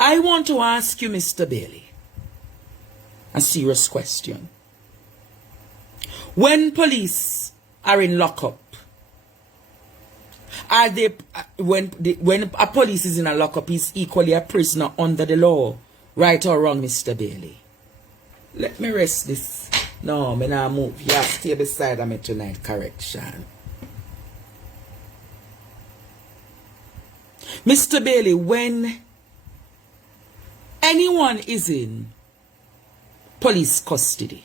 I want to ask you, Mr. Bailey, a serious question. When police are in lockup, are they, when a police is in a lockup, is equally a prisoner under the law, right or wrong, Mr. Bailey? Let me rest this. No, me not move. You have to stay beside me tonight. Correction. Mr. Bailey, when anyone is in police custody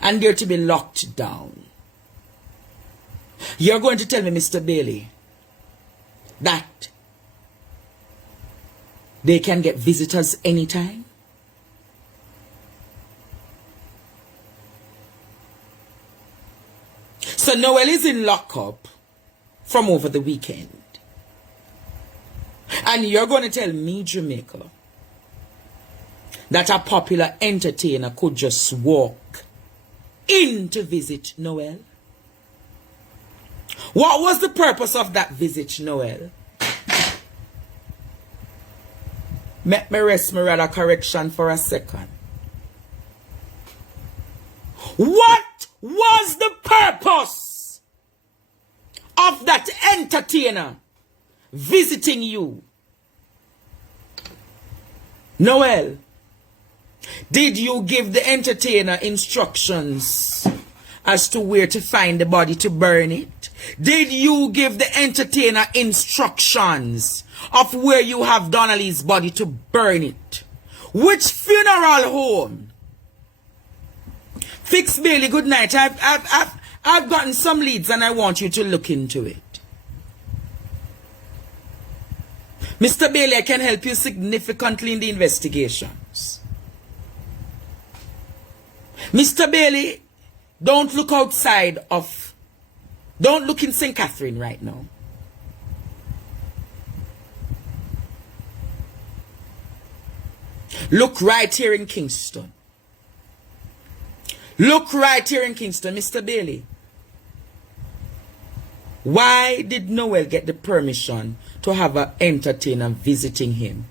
and they're to be locked down, you're going to tell me, Mr. Bailey, that they can get visitors anytime? So Noel is in lockup from over the weekend. And you're going to tell me, Jamaica, that a popular entertainer could just walk in to visit Noel? What was the purpose of that visit, Noel? Let me rest my rather correction for a second. What was the purpose of that entertainer visiting you? Noel, did you give the entertainer instructions as to where to find the body to burn it? Did you give the entertainer instructions of where you have Donnelly's body to burn it? Which funeral home? Fix Bailey, good night. I've gotten some leads and I want you to look into it. Mr. Bailey, I can help you significantly in the investigations. Mr. Bailey, don't look outside of, don't look in St. Catherine right now. Look right here in Kingston. Look right here in Kingston, Mr. Bailey. Why did Noel get the permission to have an entertainer visiting him?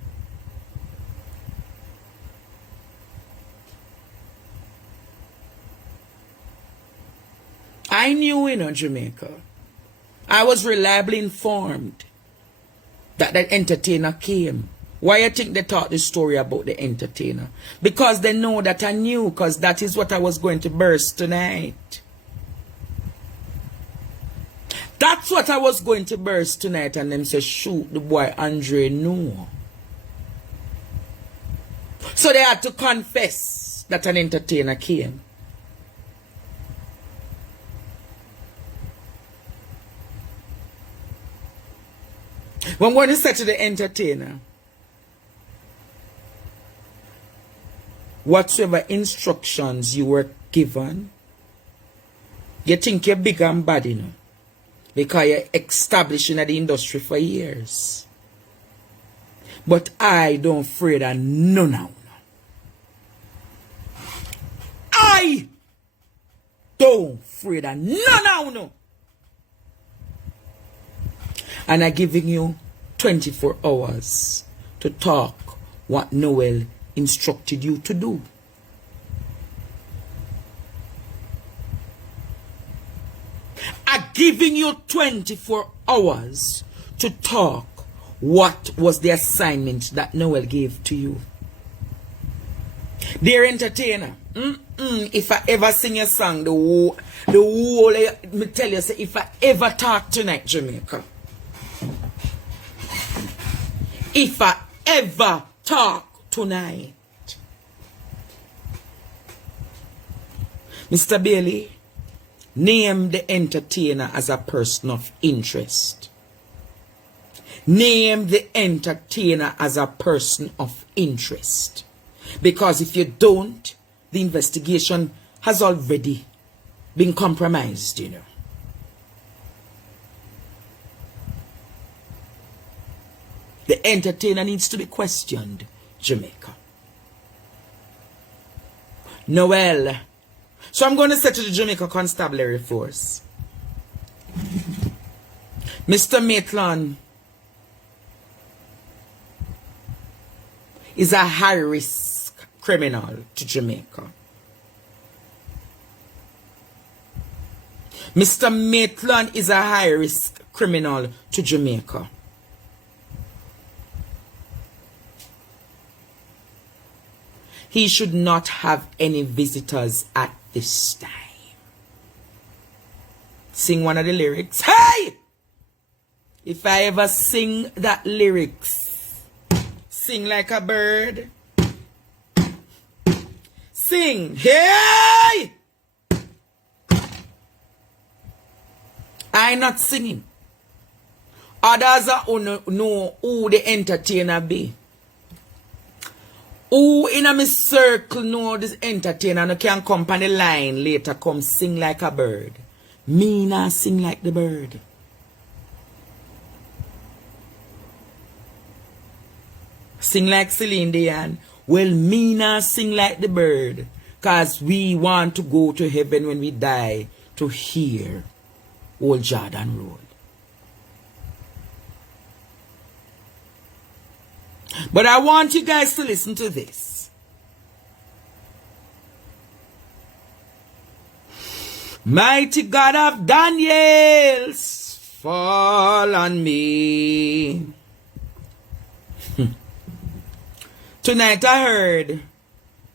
I knew in Jamaica. I was reliably informed that that entertainer came. Why you think they taught the story about the entertainer? Because they know that I knew, because that is what I was going to burst tonight. That's what I was going to burst tonight, and them say, shoot the boy Andre, no. So they had to confess that an entertainer came. Well, I'm going to say to the entertainer, whatsoever instructions you were given, you think you're big and bad, you know, because you're established in the industry for years. But I don't afraid of none now. I don't afraid of none now, no. And I'm giving you 24 hours to talk what Noel instructed you to do. I'm giving you 24 hours to talk what was the assignment that Noel gave to you. Dear entertainer, if I ever sing a song, the whole, me tell you, say, if I ever talk tonight, Jamaica, if I ever talk tonight, Mr. Bailey, name the entertainer as a person of interest. Name the entertainer as a person of interest. Because if you don't, the investigation has already been compromised, you know. The entertainer needs to be questioned, Jamaica. Noel. So I'm going to say to the Jamaica Constabulary Force, Mr. Maitland, is a high-risk criminal to Jamaica. Mr. Maitland is a high-risk criminal to Jamaica. He should not have any visitors at this time. Sing one of the lyrics. Hey! If I ever sing that lyrics, sing like a bird. Sing. Hey! I not singing. Others know who the entertainer be. Who in a me circle know this entertainer and can come on the line later come sing like a bird. Me not sing like the bird. Sing like Celine Dion. Well, me not sing like the bird. Cause we want to go to heaven when we die to hear Old Jordan Road. But I want you guys to listen to this. Mighty God of Daniels, fall on me. Tonight I heard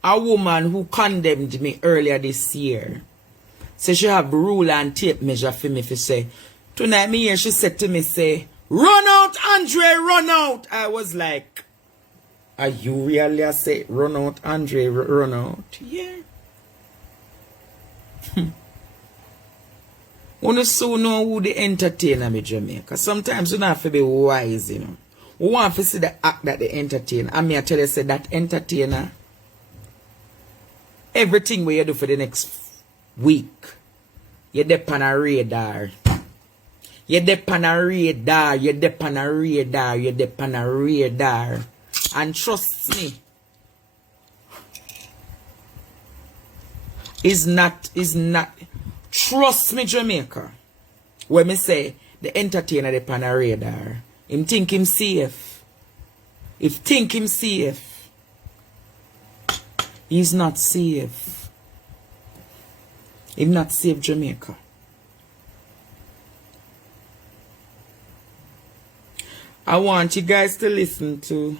a woman who condemned me earlier this year. Say she have ruler and tape measure for me to say. Tonight me here she said to me say, run out Andre, run out. I was like, are you really a say run out Andre, run out? Yeah. Wanna so know who the entertainer me Jamaica. Sometimes you don't have to be wise, you know. We want to see the act that the entertainer. I mean I tell you say that entertainer. Everything we you do for the next week, you're dep on a radar. You're dep on a radar. You're dep on a radar. You're dep on a radar. And trust me, is not. Trust me, Jamaica. When me say the entertainer dep on a radar, him think him safe. If think him safe, he's not safe. He's not safe, Jamaica. I want you guys to listen to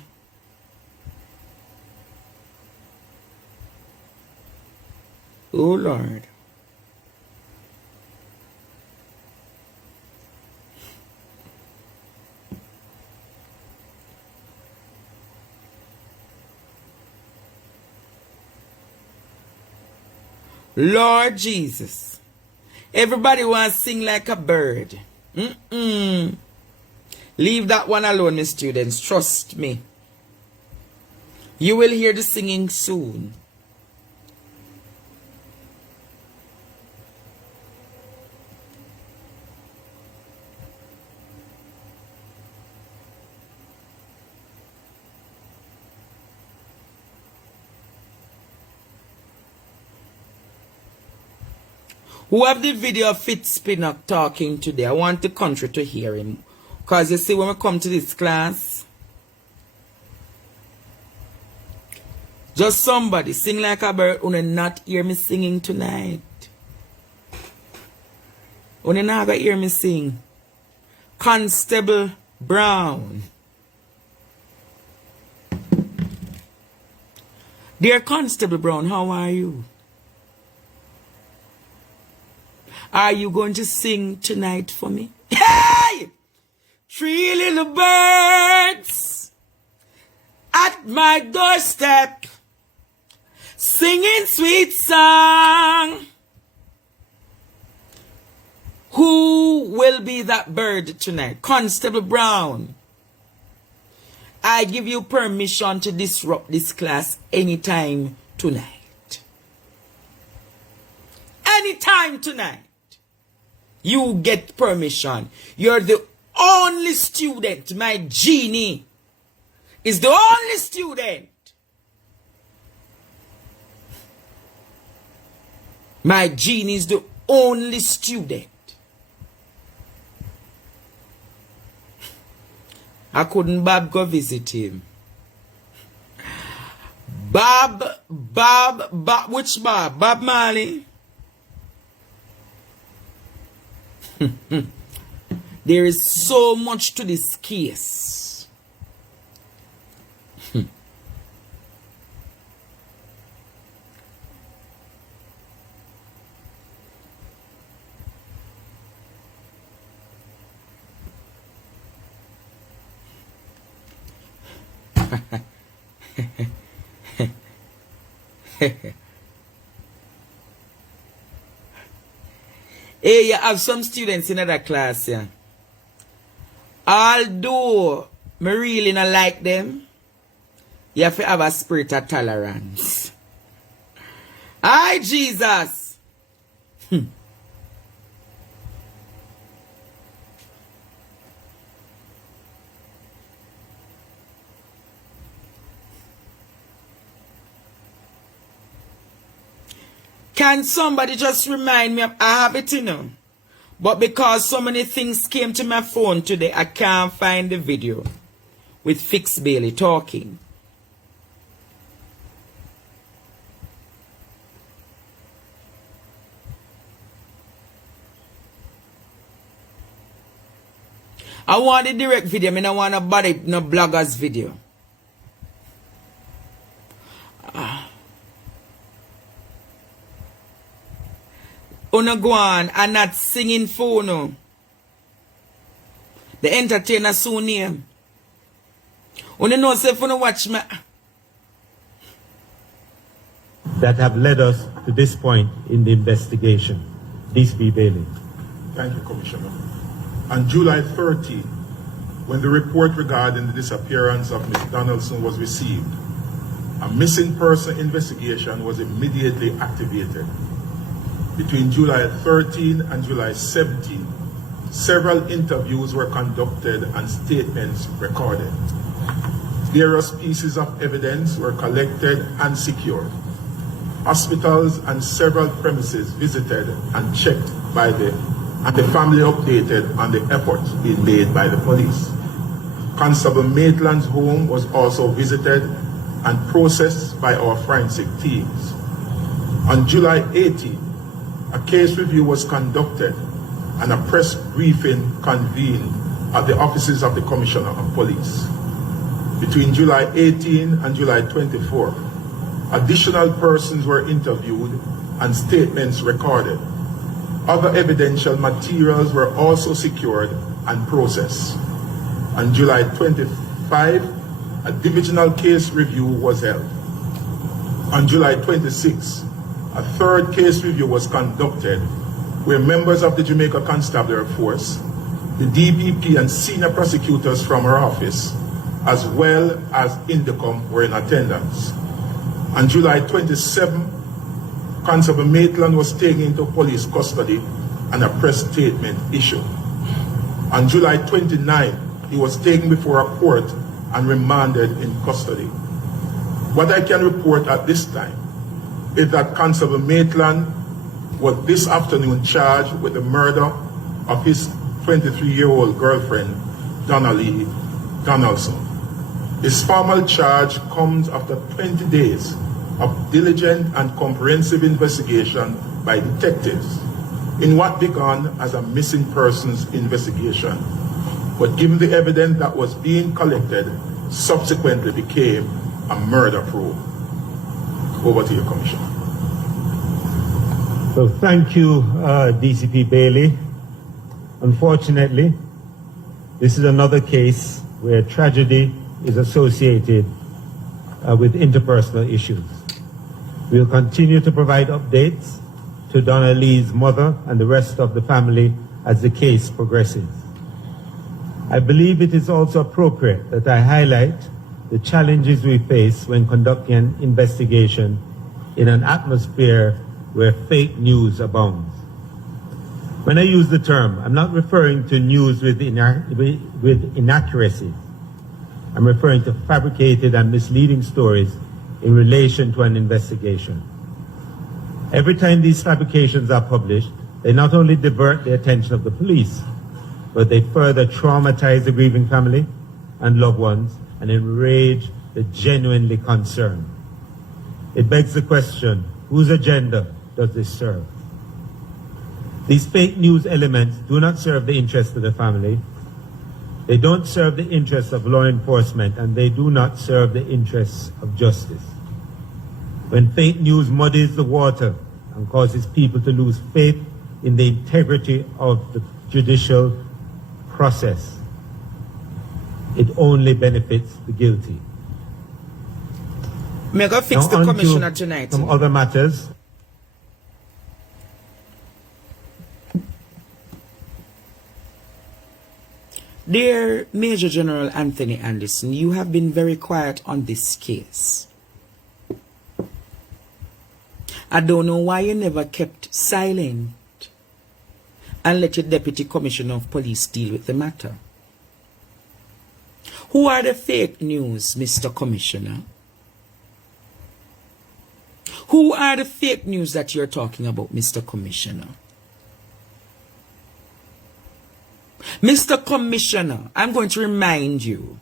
oh Lord. Lord Jesus. Everybody wants to sing like a bird. Leave that one alone, my students. Trust me. You will hear the singing soon. Who have the video of Fitzpinnock talking today? I want the country to hear him. Because you see, when we come to this class, just somebody sing like a bird who will not hear me singing tonight. Who will not hear me sing. Constable Brown. Dear Constable Brown, how are you? Are you going to sing tonight for me? Hey! 3 little birds at my doorstep singing sweet song. Who will be that bird tonight? Constable Brown. I give you permission to disrupt this class anytime tonight. Anytime tonight. You get permission. You're the only student. My genie is the only student. My genie is the only student. I couldn't Bob go visit him. Which Bob? Bob Marley? There is so much to this case. Hey, you have some students in that class, yeah. Although me really not like them, you have to have a spirit of tolerance. Aye, Jesus. Can somebody just remind me of a habit, you know? But because so many things came to my phone today, I can't find the video with Fix Bailey talking. I want the direct video, I don't want nobody, no bloggers video. Una go on and not singing for no. The entertainer soon name. Una know say if una watch me. That have led us to this point in the investigation. DCP Bailey. Thank you, Commissioner. On July 30, when the report regarding the disappearance of Ms. Donaldson was received, a missing person investigation was immediately activated. Between July 13 and July 17, several interviews were conducted and statements recorded. Various pieces of evidence were collected and secured. Hospitals and several premises visited and checked by the family updated on the efforts being made by the police. Constable Maitland's home was also visited and processed by our forensic teams. On July 18, a case review was conducted and a press briefing convened at the offices of the Commissioner of Police. Between July 18 and July 24, additional persons were interviewed and statements recorded. Other evidential materials were also secured and processed. On July 25, a divisional case review was held. On July 26, a third case review was conducted where members of the Jamaica Constabulary Force, the DPP and senior prosecutors from our office, as well as Indicom were in attendance. On July 27, Constable Maitland was taken into police custody and a press statement issued. On July 29, he was taken before a court and remanded in custody. What I can report at this time is that Constable Maitland was this afternoon charged with the murder of his 23-year-old girlfriend, Donnelly Donaldson. His formal charge comes after 20 days of diligent and comprehensive investigation by detectives in what began as a missing persons investigation, but given the evidence that was being collected, subsequently became a murder probe. Over to you, Commissioner. So thank you, DCP Bailey. Unfortunately, this is another case where tragedy is associated with interpersonal issues. We'll continue to provide updates to Donna Lee's mother and the rest of the family as the case progresses. I believe it is also appropriate that I highlight the challenges we face when conducting an investigation in an atmosphere where fake news abounds. When I use the term, I'm not referring to news with inaccuracies. I'm referring to fabricated and misleading stories in relation to an investigation. Every time these fabrications are published, they not only divert the attention of the police, but they further traumatize the grieving family and loved ones and enrage the genuinely concerned. It begs the question, whose agenda does this serve? These fake news elements do not serve the interests of the family. They don't serve the interests of law enforcement, and they do not serve the interests of justice. When fake news muddies the water and causes people to lose faith in the integrity of the judicial process, it only benefits the guilty. May I go fix Now the on to commissioner tonight? some other matters. Dear Major General Anthony Anderson, you have been very quiet on this case. I don't know why you never kept silent and let your Deputy Commissioner of Police deal with the matter. Who are the fake news, Mr. Commissioner? Who are the fake news that you're talking about, Mr. Commissioner? Mr. Commissioner, I'm going to remind you,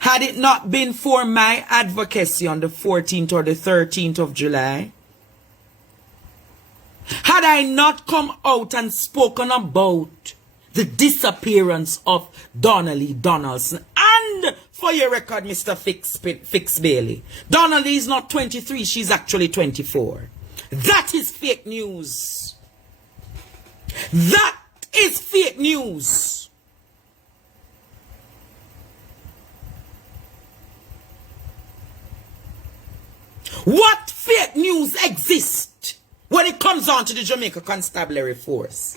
had it not been for my advocacy on the 14th or the 13th of July, had I not come out and spoken about the disappearance of Donnelly Donaldson, and for your record, Mr. Fix Bailey, Donnelly is not 23, she's actually 24. That is fake news. That is fake news. What fake news exists when it comes on to the Jamaica Constabulary Force?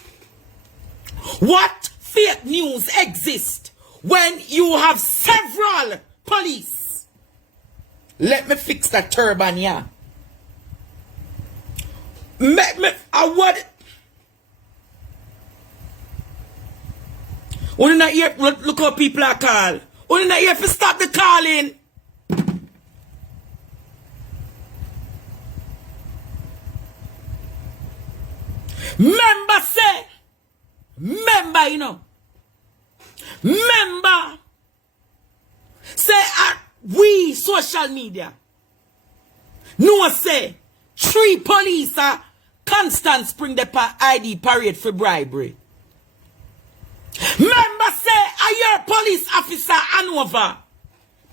What fake news exists when you have several police? Let me fix that turban, yeah. What? Only not here, look how people are called. Only not here to stop the calling. Member say, member, you know. Member say we social media. No say 3 police are constant spring the ID parade for bribery. Member say your police officer Hanover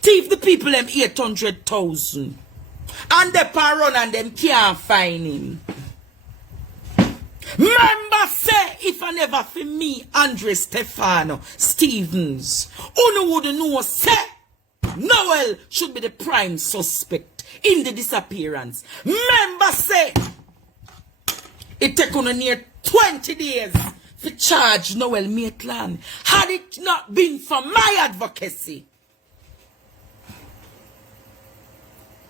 thief the people them 800,000 and they run and them can't find him. Member say if I never for me Andre Stefano Stevens who would know say Noel should be the prime suspect in the disappearance. Member say it take on near 20 days to charge Noel Maitland. Had it not been for my advocacy,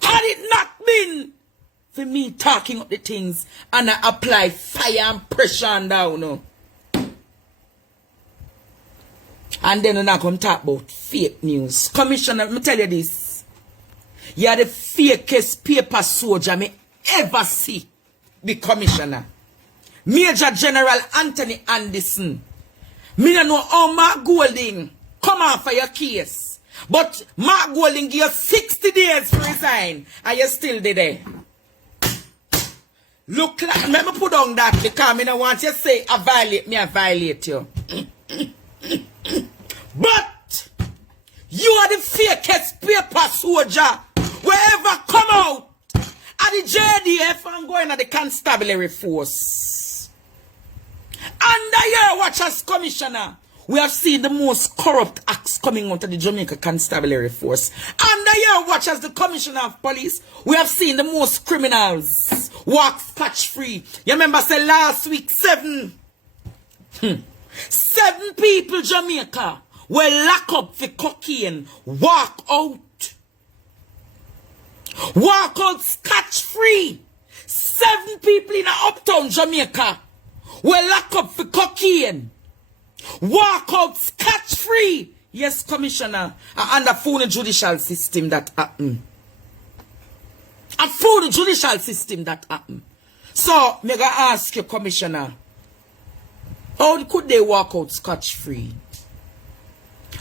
had it not been for me talking up the things and I apply fire and pressure and down, no. And then I'm not going to talk about fake news. Commissioner, let me tell you this. You are the fakest paper soldier me ever see, the commissioner. Major General Anthony Anderson. Me don't know how Mark Golding come on for your case. But Mark Golding give you 60 days to resign. And you still there. Look like, let me put on that because I don't want you to say I violate you. But you are the fakest paper soldier wherever come out at the JDF and going at the constabulary force. Under your watch as commissioner, we have seen the most corrupt acts coming out of the Jamaica Constabulary Force. Under your watch as the commissioner of police, we have seen the most criminals walk scotch-free. You remember say last week 7 people Jamaica were locked up for cocaine. Walk out scotch-free. 7 people in uptown Jamaica were locked up for cocaine. Walk out scotch-free. Yes, Commissioner. And a full judicial system that happened. A full judicial system that happened. So, me gonna ask you, Commissioner, how could they walk out scotch-free?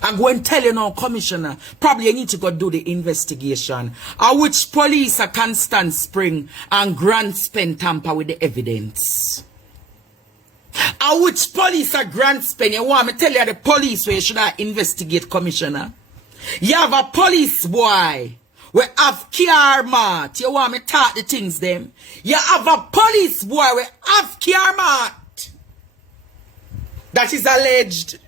I'm going to tell you now, Commissioner, probably you need to go do the investigation. Which police are Constant Spring and Grand Spend tamper with the evidence? Which police are Grand Spend? You want me to tell you the police where you should investigate, Commissioner? You have a police boy. We have Kiarmat. You want me to talk the things them? You have a police boy. We have Kiarmat. That is alleged,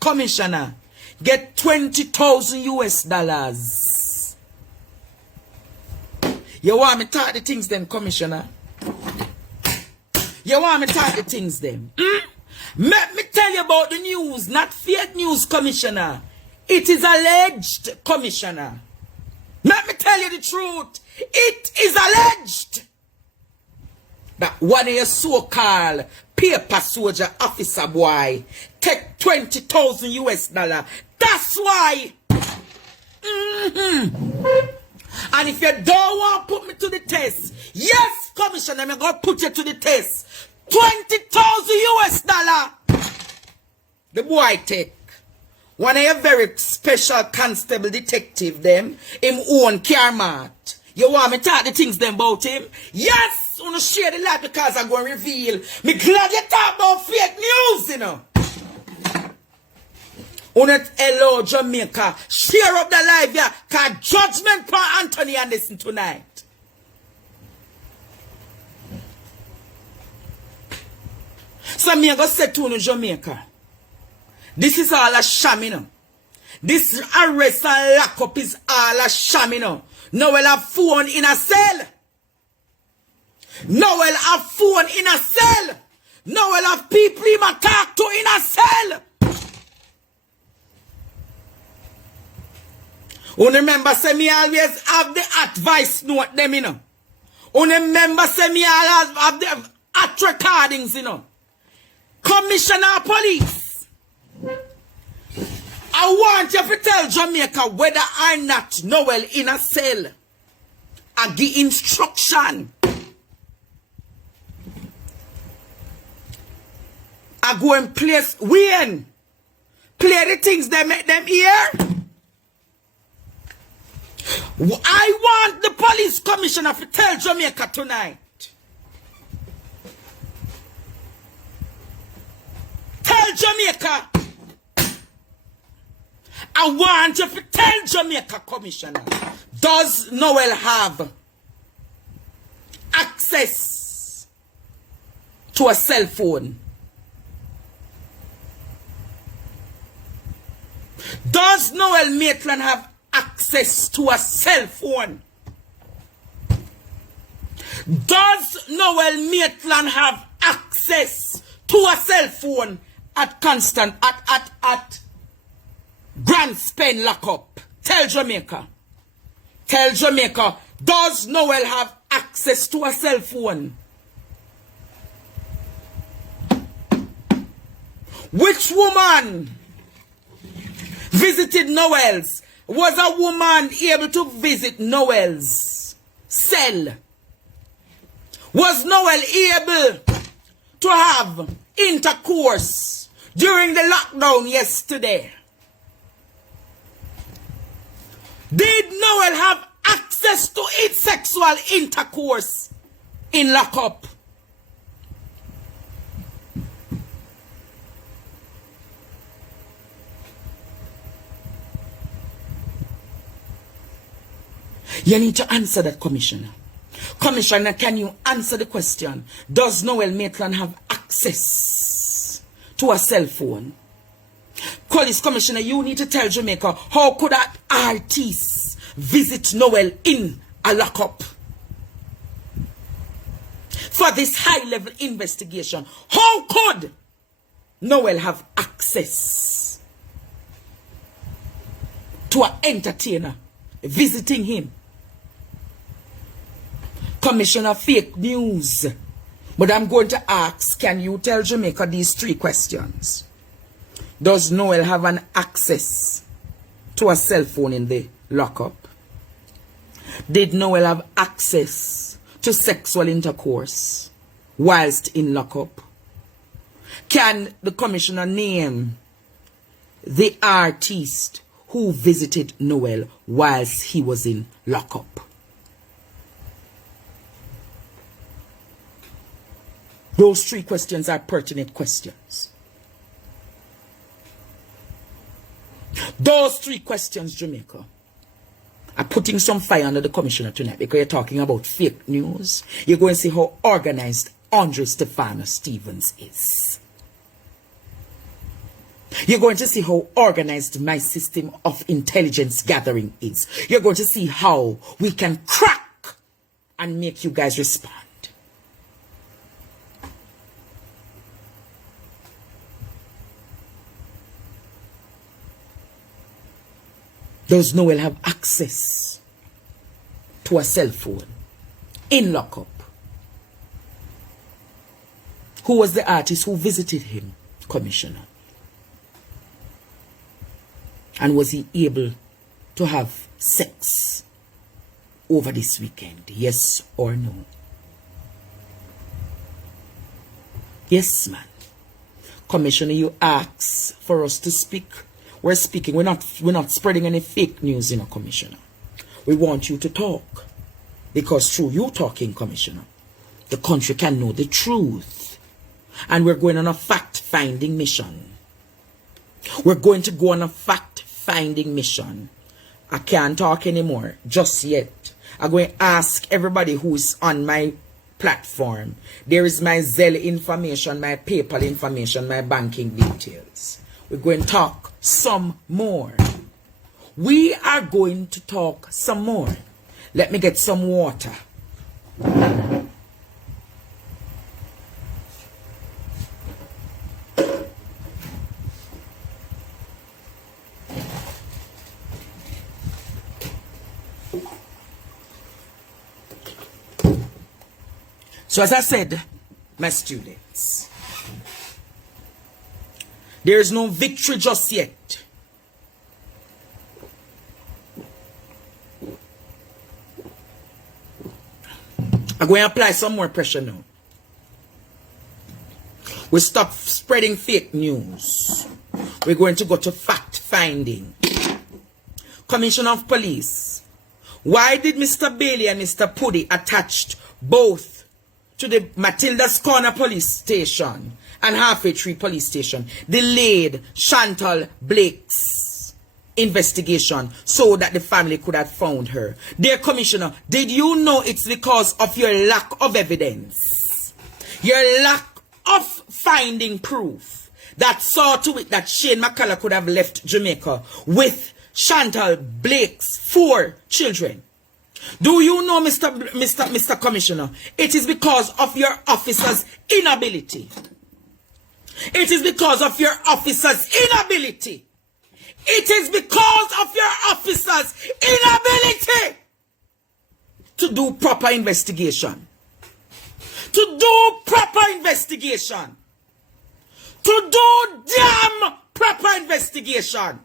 Commissioner. Get 20,000 US dollars. You want me to talk the things them, Commissioner? You want me to talk the things them? Let me tell you about the news, not fake news, Commissioner. It is alleged, Commissioner. Let me tell you the truth. It is alleged that one of your so-called paper soldier officer boy take 20,000 US dollars. That's why. And if you don't want to put me to the test, yes, Commissioner, I'm going to put you to the test. 20,000 US dollars. The boy take. One of your very special constable detective them, him own Kiarmat. You want me to talk the things them about him? Yes, I want to share the light because I'm going to reveal. Me glad you talk about fake news, you know. Hello, Jamaica. Share up the live, yeah. Because judgment for Anthony Anderson tonight. So me go say to Jamaica. This is all a sham, you know. This arrest and lock up is all a sham, you know. Noel have phone in a cell. Noel have phone in a cell. Noel have people he might talk to in a cell. Remember, say me always have the advice note them, you know. Remember, say me always have the at recordings, you know. Commissioner of Police. I want you to tell Jamaica whether or not Noel in a cell. I give instruction. I go and place when play the things they make them hear. I want the police commissioner to tell Jamaica tonight. Tell Jamaica. I want you to tell Jamaica Commissioner, does Noel have access to a cell phone? Does Noel Maitland have access to a cell phone? Does Noel Maitland have access to a cell phone at Constant, at Grand Spend lockup? Tell Jamaica. Tell Jamaica, does Noel have access to a cell phone? Which woman visited Noel's? Was a woman able to visit Noel's cell? Was Noel able to have intercourse during the lockdown yesterday? Did Noel have access to its sexual intercourse in lockup? You need to answer that, Commissioner. Commissioner, can you answer the question? Does Noel Maitland have access to a cell phone? Police Commissioner, you need to tell Jamaica, how could an artist visit Noel in a lockup? For this high-level investigation, how could Noel have access to an entertainer visiting him? Commissioner, fake news. But I'm going to ask, can you tell Jamaica these three questions? Does Noel have an access to a cell phone in the lockup? Did Noel have access to sexual intercourse whilst in lockup? Can the commissioner name the artist who visited Noel whilst he was in lockup? Those three questions are pertinent questions. Those three questions, Jamaica, are putting some fire under the commissioner tonight, because you're talking about fake news. You're going to see how organized Andre Stefano Stevens is. You're going to see how organized my system of intelligence gathering is. You're going to see how we can crack and make you guys respond. Does Noel have access to a cell phone in lockup? Who was the artist who visited him, Commissioner? And was he able to have sex over this weekend? Yes or no? Yes, man. Commissioner, you asked for us to speak. We're speaking. We're not spreading any fake news, Commissioner. We want you to talk. Because through you talking, Commissioner, the country can know the truth. And we're going on a fact-finding mission. We're going to go on a fact-finding mission. I can't talk anymore just yet. I'm going to ask everybody who's on my platform. There is my Zelle information, my PayPal information, my banking details. We're going to talk some more. We are going to talk some more. Let me get some water. So as I said, my students, there is no victory just yet. I'm going to apply some more pressure now. We stop spreading fake news. We're going to go to fact-finding. Commissioner of Police, why did Mr. Bailey and Mr. Puddy attached both to the Matilda's Corner Police Station and Halfway Tree Police Station delayed Chantal Blake's investigation so that the family could have found her? Dear Commissioner, did you know it's because of your lack of evidence, your lack of finding proof, that saw to it that Shane McCullough could have left Jamaica with Chantal Blake's 4 children? Do you know, Mr. Commissioner, it is because of your officers' inability. It is because of your officers' inability. It is because of your officers' inability to do proper investigation. To do proper investigation. To do damn proper investigation.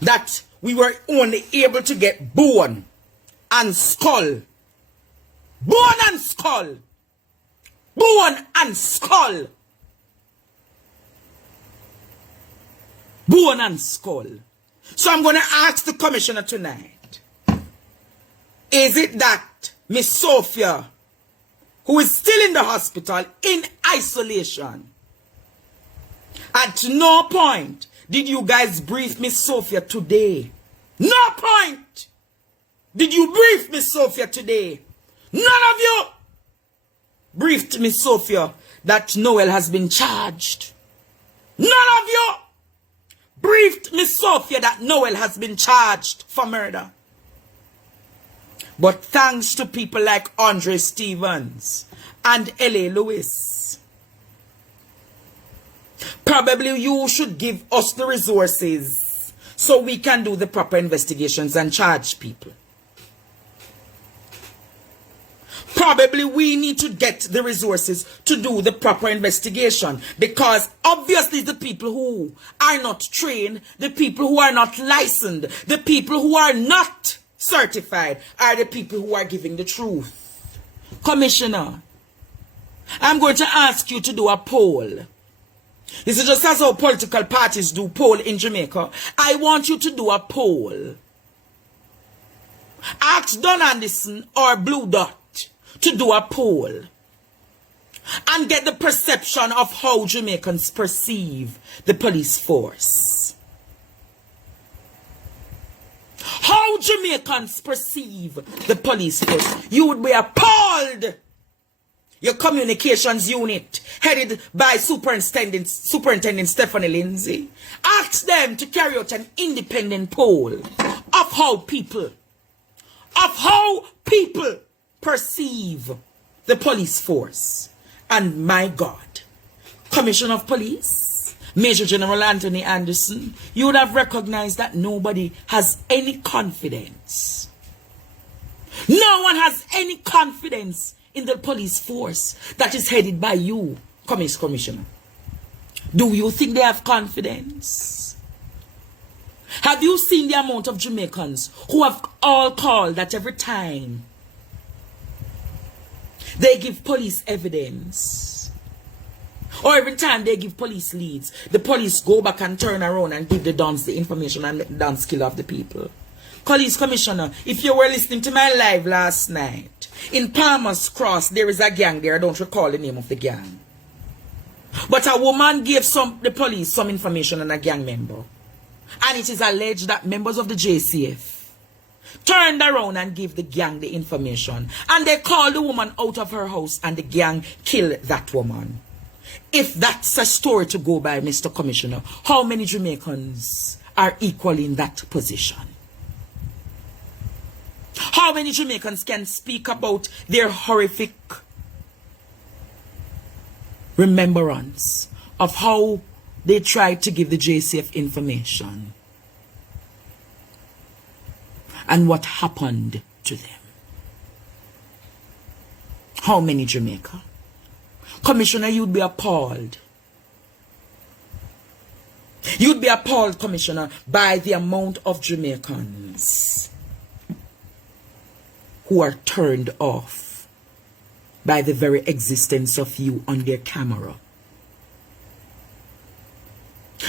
That we were only able to get bone and skull. Bone and skull. Bone and skull. Bone and skull. So I'm going to ask the commissioner tonight. Is it that Miss Sophia, who is still in the hospital in isolation, at no point did you guys brief Miss Sophia today? No point did you brief Miss Sophia today. None of you briefed Miss Sophia that Noel has been charged. None of you briefed Miss Sophia that Noel has been charged for murder. But thanks to people like Andre Stevens and L.A. Lewis, probably you should give us the resources so we can do the proper investigations and charge people. Probably we need to get the resources to do the proper investigation, because obviously the people who are not trained, the people who are not licensed, the people who are not certified are the people who are giving the truth. Commissioner, I'm going to ask you to do a poll. This is just as how political parties do poll in Jamaica. I want you to do a poll. Ask Don Anderson or Blue Dot to do a poll and get the perception of how Jamaicans perceive the police force. How Jamaicans perceive the police force. You would be appalled. Your communications unit, headed by Superintendent Stephanie Lindsay, asked them to carry out an independent poll of how people perceive the police force. And my God, Commissioner of Police, Major General Anthony Anderson, you would have recognized that nobody has any confidence. No one has any confidence in the police force that is headed by you, Commissioner. Do you think they have confidence? Have you seen the amount of Jamaicans who have all called that every time they give police evidence, or every time they give police leads, the police go back and turn around and give the dons the information and let the dons kill off the people? Police Commissioner, if you were listening to my live last night, in Palmer's Cross, there is a gang there. I don't recall the name of the gang. But a woman gave the police some information on a gang member. And it is alleged that members of the JCF turned around and gave the gang the information. And they called the woman out of her house and the gang killed that woman. If that's a story to go by, Mr. Commissioner, how many Jamaicans are equally in that position? How many Jamaicans can speak about their horrific remembrance of how they tried to give the JCF information and what happened to them? How many, Jamaica? Commissioner, you'd be appalled. You'd be appalled, Commissioner, by the amount of Jamaicans who are turned off by the very existence of you on their camera.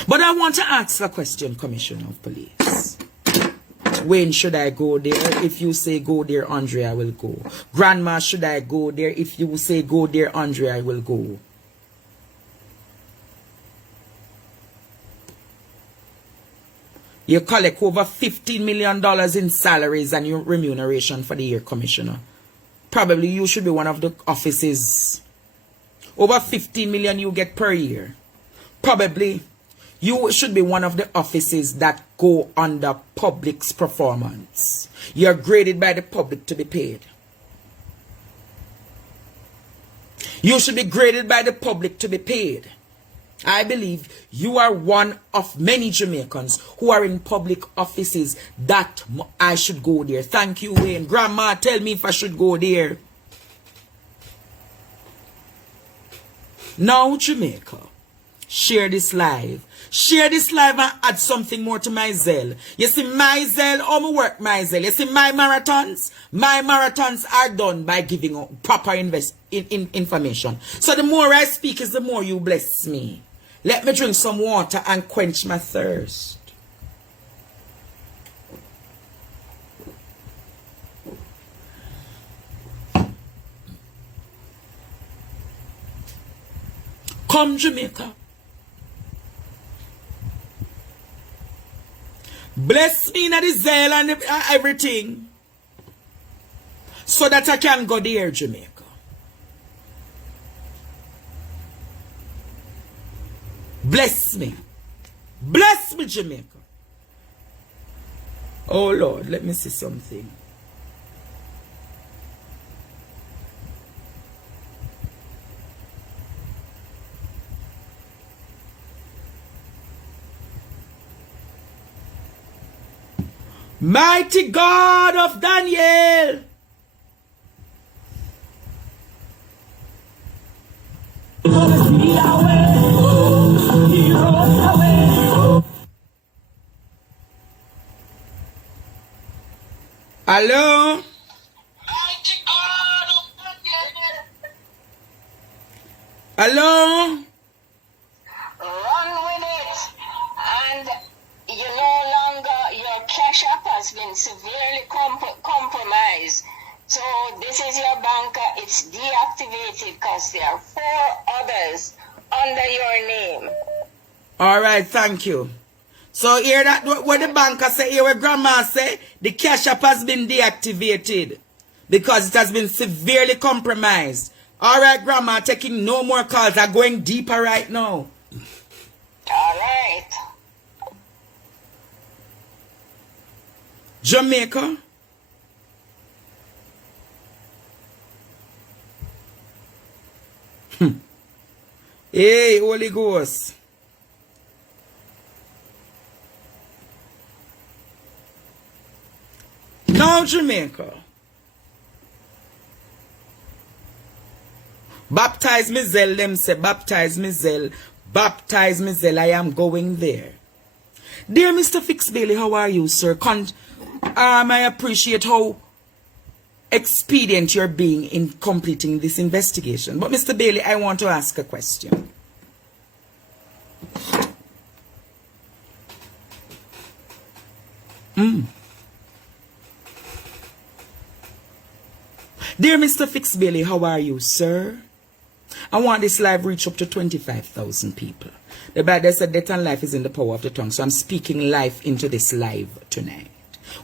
But I want to ask a question, Commissioner of Police. When should I go there? If you say go there, Andre, I will go. Grandma, should I go there? If you say go there, Andre, I will go. You collect over $15 million in salaries and your remuneration for the year, Commissioner. Probably you should be one of the offices. Over 15 million you get per year. Probably you should be one of the offices that go under public's performance. You're graded by the public to be paid. You should be graded by the public to be paid. I believe you are one of many Jamaicans who are in public offices that I should go there. Thank you, Wayne. Grandma, tell me if I should go there. Now, Jamaica, share this live. Share this live and add something more to my Zelle. You see, my Zelle, how I work my Zelle. You see, my marathons are done by giving proper information. So the more I speak is the more you bless me. Let me drink some water and quench my thirst. Come, Jamaica. Bless me in the zeal and everything, so that I can go there, Jamaica. Bless me. Bless me, Jamaica. Oh, Lord, let me see something. Mighty God of Daniel. Hello? Hello? you no longer, your cash app has been severely compromised. So this is your banker, it's deactivated because there are 4 others under your name. All right, thank you. So hear that what the banker say, hear what grandma say, the cash app has been deactivated because it has been severely compromised. All right, grandma, taking no more calls. I'm going deeper right now. All right. Jamaica. Hey, Holy Ghost. Now, Jamaica. Baptize me, Zell. Them say, baptize me, Zell. Baptize me, Zell. I am going there. Dear Mr. Fix Bailey, how are you, sir? I appreciate how expedient you're being in completing this investigation. But Mr. Bailey, I want to ask a question. Dear Mr. Fix Bailey, how are you, sir? I want this live reach up to 25,000 people. The Bible said death and life is in the power of the tongue. So I'm speaking life into this live tonight.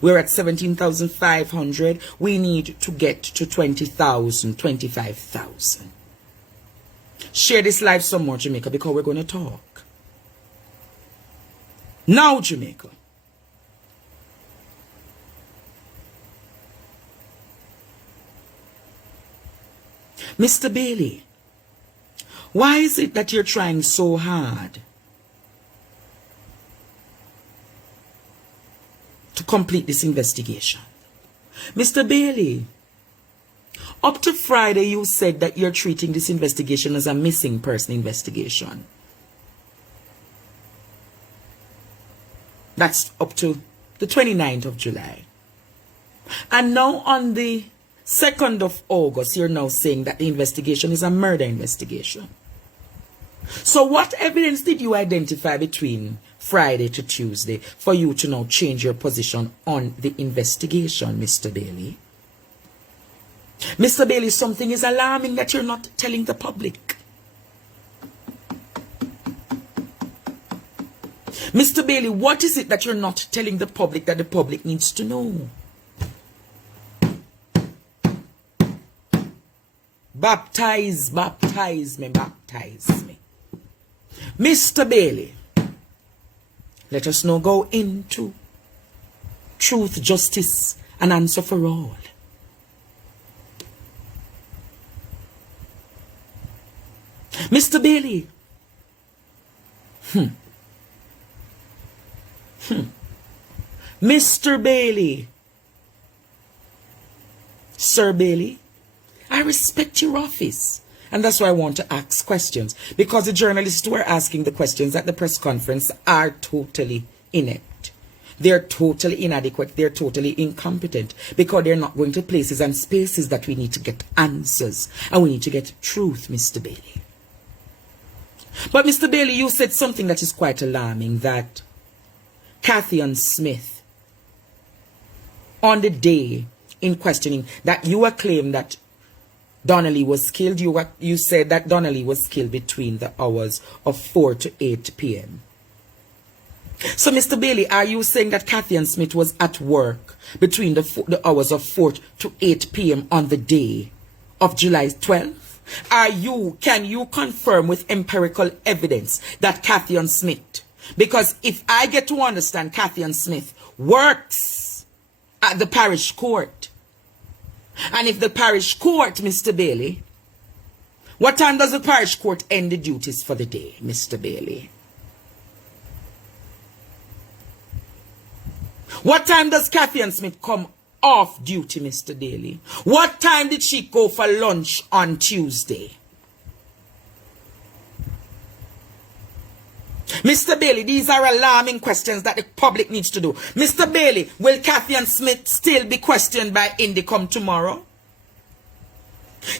We're at 17,500. We need to get to 20,000, 25,000. Share this live some more, Jamaica, because we're going to talk. Now, Jamaica. Mr. Bailey, why is it that you're trying so hard to complete this investigation? Mr. Bailey, up to Friday you said that you're treating this investigation as a missing person investigation. That's up to the 29th of July. And now on the 2nd of August, you're now saying that the investigation is a murder investigation. So what evidence did you identify between Friday to Tuesday for you to now change your position on the investigation, Mr. Bailey? Mr. Bailey, something is alarming that you're not telling the public. Mr. Bailey, what is it that you're not telling the public that the public needs to know? Baptize, baptize me, baptize me. Mr. Bailey, let us now go into truth, justice, and answer for all. Mr. Bailey, Mr. Bailey, Sir Bailey, I respect your office. And that's why I want to ask questions. Because the journalists who are asking the questions at the press conference are totally inept. They're totally inadequate. They're totally incompetent. Because they're not going to places and spaces that we need to get answers. And we need to get truth, Mr. Bailey. But Mr. Bailey, you said something that is quite alarming. That Cathy Smith, on the day in questioning, that you acclaimed that Donnelly was killed. You said that Donnelly was killed between the hours of 4 to 8 p.m. So, Mr. Bailey, are you saying that Cathy Smith was at work between the hours of 4 to 8 p.m. on the day of July 12th? Can you confirm with empirical evidence that Cathy Smith, because if I get to understand, Cathy Smith works at the parish court. And if the parish court, Mr. Bailey, what time does the parish court end the duties for the day, Mr. Bailey? What time does Cathy Smith come off duty, Mr. Bailey? What time did she go for lunch on Tuesday? Mr. Bailey, these are alarming questions that the public needs to do. Mr. Bailey, will Cathy Smith still be questioned by Indicom tomorrow?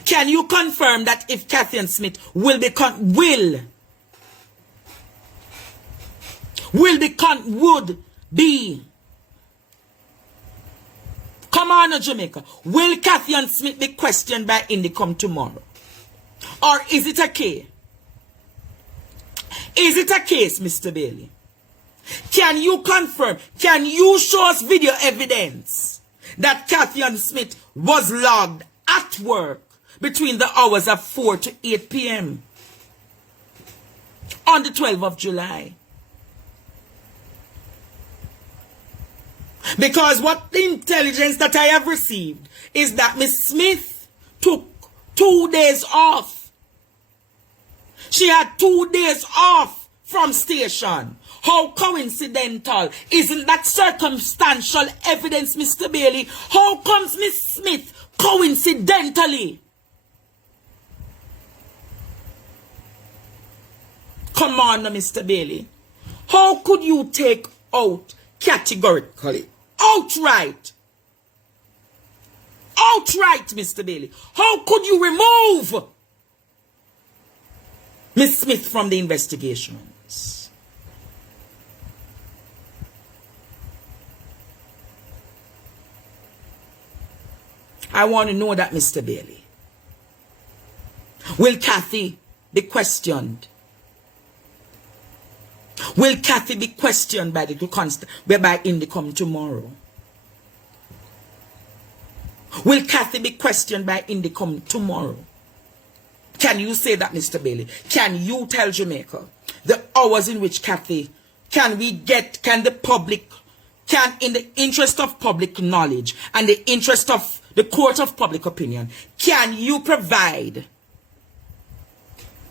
Can you confirm that if Cathy Smith will would be, come on, Jamaica, will Cathy and Smith be questioned by Indicom tomorrow? Or is it a case? Is it a case, Mr. Bailey? Can you confirm, can you show us video evidence that Cathy and Smith was logged at work between the hours of 4 to 8 p.m. on the 12th of July? Because what the intelligence that I have received is that Miss Smith took 2 days off. She had 2 days off from station. How coincidental? Isn't that circumstantial evidence, Mr. Bailey? How comes Miss Smith coincidentally? Come on, Mr. Bailey. How could you take out categorically, outright, Mr. Bailey? How could you remove Miss Smith from the investigations? I want to know that, Mr. Bailey. Will Cathy be questioned? Will Cathy be questioned by Indicom tomorrow? Will Cathy be questioned by Indicom tomorrow? Can you say that, Mr. Bailey? Can you tell Jamaica the hours in which Cathy, can the public, in the interest of public knowledge and the interest of the court of public opinion, can you provide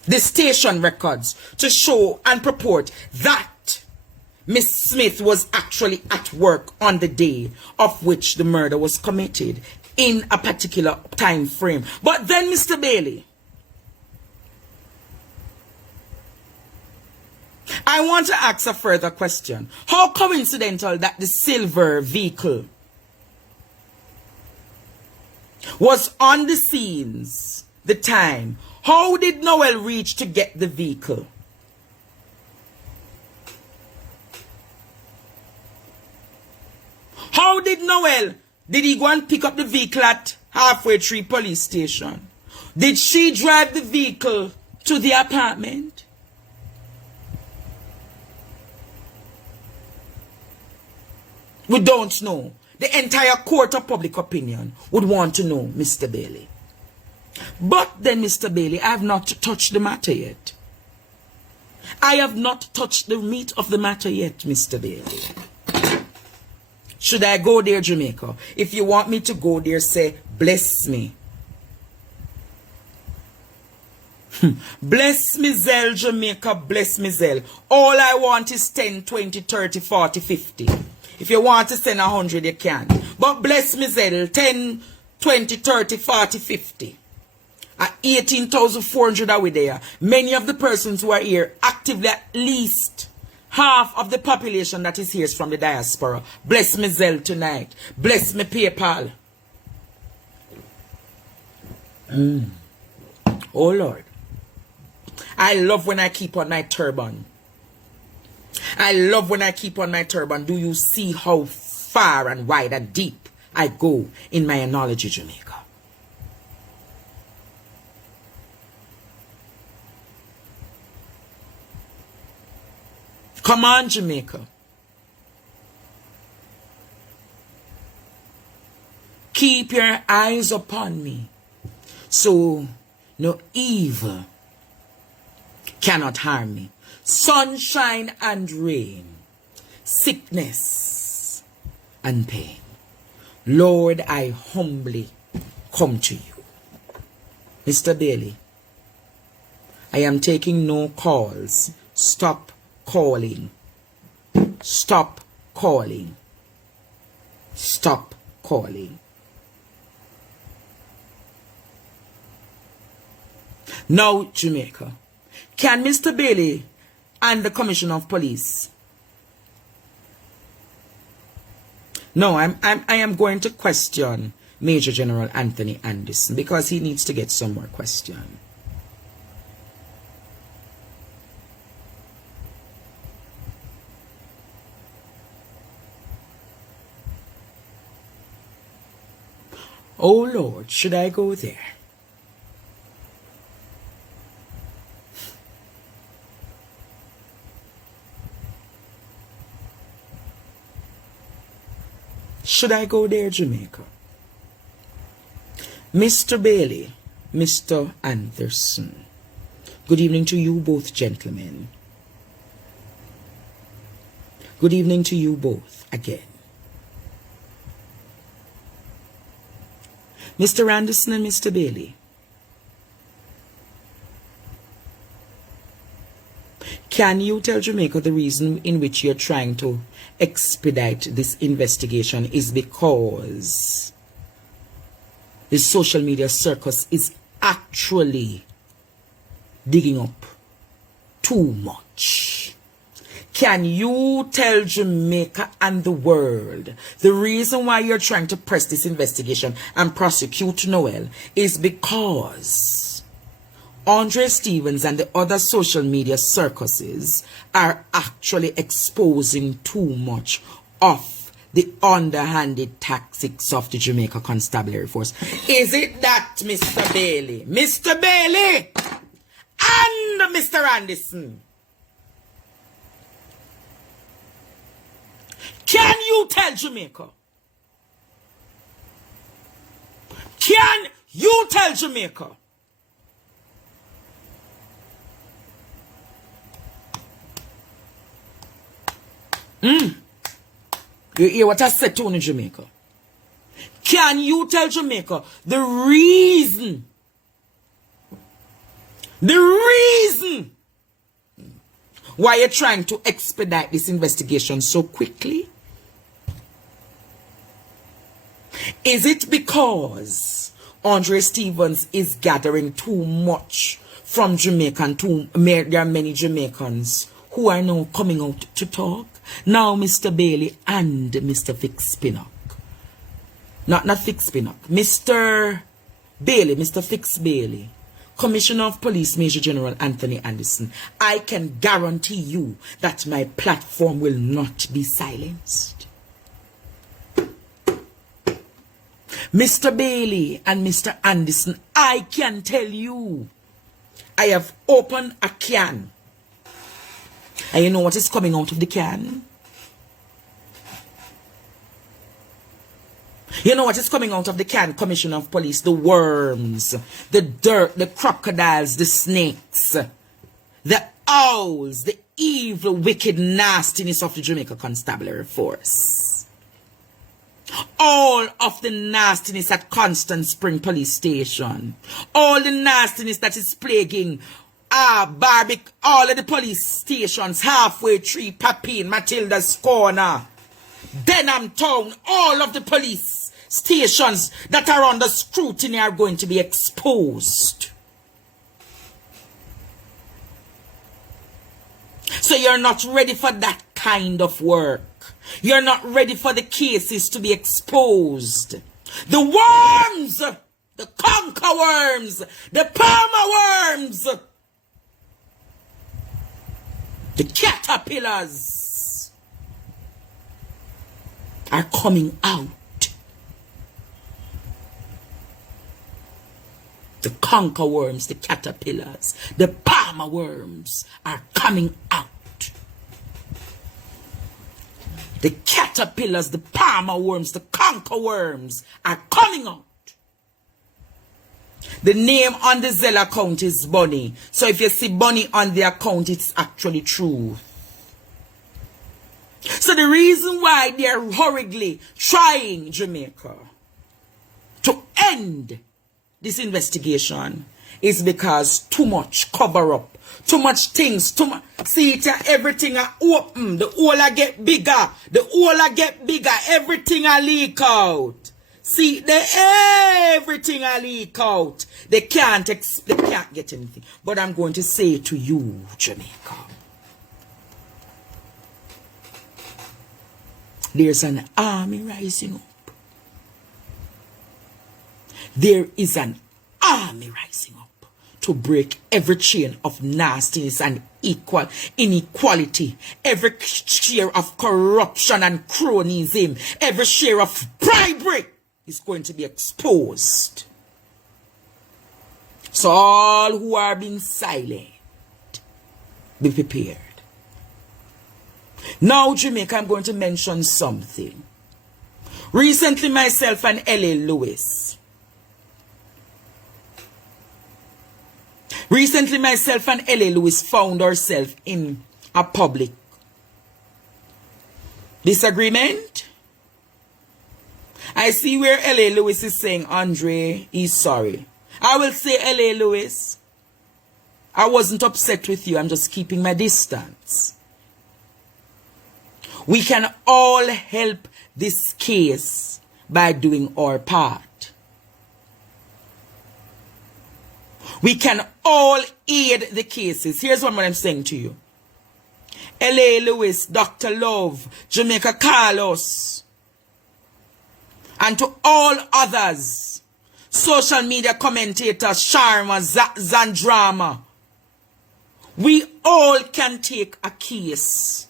the station records to show and purport that Miss Smith was actually at work on the day of which the murder was committed in a particular time frame? But then, Mr. Bailey, I want to ask a further question. How coincidental that the silver vehicle was on the scenes the time? How did Noel reach to get the vehicle? How did Noel, did he go and pick up the vehicle at Halfway Tree police station? Did she drive the vehicle to the apartment? We don't know. The entire court of public opinion would want to know, Mr. Bailey. But then, Mr. Bailey, I have not touched the matter yet. I have not touched the meat of the matter yet, Mr. Bailey. Should I go there, Jamaica? If you want me to go there, say, bless me. Bless me, Zell, Jamaica, bless me, Zell. All I want is 10, 20, 30, 40, 50. If you want to send 100, you can. But bless me, Zell, 10, 20, 30, 40, 50. At 18,400 are we there. Many of the persons who are here, actively at least half of the population that is here is from the diaspora. Bless me, Zell, tonight. Bless me, PayPal. Oh, Lord. I love when I keep on my turban. I love when I keep on my turban. Do you see how far and wide and deep I go in my analogy, Jamaica? Come on, Jamaica. Keep your eyes upon me, so no evil cannot harm me. Sunshine and rain, sickness and pain. Lord, I humbly come to you. Mr. Bailey, I am taking no calls. Stop calling. Stop calling. Stop calling. Now, Jamaica, can Mr. Bailey and the Commissioner of Police? No, I am going to question Major General Anthony Anderson because he needs to get some more question. Oh Lord, should I go there? Should I go there, Jamaica? Mr. Bailey, Mr. Anderson, good evening to you both, gentlemen. Good evening to you both again. Mr. Anderson and Mr. Bailey, can you tell Jamaica the reason in which you're trying to expedite this investigation is because the social media circus is actually digging up too much? Can you tell Jamaica and the world the reason why you're trying to press this investigation and prosecute Noel is because Andre Stevens and the other social media circuses are actually exposing too much of the underhanded tactics of the Jamaica Constabulary Force? Is it that, Mr. Bailey? Mr. Bailey and Mr. Anderson? Can you tell Jamaica? Can you tell Jamaica? You hear what I said to you in Jamaica? Can you tell Jamaica the reason why you're trying to expedite this investigation so quickly? Is it because Andre Stevens is gathering too much from Jamaica? There are many Jamaicans who are now coming out to talk. Now, Mr. Bailey and Mr. Fix Pinnock. Not Fix Pinnock. Mr. Bailey, Mr. Fix Bailey, Commissioner of Police Major General Anthony Anderson, I can guarantee you that my platform will not be silenced. Mr. Bailey and Mr. Anderson, I can tell you, I have opened a can. And you know what is coming out of the can? You know what is coming out of the can, Commissioner of Police? The worms, the dirt, the crocodiles, the snakes, the owls, the evil, wicked nastiness of the Jamaica Constabulary Force. All of the nastiness at Constant Spring Police Station. All the nastiness that is plaguing all of the police stations, Halfway Tree, Papine, Matilda's Corner, Denham Town, all of the police stations that are under scrutiny are going to be exposed. So you're not ready for that kind of work. You're not ready for the cases to be exposed. The worms, the conker worms, the palmer worms, the caterpillars are coming out. The conker worms, the caterpillars, the palmer worms are coming out. The caterpillars, the palmer worms, the conker worms are coming out. The name on the Zelle account is Bunny. So if you see Bunny on the account, it's actually true. So the reason why they are hurriedly trying, Jamaica, to end this investigation is because too much cover up, too much things, too much. See it, everything are open, the hole get bigger, everything are leak out. See, everything are leak out. They can't get anything. But I'm going to say to you, Jamaica, there's an army rising up. There is an army rising up to break every chain of nastiness and inequality, every share of corruption and cronyism, every share of bribery is going to be exposed. So all who are being silent, be prepared. Now, Jamaica, I'm going to mention something. Recently, myself and L.A. Lewis found ourselves in a public disagreement. I see where L.A. Lewis is saying, Andre, he's sorry. I will say, L.A. Lewis, I wasn't upset with you. I'm just keeping my distance. We can all help this case by doing our part. We can all aid the cases. Here's what I'm saying to you. L.A. Lewis, Dr. Love, Jamaica Carlos, and to all others, social media commentators, Sharma, Zandrama, we all can take a case.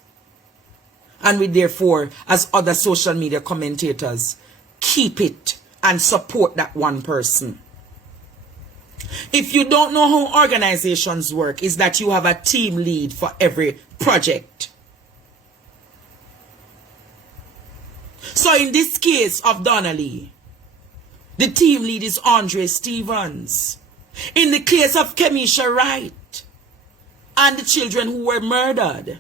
And we therefore, as other social media commentators, keep it and support that one person. If you don't know how organizations work, is that you have a team lead for every project. So in this case of Donnelly, the team lead is Andre Stevens. In the case of Kemisha Wright and the children who were murdered,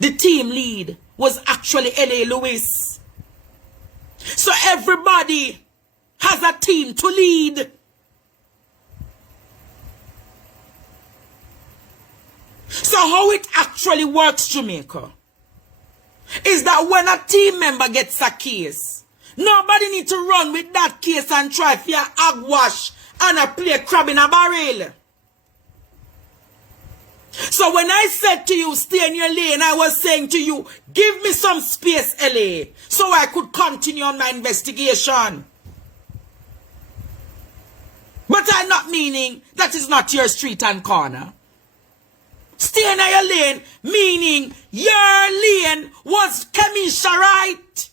the team lead was actually L.A. Lewis. So everybody has a team to lead. So how it actually works, Jamaica, is that when a team member gets a case, nobody need to run with that case and try for a hogwash and a play crab in a barrel. So when I said to you, stay in your lane, I was saying to you, give me some space, LA, so I could continue on my investigation. But I'm not meaning that is not your street and corner. Stay in your lane, meaning your lane was Kemisha Wright.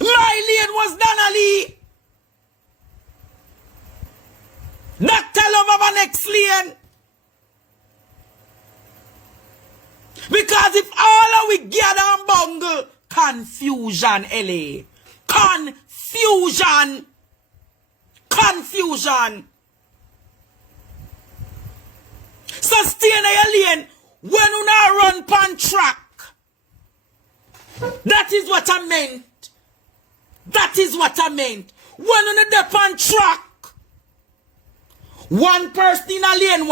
My lane was Donnelly. Dr. Love of our next lane. Because if all of we gather and bungle, confusion, LA. Confusion. Confusion. So stay in your lane when you not run pan track. That is what I meant. That is what I meant. When you not pan track, one person in a lane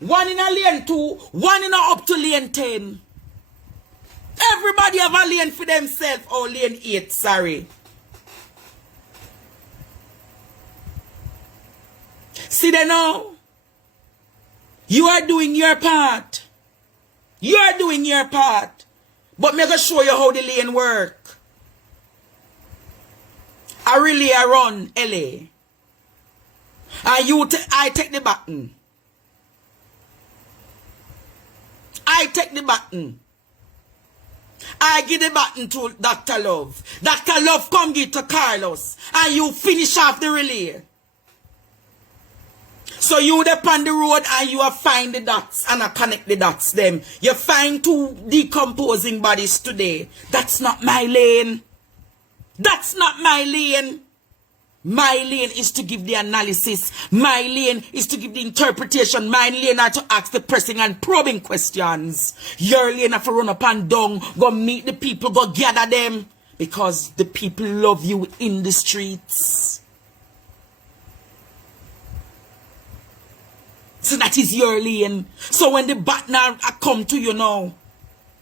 1 in a lane 2, 1 in a up to lane 10. Everybody have a lane for themselves. Or lane 8, sorry. See there now? You are doing your part. You are doing your part. But me gonna show you how the lane work. I really run LA. And I take the button. I take the button. I give the button to Dr. Love. Dr. Love come give to Carlos. And you finish off the relay. So you depend the road and you find the dots and I connect the dots them. You find 2 decomposing bodies today. That's not my lane. That's not my lane. My lane is to give the analysis. My lane is to give the interpretation. My lane are to ask the pressing and probing questions. Your lane have to run up and down, go meet the people, go gather them. Because the people love you in the streets. So that is your lane. So when the partner come to you now,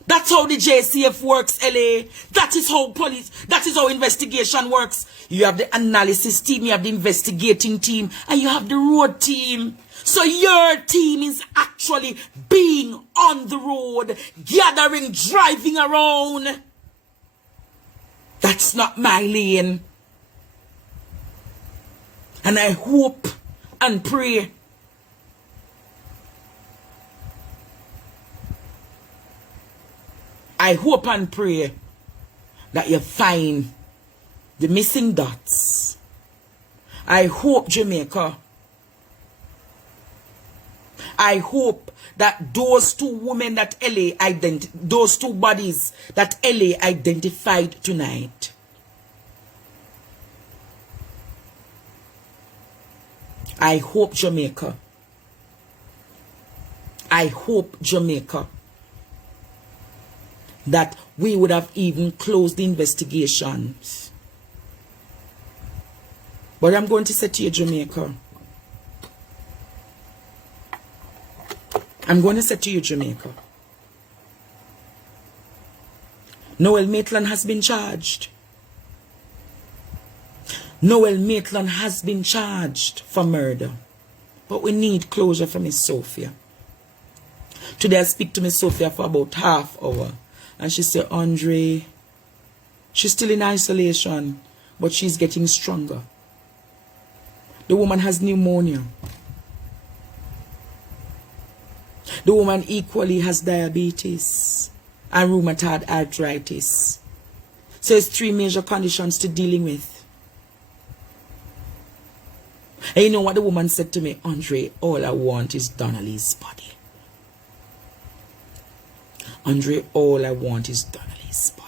that's how the JCF works, LA. That is how police, that is how investigation works. You have the analysis team, you have the investigating team, and you have the road team. So your team is actually being on the road, gathering, driving around. That's not my lane. And I hope and pray I hope and pray that you find the missing dots. I hope, Jamaica, I hope that those two women that those two bodies that LA identified tonight, I hope, Jamaica, that we would have even closed the investigations. But I'm going to say to you, Jamaica, Noel Maitland has been charged. Noel Maitland has been charged for murder. But we need closure for Miss Sophia. Today I speak to Miss Sophia for about half hour. And she said, Andre, she's still in isolation, but she's getting stronger. The woman has pneumonia. The woman equally has diabetes and rheumatoid arthritis. So it's 3 major conditions to dealing with. And you know what the woman said to me? Andre, all I want is Donnelly's body. Andre, all I want is Donnelly's body.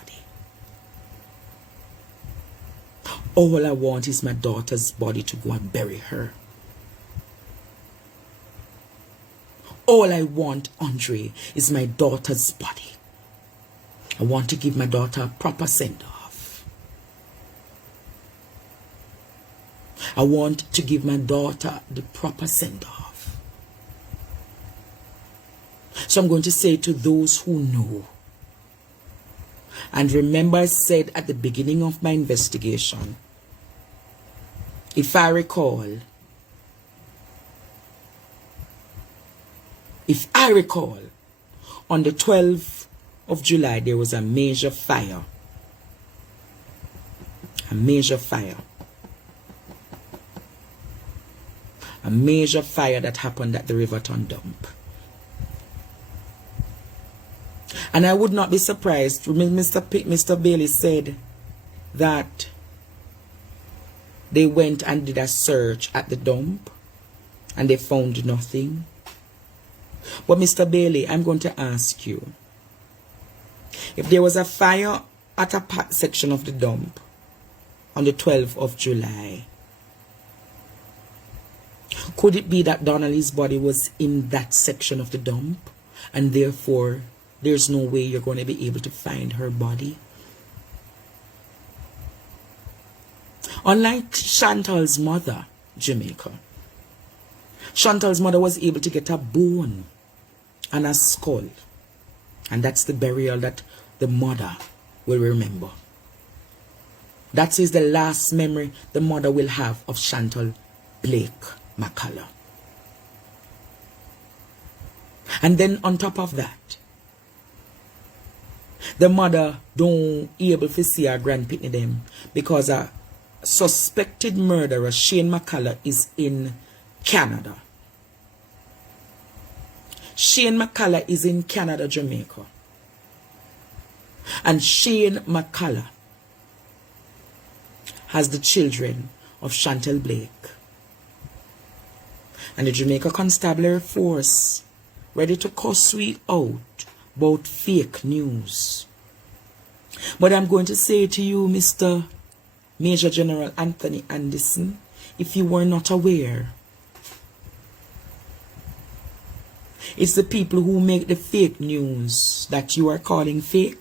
All I want is my daughter's body to go and bury her. All I want, Andre, is my daughter's body. I want to give my daughter a proper send-off. I want to give my daughter the proper send-off. So I'm going to say to those who know, and remember I said at the beginning of my investigation, if I recall, on the 12th of July, there was a major fire. A major fire that happened at the Riverton dump. And I would not be surprised. Mr. Bailey said that they went and did a search at the dump and they found nothing. But Mr. Bailey, I'm going to ask you, if there was a fire at a section of the dump on the 12th of July, could it be that Donnelly's body was in that section of the dump and therefore there's no way you're going to be able to find her body? Unlike Chantal's mother, Jamaica, Chantal's mother was able to get a bone and a skull. And that's the burial that the mother will remember. That is the last memory the mother will have of Chantal Blake McCullough. And then on top of that, the mother don't able to see her grandpitney them because a suspected murderer, Shane McCullough, is in Canada. Shane McCullough is in Canada, Jamaica. And Shane McCullough has the children of Chantal Blake. And the Jamaica Constabulary Force ready to cuss we out about fake news. But I'm going to say to you, Mr. Major General Anthony Anderson, if you were not aware, it's the people who make the fake news that you are calling fake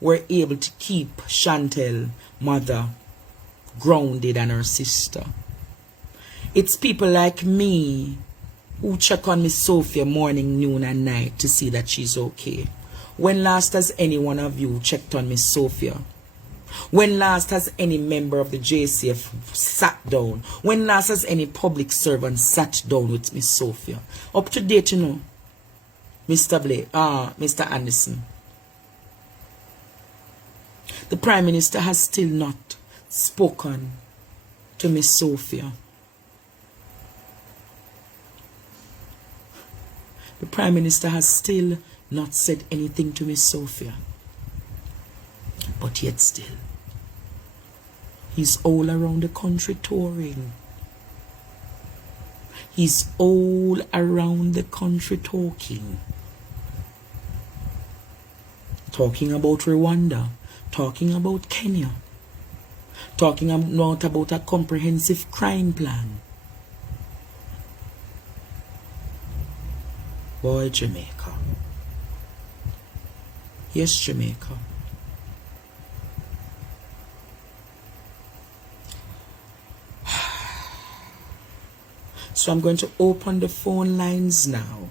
were able to keep Chantal, mother, grounded and her sister. It's people like me who check on Miss Sophia morning, noon and night to see that she's okay. When last has any one of you checked on Miss Sophia? When last has any member of the JCF sat down? When last has any public servant sat down with Miss Sophia? Up to date, you know, Mr. Anderson. The Prime Minister has still not spoken to Miss Sophia. The Prime Minister has still not said anything to Miss Sophia. But yet still, He's all around the country touring. He's all around the country talking. Talking about Rwanda. Talking about Kenya. Talking about a comprehensive crime plan. Boy, Jamaica. Yes, Jamaica. So I'm going to open the phone lines now.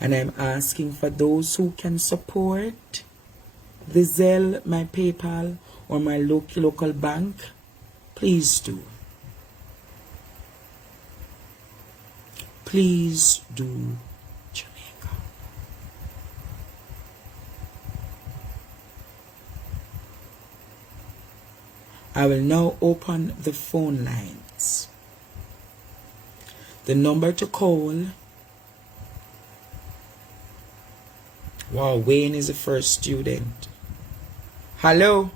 And I'm asking for those who can support the Zelle, my PayPal, or my local bank. Please do. Please do, Jamaica. I will now open the phone lines. The number to call. Wow, Wayne is the first student. Hello?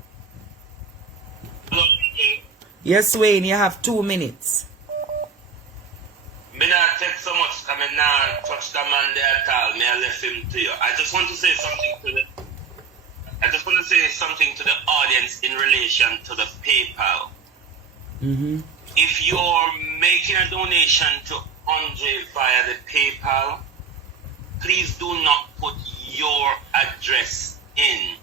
Yes, Wayne, you have 2 minutes. Me not take so much, I mean, now touch the man there at all. Me I left him to you. I just want to say something to the audience in relation to the PayPal. If you're making a donation to Andre via the PayPal, please do not put your address in.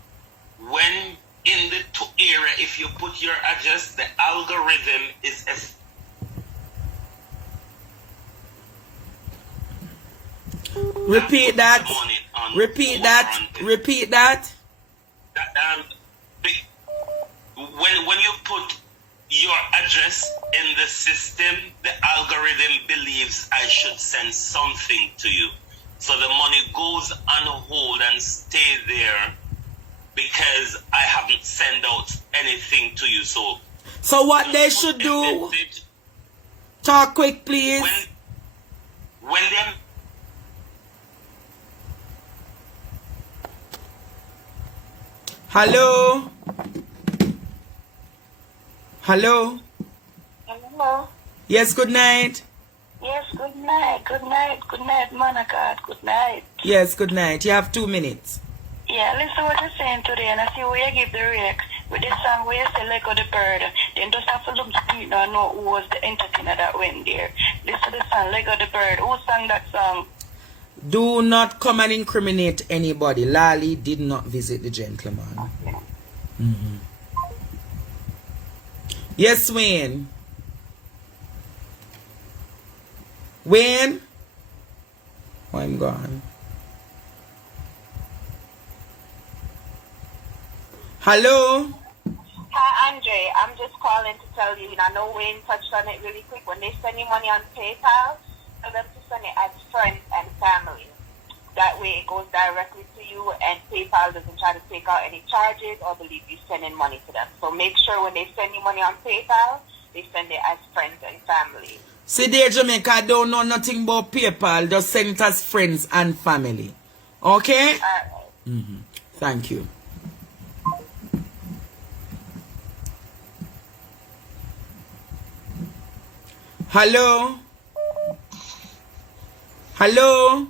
When in the area, if you put your address, the algorithm is Repeat that. Repeat that. Repeat that. When you put your address in the system, the algorithm believes I should send something to you. So the money goes on hold and stay there because I haven't sent out anything to you. So what they should do? Message, talk quick, please. When they Hello? Hello? Hello. Yes, good night. Yes, good night. Good night. Good night, man of God. Good night. Yes, good night. You have 2 minutes. Yeah, listen what you're saying today, and I see where you give the react with this song where you say "Let Go the Bird." Then just have to look deep now and know who was the entertainer that went there. Listen to the song "Let Go the Bird." Who sang that song? Do not come and incriminate anybody. Lali did not visit the gentleman. Okay. Yes, Wayne. Wayne? Oh, I'm gone. Hello? Hi, Andre. I'm just calling to tell you, I know Wayne touched on it really quick. When they send you money on PayPal, tell them to send it as friends and family. That way it goes directly to you and PayPal doesn't try to take out any charges or believe you sending money to them. So make sure when they send you money on PayPal, they send it as friends and family. See there, Jamaica, I don't know nothing about PayPal. Just send it as friends and family. Okay? Alright. Thank you. Hello? Hello?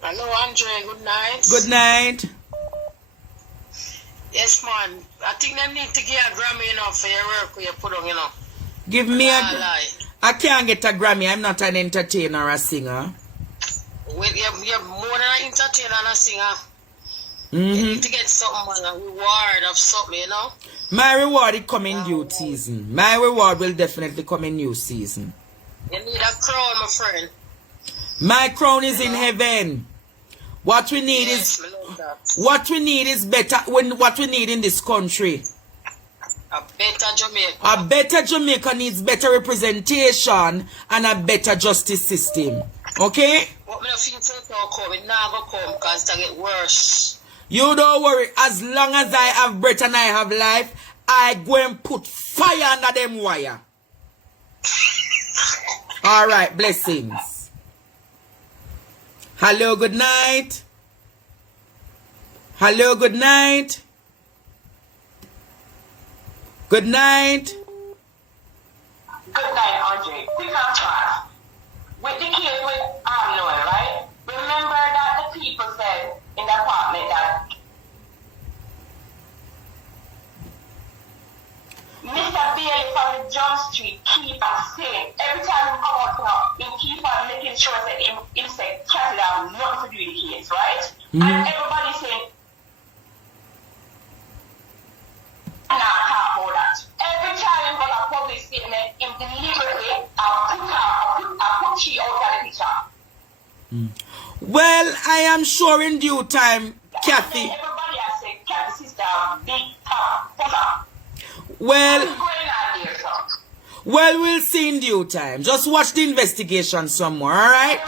Hello, Andre. Good night. Good night. Yes, man. I think they need to get a Grammy, for your work you put on, Give me I can't get a Grammy. I'm not an entertainer or a singer. Well, you're more than an entertainer and a singer. You need to get something, a reward of something, My reward is coming due season. My reward will definitely come in new season. You need a crown, my friend. My crown is in heaven. What we need is better. What we need in this country. A better Jamaica. A better Jamaica needs better representation and a better justice system. Okay? What me feel so come, it never come because it get worse. You don't worry. As long as I have breath and I have life, I go and put fire under them wire. Alright, blessings. Hello, good night. Hello, good night. Good night. Good night, Andre. Quick and fast. With the case with Noel, right? Remember that the people said in the apartment that Mr. Bailey from the John Street keep on saying, every time he come out now, he keep on making sure that him say, Cathy, that have nothing to do with the case, right? And everybody saying, nah, talk about that. Every time he got a public statement, him deliberately put she out of the picture. Well, I am sure in due time, Kathy. Everybody has said, Kathy sister, big top. Well, What's going on there, sir? well, we'll see in due time. Just watch the investigation some more, all right?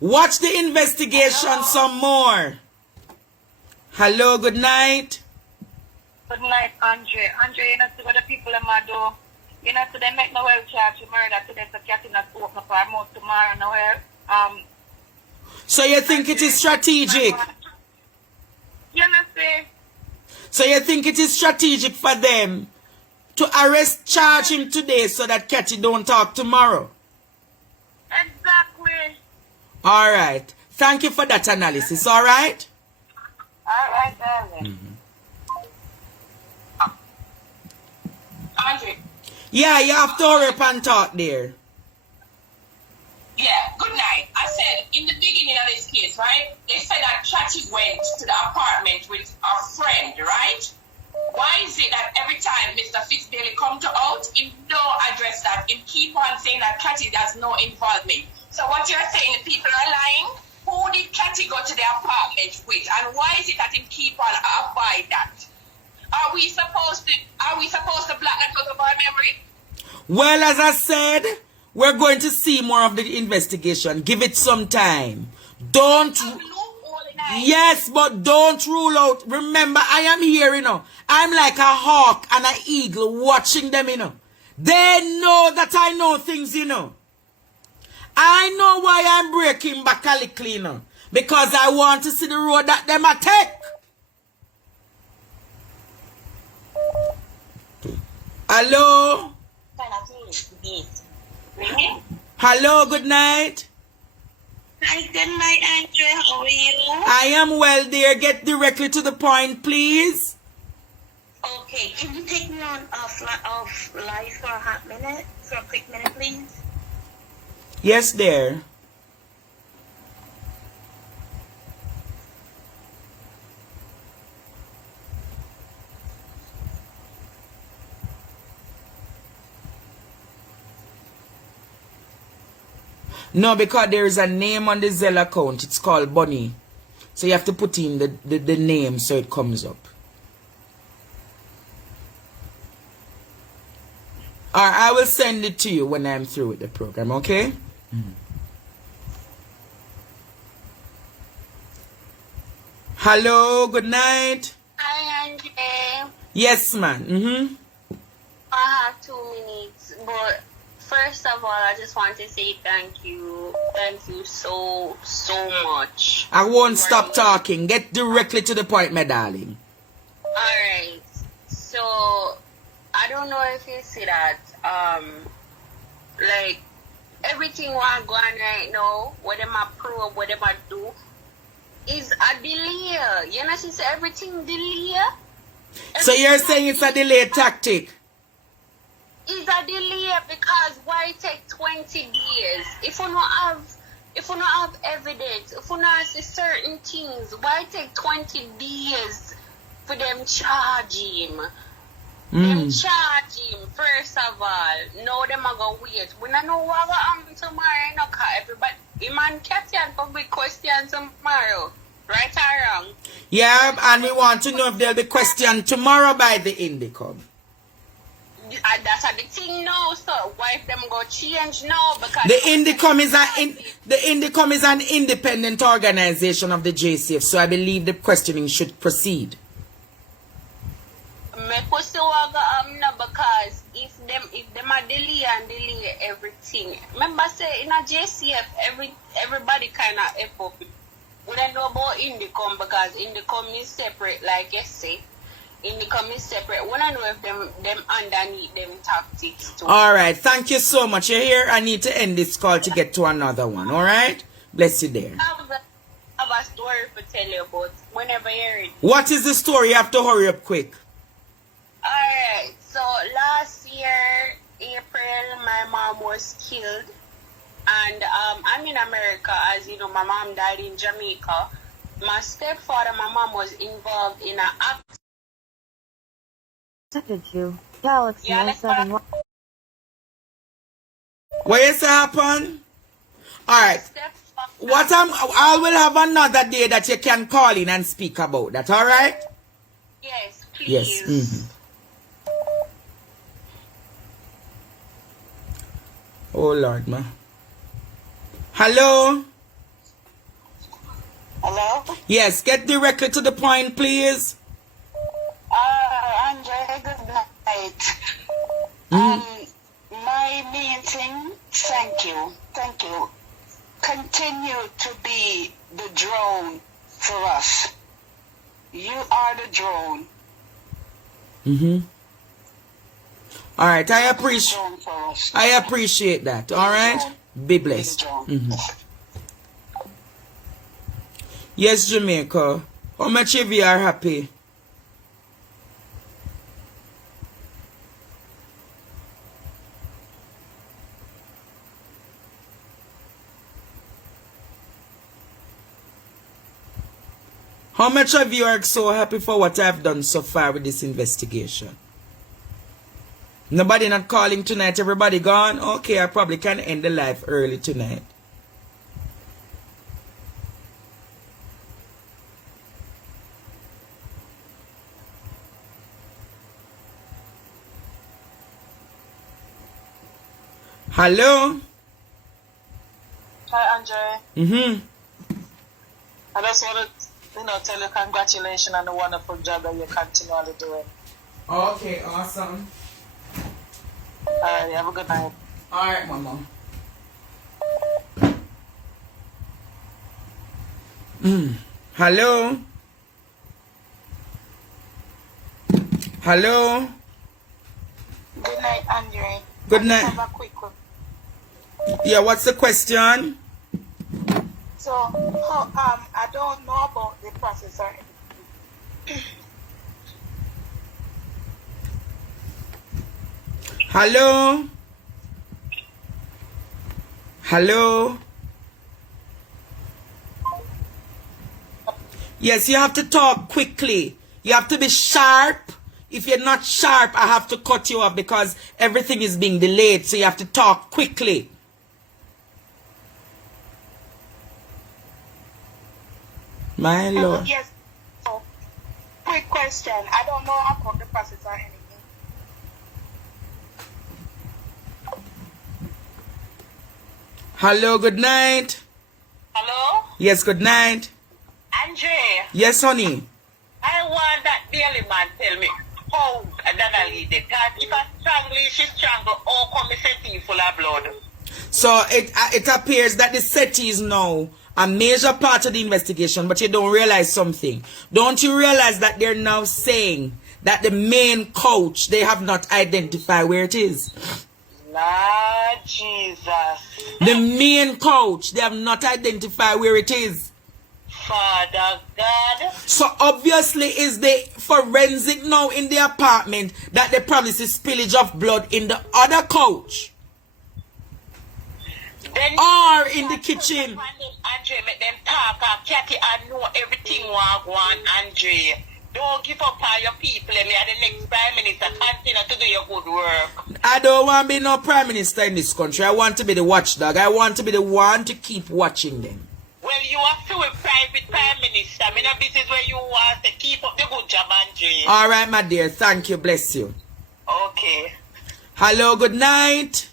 Watch the investigation some more. Hello, good night. Good night, Andre. Andre, you know, see what the people in my door. You know, so they make Noel charge of murder today, so Cathy not to open up her mouth tomorrow, Noel. So you think it is strategic? You know, see? So you think it is strategic for them to charge him today so that Cathy don't talk tomorrow? Exactly. All right. Thank you for that analysis, all right? All right, darling. Andre. Yeah, you have to hurry up and talk there. Yeah, good night. I said in the beginning of this case, right? They said that Cathy went to the apartment with a friend, right? Why is it that every time Mr. Fitzbailey come to out, he don't address that? He keep on saying that Cathy has no involvement. So what you're saying, the people are lying? Who did Cathy go to the apartment with? And why is it that he keep on abide that? Are we supposed to black that out of our memory? Well, as I said, we're going to see more of the investigation. Give it some time. Don't... Yes, but don't rule out. Remember, I am here, you know. I'm like a hawk and an eagle watching them, you know. They know that I know things, you know. I know why I'm breaking back a little, you know. Because I want to see the road that them a take. Hello? Hello, good night. Hi, good night, Andrea. How are you? I am well, dear. Get directly to the point, please. Okay, can you take me on off live for a hot minute? For a quick minute, please? Yes, dear. No, because there is a name on the Zelle account. It's called Bunny. So you have to put in the name so it comes up. Alright, I will send it to you when I'm through with the program, okay? Hello, good night. Hi, Andrea. Yes, man. I have 2 minutes, but first of all, I just want to say thank you. Thank you so much. I won't stop talking. Get directly to the point, my darling. Alright. So, I don't know if you see that, like, everything what going on right now, what them I prove, what them I do, is a delay. You know, she said everything delay. So you're saying it's a delay tactic? It's a delay because why take 20 days? If we don't have evidence, if we don't see certain things, why take 20 days for them charge him? Them charge him first of all. Now them are gonna wait. We don't know what will happen tomorrow. You know, everybody, him and Cathy and public question tomorrow. Right or wrong? Yeah, and we want to know if there'll be question tomorrow by the Indicom. And that's the thing now, so why if them go change now? Because the Indicom is an independent organization of the JCF, so I believe the questioning should proceed. Because if them are delay everything. Remember say in a JCF everybody kinda up. We don't know about Indicom because Indicom is separate, like you say. in the coming separate. Wanna know if them underneath them tactics too. Alright, thank you so much. You hear? I need to end this call to get to another one. Alright? Bless you there. I have a story to tell you about whenever you're ready. What is the story? You have to hurry up quick. Alright, so last year, April, my mom was killed. And I'm in America, as you know, my mom died in Jamaica. My stepfather, my mom was involved in an accident. Accepted you. Galaxy Yeah, that's 07. What is happen? Alright. Stepfather, I will have another day that you can call in and speak about that, alright? yes, please. Yes. Mhm. Oh Lord, ma. Hello? Hello? Yes, get directly to the point, please. Andre, good night. Mhm. My main thing, thank you. Continue to be the drone for us. You are the drone. Mm-hmm. All right, I Drone for us. appreciate that. All right, be blessed. Drone. Mhm. Yes, Jamaica. How much of you are happy? How much of you are so happy for what I've done so far with this investigation? Nobody not calling tonight? Everybody gone? Okay, I probably can end the live early tonight. Hello? Hi, Andre. Mm-hmm. I just want to, tell you congratulations on the wonderful job that you're continually doing. Okay, awesome. All right, have a good night. All right, Mama. Hello? Hello? Good night, Andre. Good I just night. have a quick one. Yeah, what's the question? So, I don't know about the process or anything. Hello? Hello? Yes, you have to talk quickly. You have to be sharp. If you're not sharp, I have to cut you off because everything is being delayed. So you have to talk quickly. My Lord. Yes. So, quick question. I don't know about the process or anything. Hello, good night. Hello? Yes, good night. Andre, Yes, honey. I want that daily man tell me how Donnelly did that. If I strangle, she strangle, or come a setting full of blood. So it appears that the SETI is now a major part of the investigation, but you don't realize something. Don't you realize that they're now saying that the main coach, they have not identified where it is? Lord Jesus. The main coach, they have not identified where it is. Father God. So obviously is the forensic now in the apartment that they promise is spillage of blood in the other coach. Then Or in the kitchen. Andre, make them talk. Cathy, I know everything want Andre. Don't give up on your people. Me are the next prime minister. Continue to do your good work. I don't want to be no prime minister in this country. I want to be the watchdog. I want to be the one to keep watching them. Well, you have to be private prime minister. I mean, this is where you want to keep up the good job, Andre. All right, my dear. Thank you. Bless you. Okay. Hello, good night.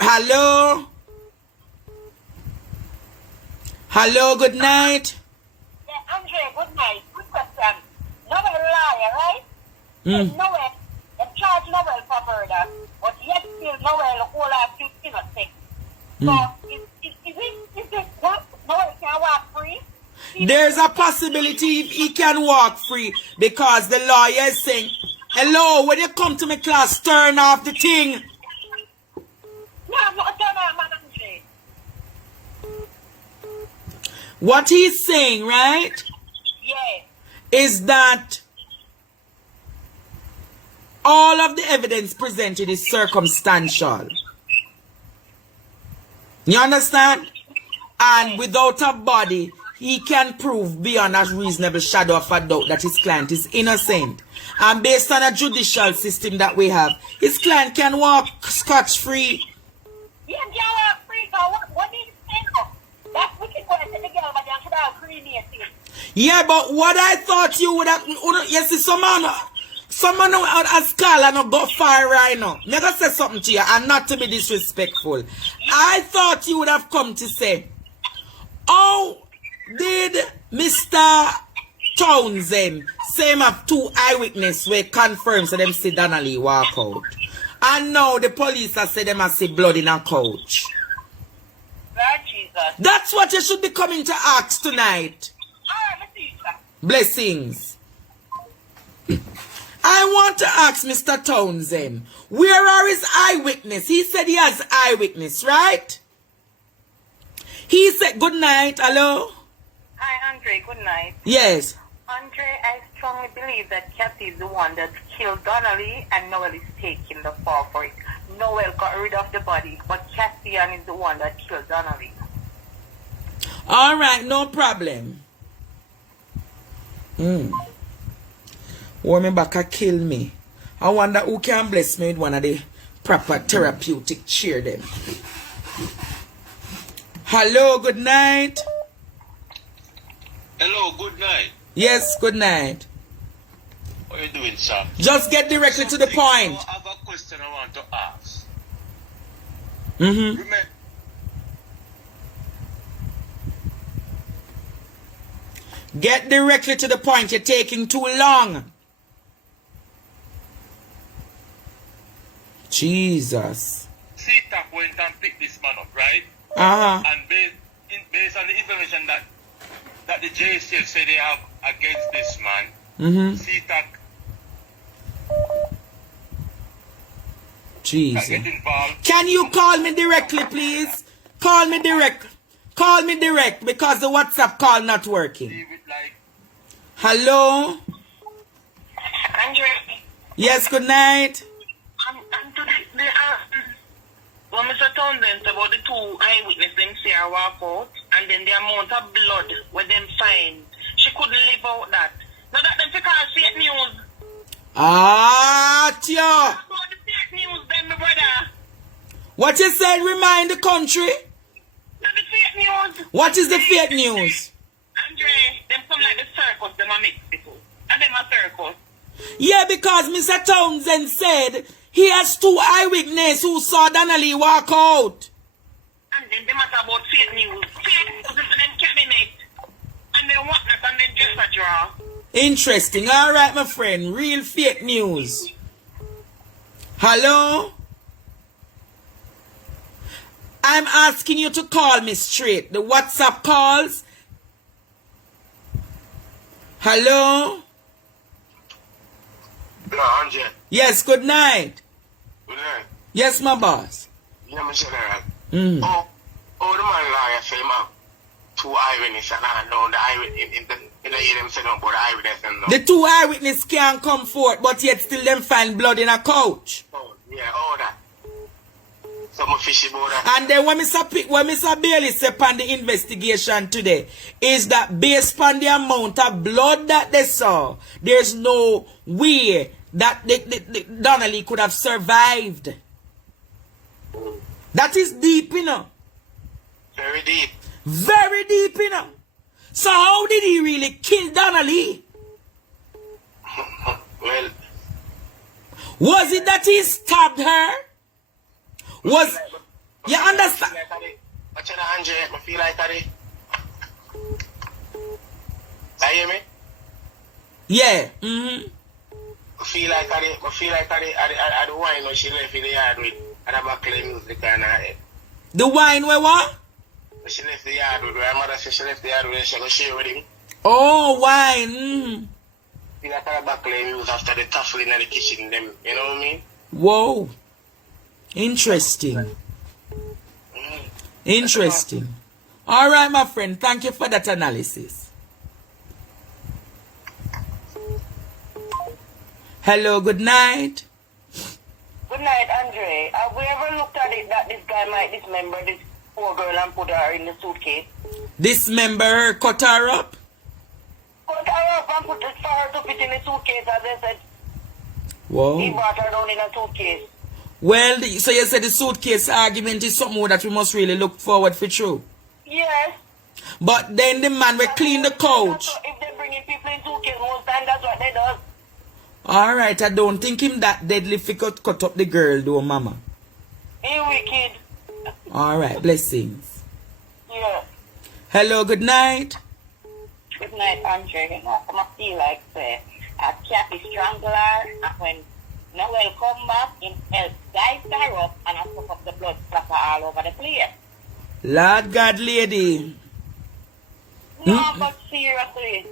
Hello? Hello, good night. Yeah, Andre, good night. Good question. Noel liar, right? Noel, they charge Noel for murder, but yet still Noel whole life 15 or 6. So, is this what? Noel can walk free? There's a possibility he can walk free because the lawyer is saying, hello, when you come to my class, turn off the thing. No, I'm not turn off, man, Andre. What he's saying, right, Yeah. is that all of the evidence presented is circumstantial. You understand? And without a body, he can prove beyond a reasonable shadow of a doubt that his client is innocent. And based on a judicial system that we have, his client can walk scotch-free. Yeah, can walk free, so what do you say now? That's wicked going to the girl, but you should have cremated. Yeah, but what I thought you would have... Yes, someone a scholar no go far right now. Me gonna say something to you, and not to be disrespectful. I thought you would have come to say, how did Mr. Townsend say him have 2 eyewitnesses where confirms that them see Donnelly walk out? And now the police have said them have see blood in a couch. Lord Jesus. That's what you should be coming to ask tonight. Alright, let's see, sir. Blessings. I want to ask Mr. Townsend, where are his eyewitnesses? He said he has eyewitness, right? He said, good night, hello? Hi, Andre, good night. Yes. Andre, I strongly believe that Kathy is the one that killed Donnelly and Noel is taking the fall for it. Noel got rid of the body, but Cassian is the one that killed Donnelly. All right, no problem. Woman back a kill me. I wonder who can bless me with one of the proper therapeutic cheer them. Hello, good night. Hello, good night. Yes, good night. How are you doing, sir? Just get directly to the point. I have a question I want to ask. Mm-hmm. Remember, Get directly to the point. You're taking too long. Jesus. CTAC went and picked this man up, right? Uh-huh. And based on the information that the JCF say they have against this man, CTAC Jesus. get involved. Can you call me directly, please? Call me direct. Call me direct because the WhatsApp call not working. Leave it like Hello? Andre, Yes, good night. and to when Mr. Townsend said about the 2 eyewitnesses, them say I walk out, and then the amount of blood when them find, she couldn't live out that. Now that them because fake news. Ah, Tio. About the fake news, then my brother. What you said remind the country? Not the fake news. What is the fake news? Andre, them come like the circus, them a mix people. And them a circus. Yeah, because Mr. Townsend said he has 2 eyewitnesses who saw Donnelly walk out. And then they matter about fake news. Fake news is them cabinet. And then whatnot, and then just a draw. Interesting. All right, my friend. Real fake news. Hello? I'm asking you to call me straight. The WhatsApp calls. Hello? no, Andre. Yes, good night. Good night. Yes, my boss. Yeah, my general. Mm. Oh, the man lawyer say him have 2 eyewitnesses and I know the eyewitness in the hear them say no about the eyewitness and no. The 2 eyewitnesses can't come forth, but yet still them find blood in a couch. Oh, yeah, all that. Some fishy about that. And then what Mr. Bailey said on the investigation today is that based on the amount of blood that they saw, there's no way that Donnelly could have survived. That is deep, you know. Very deep. Very deep, you know. So how did he really kill Donnelly? Well, Was it that he stabbed her? Was... You understand? What's your Andre? I feel like that. You hear me? Yeah. Mm-hmm. I feel like I the wine when she left in the yard with and I'm a clean music and The wine where what? She left the yard with her mother. She left the yard with her. She go share with him. Oh, why? Mm. In a car back lane use after the tuffling in the kitchen. Them, you know what I mean? Whoa. Interesting. Interesting. All right, my friend. Thank you for that analysis. Hello, good night. Good night, Andre. Have we ever looked at it that this guy might dismember this poor girl and put her in the suitcase? Dismember her, cut her up? Cut her up and put it for her to fit in the suitcase, as I said. Whoa. He brought her down in a suitcase. Well, so you said the suitcase argument is something that we must really look forward for true. Yes. But then the man will clean the couch. If they bring in people in suitcase most time, that's what they do. Alright, I don't think him that deadly if he could cut up the girl though, mama. He wicked. Alright, blessings. Yeah. Hello, good night. Good night, Andre. I feel like a cat is strangle her, and when Noel come back, him help guide her up and I suck up the blood splatter all over the place. Lord God, lady. No, but seriously.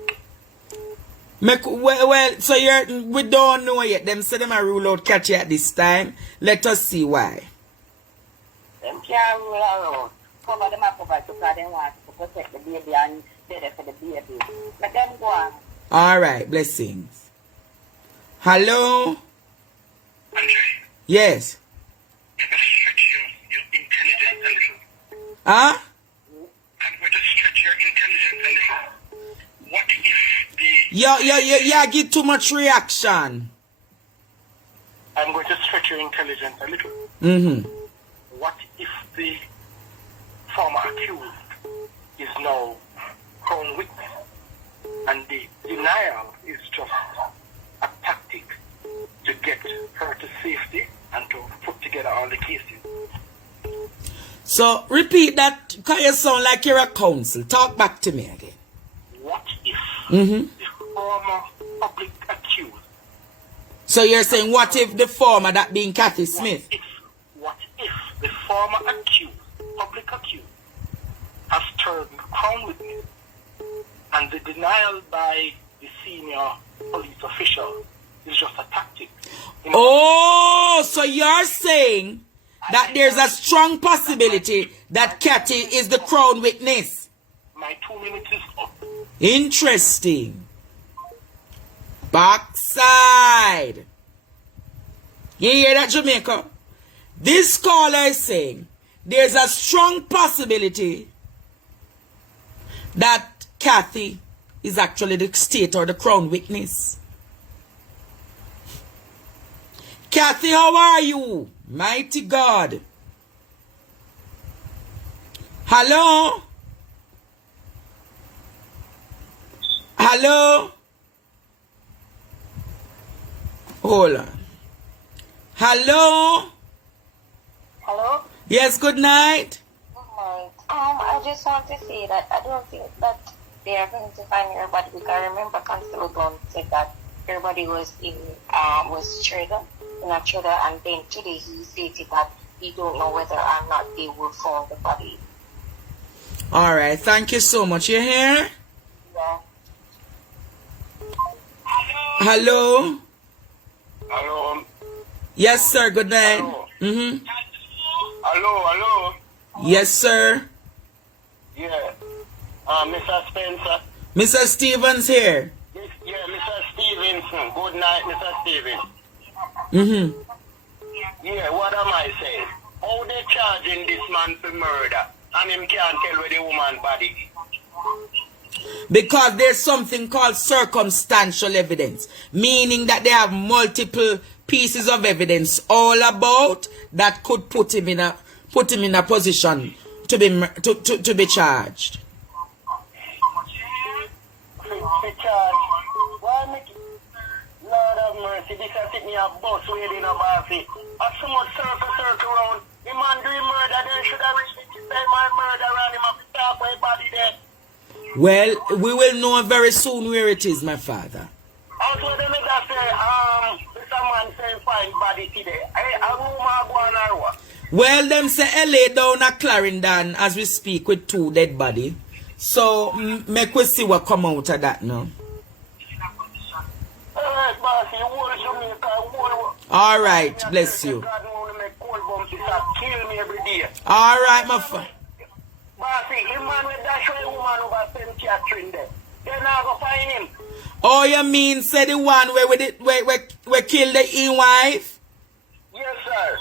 Well, so we don't know yet. Them say them a rule out catchy at this time. Let us see why. Them can't rule around. Cover them up over because they want to protect the baby and dead for the baby. Let them go on. Alright, blessings. Hello? Andre, Yes. you must stretch your intelligence a little. Huh? I'm going to stretch your intelligence a little. What if the... Yeah, get too much reaction. I'm going to stretch your intelligence a little. Mm-hmm. What if the former accused is now crown witness and the denial is just a tactic to get her to safety and to put together all the cases? So, repeat that because you sound like you're a counsel. Talk back to me again. What if Mm-hmm. the former public accused... So you're saying, what if the former, that being Kathy Smith? What if the former accused, public accused, has turned crown witness and the denial by the senior police official is just a tactic? Oh, so you're saying that there's a strong possibility that Kathy is the crown witness. My 2 minutes is up. Interesting. Backside. You hear that, Jamaica? This caller is saying there's a strong possibility that Kathy is actually the state or the crown witness. Kathy, how are you? Mighty God. Hello? Hello? Hold on. Hello? Hello? Yes, good night. Good night. I just want to say that I don't think that they are going to find her body because I remember Constable Blunt said that her body was in a trailer, and then today he stated that he don't know whether or not they will find the body. All right, thank you so much. You here? Yeah. Hello? Hello? Yes, sir. Good night. Hello? Mm-hmm. Hello? Yes, sir. Yeah. Mr. Spencer? Mr. Stevens here. Yeah, Mr. Stevenson. Good night, Mr. Stevens. Mm-hmm. Yeah, what am I saying? How they charging this man for murder and him can't tell where the woman body is? Because there's something called circumstantial evidence, meaning that they have multiple pieces of evidence all about that could put him in a position to be charged. Lord have mercy, this has hit me a bus waiting in a bathroom. As so much circle around, the man doing murder, then should have reached the man murder around him and pick up my body there. Well, we will know very soon where it is, my father. Also, they make us say, this man saying find body today. Hey, a rumor go on or what? Well, them say LA down at Clarendon as we speak with 2 dead body. So, make we see what come out of that now. Alright, boss, you want Jamaica, Alright, bless you. Alright, my friend. Bossy, him man with that show woman over St. Catherine there. They're not gonna find him. Oh, you mean say the one where killed the wife? Yes, sir.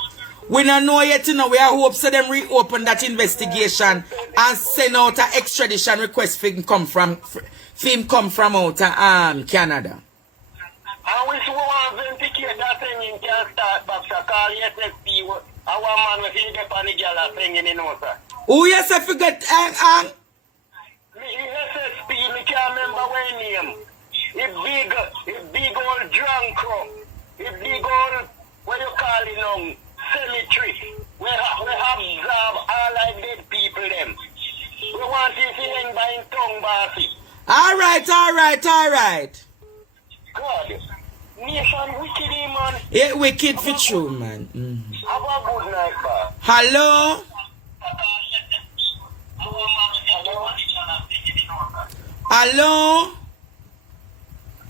We don't know yet, you know. We are hope so them reopen that investigation and send out an extradition request for him come from out Canada. And we should want to vindicate that thing in can start back, sir. Call SSP, our man will see the funny girl singing in out, sir. Oh, yes, I forget. Me SSP, me can't remember what name. It big old drunk crow. It big old, what you call it now, cemetery. We have observed all like dead people them. We want to see him by his tongue, bossy. Alright. God, nation wicked, man. Yeah, wicked for true, man. Have a good night, boss. Hello? Hello?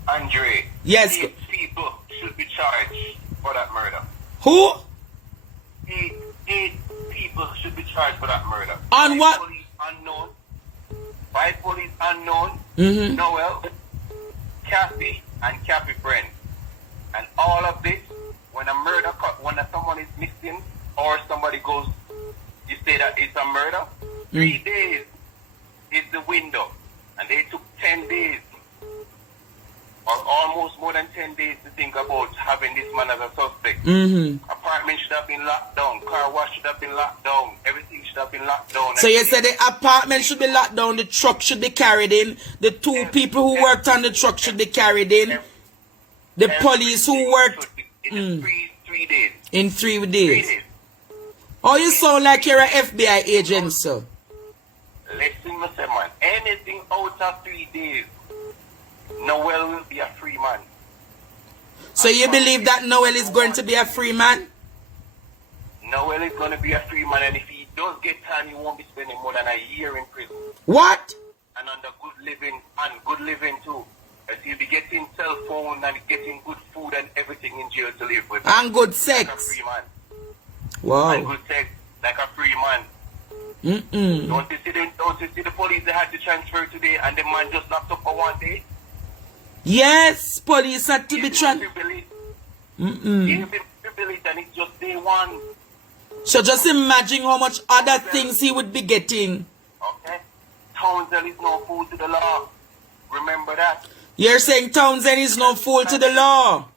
Andre, Yes. 8 people should be charged for that murder. Who? 8 people should be charged for that murder. On what? Five police unknown. Noel, Kathy, and Kathy friend. And all of this, when someone is missing or somebody goes, you say that it's a murder. 3 days is the window, and they took 10 days. Or almost more than 10 days to think about having this man as a suspect. Apartment should have been locked down. Car wash should have been locked down. Everything should have been locked down. So you said the apartment should be locked down, the truck should be carried in, the 2 people who worked on the truck should be carried in, the police who worked in 3 days. In 3 days. Oh, you sound like you're an FBI agent, sir. Listen, Mr. Man, anything out of 3 days, Noel will be a free man. So you believe that Noel is going to be a free man? Noel is going to be a free man, and if he does get time, he won't be spending more than a year in prison. What? And under good living too. As he'll be getting cell phone and getting good food and everything in jail to live with. And good sex. Like a free man. Wow. And good sex, like a free man. Don't you see the police they had to transfer today and the man just locked up for 1 day? Yes, police had to be transferred. He's been privileged and it's just day 1. So just imagine how much other things he would be getting. Okay? Townsend is no fool to the law. Remember that. You're saying Townsend is no fool to the law?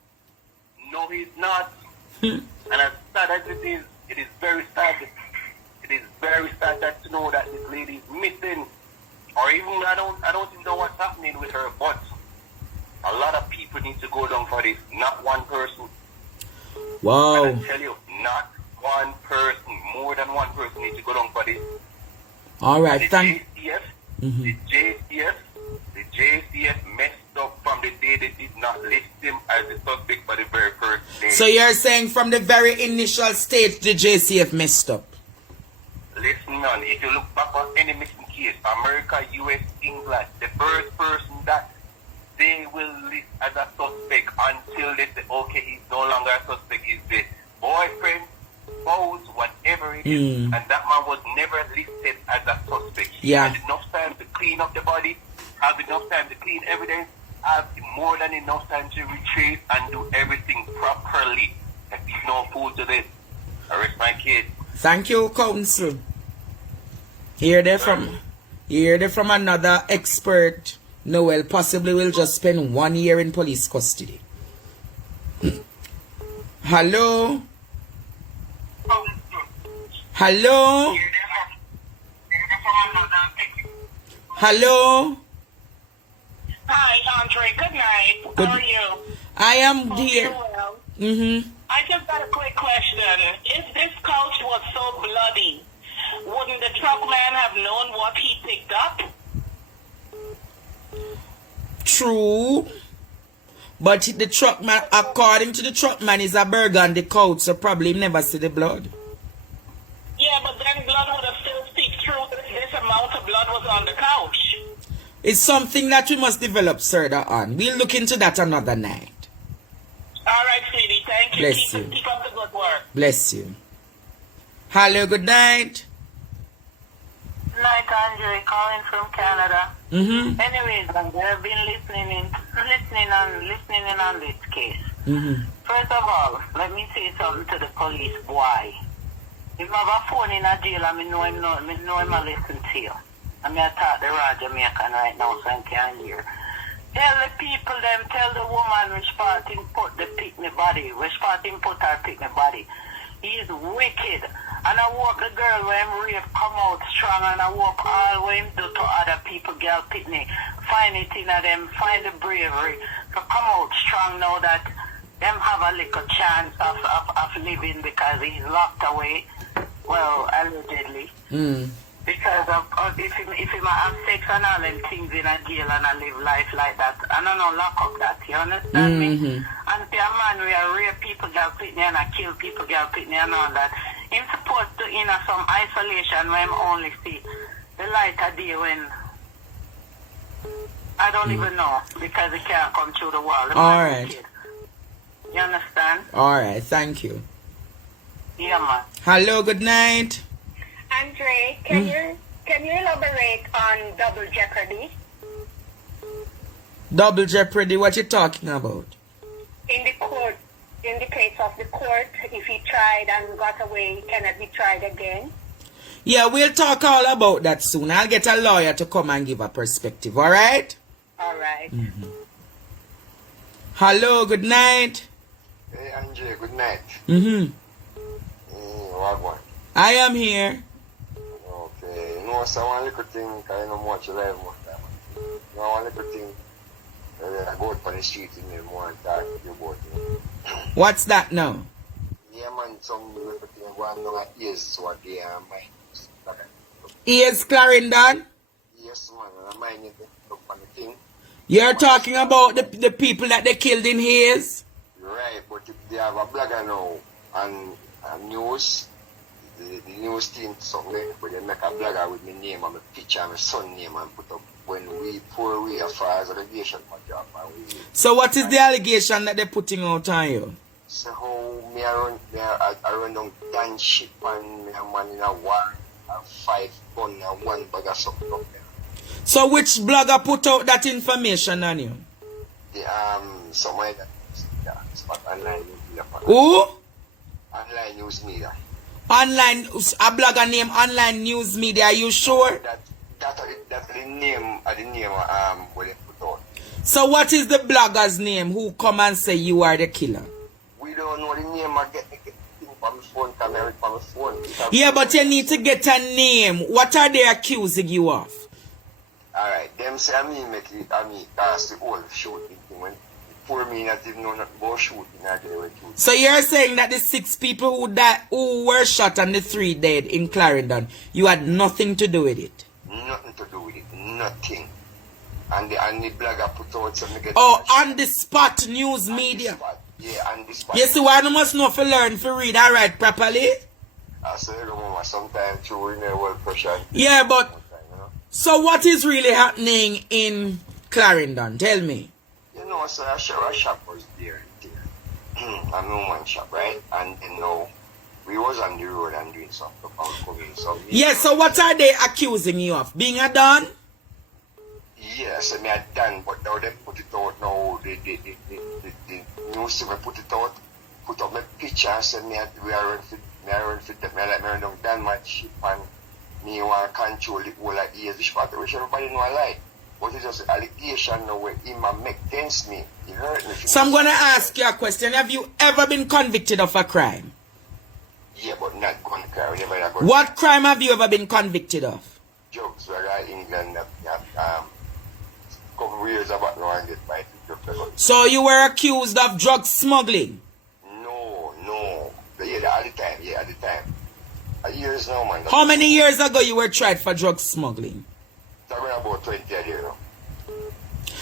No, he's not. And as sad as it is very sad. It is very sad that to know that this lady is missing. Or even I don't even know what's happening with her, but a lot of people need to go down for this, not one person. Wow. And I tell you, not one person, more than one person needs to go down for this. Alright, thank you. The JCF messed up from the day they did not list him as a suspect for the very first day. So you're saying from the very initial stage the JCF messed up? Listen, man, if you look back on any missing case, America, US, England, the first person that they will list as a suspect until they say, okay, he's no longer a suspect, is the boyfriend, spouse, whatever it is. And that man was never listed as a suspect. He had enough time to clean up the body, have enough time to clean evidence, have more than enough time to retrieve and do everything properly. And he's no fool to this. I rest my case. Thank you, counsel. Hear there from another expert. Noel possibly will just spend 1 year in police custody. Hello? Hello? Hello? Hi, Andre. Good night. How are you? I am dear. I just got a quick question. If this coach was so bloody, wouldn't the truck man have known what he picked up? True. But the truck man, according to the truck man, is a burgundy coat, so probably never see the blood. It's something that we must develop further on. We'll look into that another night. All right, sweetie. Thank you. Bless you. Keep up the good work. Bless you. Hello, good night. Night, Andre, calling from Canada. Mm-hmm. Anyways, I've been listening in on this case. Mm-hmm. First of all, let me say something to the police boy. If I have a phone in a jail, I know him a listen to you. I mean, I talk the raw Jamaican right now, so I can't hear. Tell the people, tell the woman which part him put the picnic body, which part him put her picnic body. He is wicked. And I walk the girl when him rape come out strong, and I walk all what him do to other people, girl picnic. Find it in them, find the bravery to come out strong now that them have a little chance of living because he's locked away. Well, allegedly. Mm. Because of if he have sex and all them things in a jail and I live life like that, I don't know, lock up that, you understand me? And if a man we are rape people girl pitney and I kill people girl pitney and all that, he's supposed to in some isolation where him only see the light of day when I don't even know because he can't come through the wall. Alright. You understand? Alright, thank you. Yeah, man. Hello, good night. Andre, can you elaborate on double jeopardy? Double jeopardy, what you talking about? In the court, in the case of the court, if he tried and got away, he cannot be tried again. Yeah, we'll talk all about that soon. I'll get a lawyer to come and give a perspective, alright? Alright. Mm-hmm. Hello, good night. Hey, Andre, good night. Mm-hmm. What one? I am here. Okay, you know, so one little thing, I know much live more time. You know, one little thing, I go out on the street in the morning, talk to you about it. What's that now? Yeah, man, some little thing going on at ears, so they are mine. Ears Clarendon? Yes, man, and I mind it, look on the thing. You're talking about the people that they killed in Hayes? Right, but if they have a blogger now, and news, the news team something, but they make a blogger with my name and my picture and my son name and put up when we pour away as far as allegation my job. So what is the allegation that they're putting out on you? So how me around down Dan ship and me a man in a war, a 5 gun and 1 bag of something up there. So which blogger put out that information on you? The somewhere that spot online news media. Who? Online news media. Online, a blogger named Online News Media, are you sure? That's the name where they put out. So what is the blogger's name who come and say you are the killer? We don't know the name. I get the thing from my phone, camera from my phone. Yeah, but you need to get a name. What are they accusing you of? Alright, them say that's the old shooting thing when for me not even know nothing about shooting. So you're saying that the 6 people who were shot and the 3 dead in Clarendon, you had nothing to do with it? Nothing to do with it, nothing. And the blogger put out something. On the spot news media. Yeah, on the spot. Yes, so I must know to learn to read and write properly. I say sometimes through in the world pressure. Yeah, but so what is really happening in Clarendon? Tell me. You know, so a shop was there. A no man shop, right? And you know, we was on the road and doing some coming. So so what are they accusing you of? Being a don? Yes, I mean I done, but now they put it out now. The news team put it out, put up my picture and said we are run for them. Me like me run down Dan my ship and me want to control the whole of years. Which part which everybody know I like. But it's just an allegation now where he might make against me. He hurt me. So I'm gonna ask you a question. Have you ever been convicted of a crime? Yeah, but not gun crime. What crime have you ever been convicted of? Drugs where I England couple of years about now and get by drugs. So you were accused of drug smuggling? No. Yeah, at the time. Years now, man. How many years ago you were tried for drug smuggling? About 20 years now.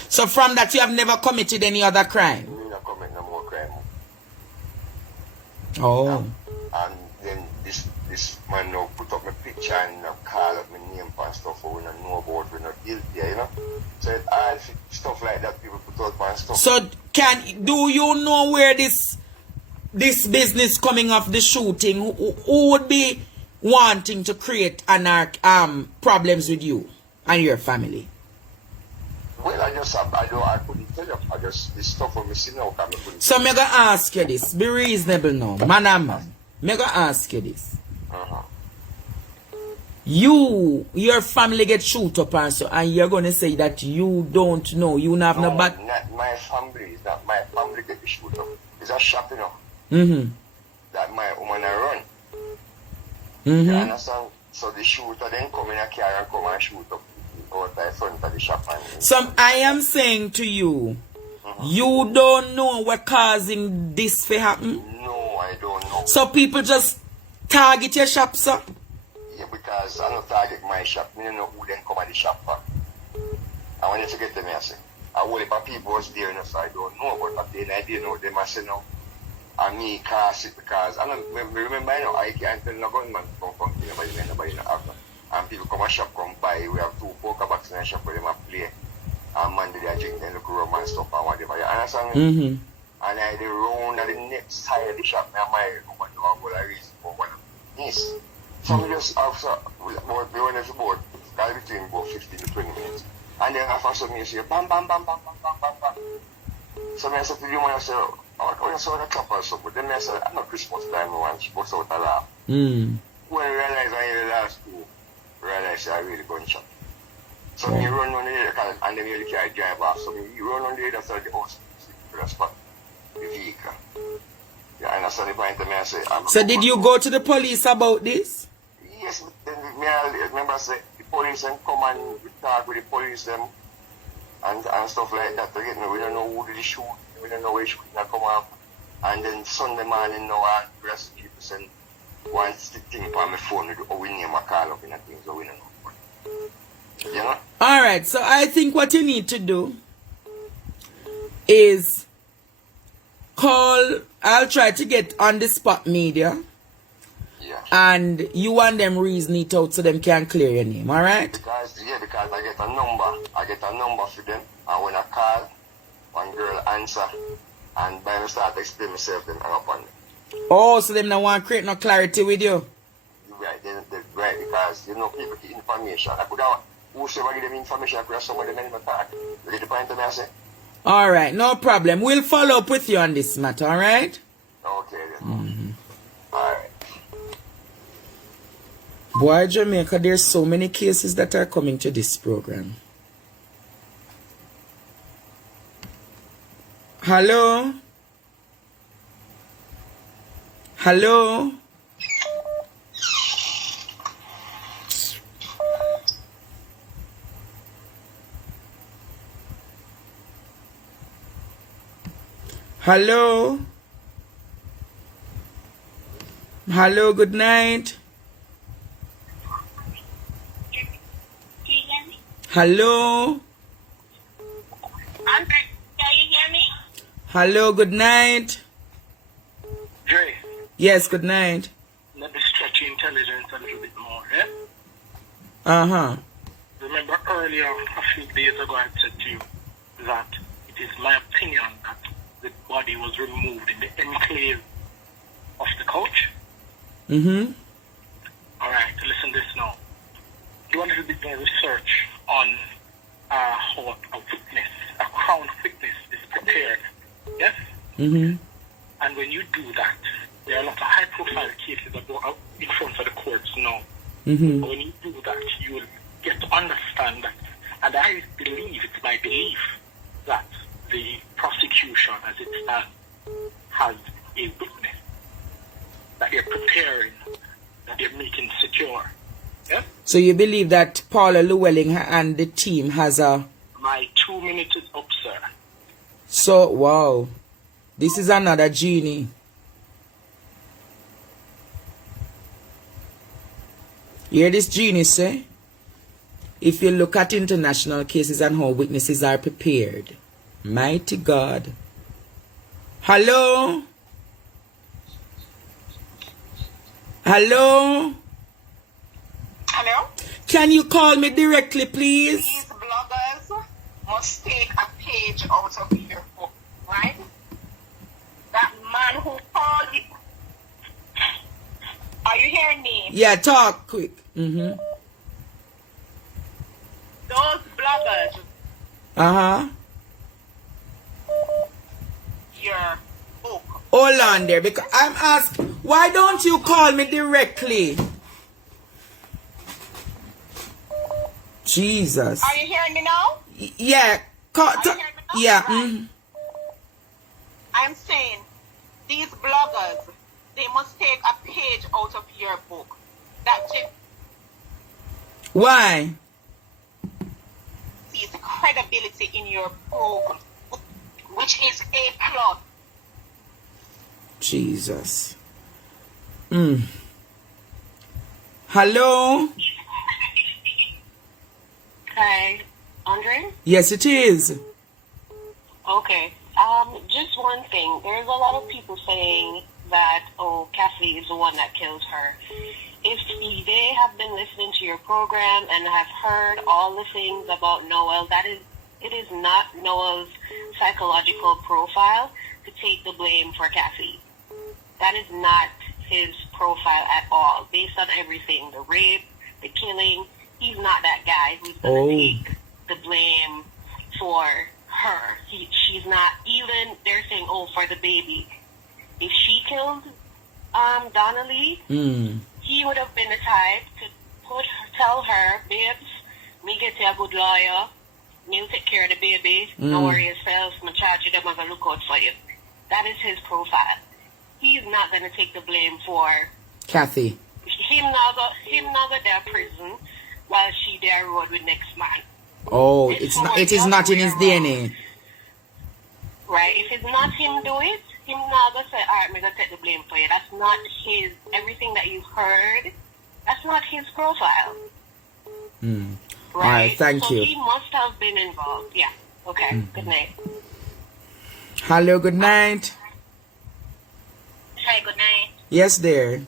So from that you have never committed any other crime? I not commit no more crime. Oh. And then this man now put up my picture and call up my name. and stuff we don't know about, we're not guilty, you know. So it's hard stuff like that people put out and stuff. So do you know where this business coming off the shooting, who would be wanting to create problems with you and your family? Well, I couldn't tell you. This stuff for me see now. So me gonna ask you this. Be reasonable now. Man and man. Me gonna ask you this. Your family get shoot up and so, and you're gonna say that you don't know. You have no bad. Not my family. It's not my family get the shoot up. It's a shop, you know. That my woman run. You understand? So the shooter then come in a car and come and shoot up out the front of the shop. So I am saying to you, you don't know what causing this to happen? No, I don't know. So people just target your shop, sir? Yeah, because I don't target my shop. I don't know who then come at the shop for. I want you to get them, I say. A whole heap of people was there, so I don't know, but at the end I didn't know them, I say no. And me cast it because I don't remember, I know I can't tell no gunman to come from nobody in the after. And people come and shop, come buy. We have 2 poker boxes in the shop where them play. And Monday they drink, then look rum and stuff and whatever. You understand me? And I the round at the next side of the shop, and my woman do a whole reason for one of this. So we just have we went every board, between about 15 to 20 minutes. And then after some you see bam bam bam bam bam bam bam bam. So I said to you, I said, oh, you saw the clap or something. But then I said, I'm not Christmas time, and she busts out a laugh. When I realized I hear the last 2, I realized I really gunshot. So me run on the other, and then you can't drive off. So me run on the other side of the house to the spot, the vehicle. Yeah, and that's the point to me, I say, so did you go to the police about this? Yes, then I remember I say, the police and come and we talk with the police them and stuff like that. Again, we don't know who did the shoot, we don't know where the shooting come up. And then Sunday morning now, I rest people send one thing on my phone with we name a call up in a thing, so we don't know. You know? Alright, so I think what you need to do is call, I'll try to get on the spot media. Yeah. And you want them reason it out so them can clear your name, alright? Because I get a number for them, and when I call, one girl answer, and by the start explain myself, then hang up on me. Oh, so them don't want to create no clarity with you? Right, right, because you know people get information. I could have whoever give them information, I could have somebody in the park. You get the point of me, I say? Alright, no problem. We'll follow up with you on this matter, alright? Okay then. Alright. Boy, Jamaica, there's so many cases that are coming to this program. Hello? Hello? Hello? Hello, good night. Hello? Can you hear me? Hello, good night. Dre, Yes, good night. let me stretch your intelligence a little bit more, yeah? Uh-huh. Remember earlier, a few days ago, I said to you that it is my opinion that the body was removed in the enclave of the coach. Alright, listen to this now. Do a little bit more research on how a witness, a crown witness is prepared. Yes? And when you do that, there are a lot of high-profile cases that go out in front of the courts now. But when you do that, you will get to understand that, and I believe, it's my belief, that the prosecution, as it stands, has a witness that they're preparing, that they're making secure. Yeah? So you believe that Paula Llewellyn and the team has a... My 2 minutes is up, sir. So, wow. This is another genie. You hear this genie say? If you look at international cases and how witnesses are prepared. Mighty God. Hello? Hello? Hello? Can you call me directly, please? These bloggers must take a page out of your book, right? That man who called you. Are you hearing me? Yeah, talk quick. Those bloggers, Uh-huh. your book. Hold on there, because I'm asking, why don't you call me directly? Jesus. Are you hearing me now? Yeah. Are you hearing me now? Yeah. Right. I'm saying these bloggers, they must take a page out of your book. That's it. Why? Sees credibility in your book, which is A+. Jesus. Hello? Hi, Andre? Yes, it is. Okay. Just one thing. There's a lot of people saying that, oh, Kathy is the one that killed her. If they have been listening to your program and have heard all the things about Noel, it is not Noel's psychological profile to take the blame for Kathy. That is not his profile at all. Based on everything, the rape, the killing, he's not that guy who's going to take the blame for her. She's not even, they're saying, oh, for the baby. If she killed Donnelly, he would have been the type to tell her, babes, me get you a good lawyer, me take care of the baby, don't worry yourself, I'm charge you, them have a look out for you. That is his profile. He's not going to take the blame for Kathy. him not go there prison while she there road with next man. Oh, it is not in his DNA. Right. If it's not him do it, him not gonna say, alright, me gonna take the blame for you. That's not his, everything that you've heard, that's not his profile. Right? Alright, thank you. So he must have been involved. Yeah. Okay. Good night. Hello, good night. Hi, good night. Yes, dear.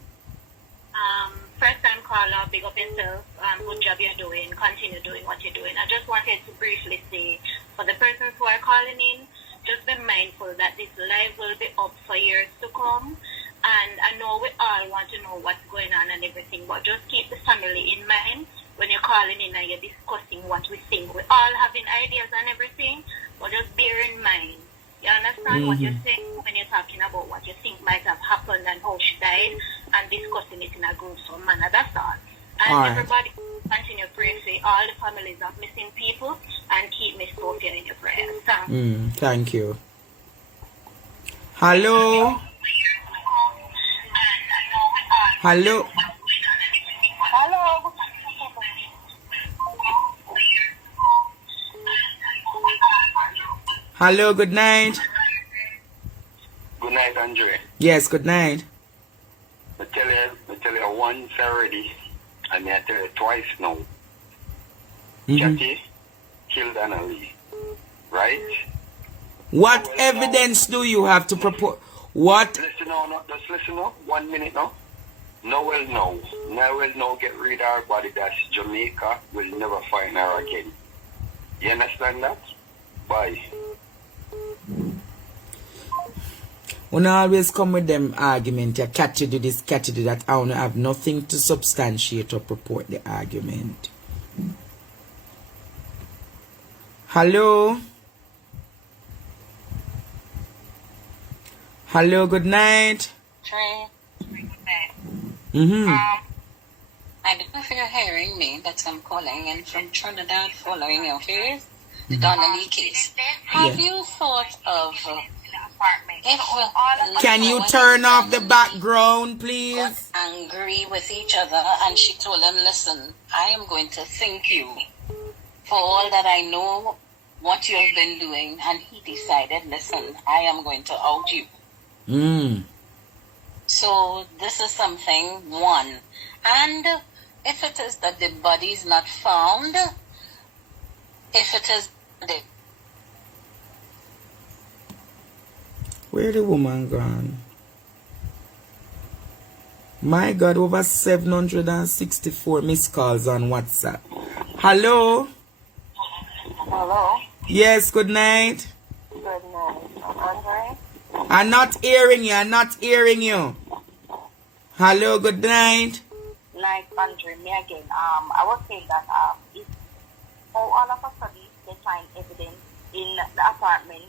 First time caller, big up yourself. Good job you're doing. Continue doing what you're doing. I just wanted to briefly say, for the persons who are calling in, just be mindful that this live will be up for years to come. And I know we all want to know what's going on and everything, but just keep the family in mind when you're calling in and you're discussing what we think. We all having ideas and everything, but just bear in mind. You understand what you're saying when you're talking about what you think might have happened and how she died, and discussing it in a gruesome manner. That's all. And everybody continue praying for all the families of missing people and keep Miss Sophia in your prayers. Thank you. Hello? Hello? Hello. Hello, good night. Good night, Andre. Yes, good night. I tell you once already, and I tell you twice now. Jackie killed Annalie, right? What evidence do you have to propose? What? Listen now, just listen now. 1 minute now. Noel now get rid of her body. That's Jamaica will never find her again. You understand that? Bye. When I always come with them argument, you catch you do this, catch you do that. I want to have nothing to substantiate or purport the argument. Hello? Hello, good night. Trey. I don't know if you're hearing me, but I'm calling in from Trinidad following your case, the Donnelly case. Have you thought of Can you turn off the background, please? Angry with each other, and she told him, listen, I am going to thank you for all that I know what you have been doing, and he decided, listen, I am going to out you. So this is something, one. And if it is that the body is not found, if it is the... Where the woman gone? My God, over 764 missed calls on WhatsApp. Hello? Hello? Yes, good night. Good night. Andre? I'm not hearing you. I'm not hearing you. Hello, good night. Night, Andre, me again. I was saying that if all of a sudden they find evidence in the apartment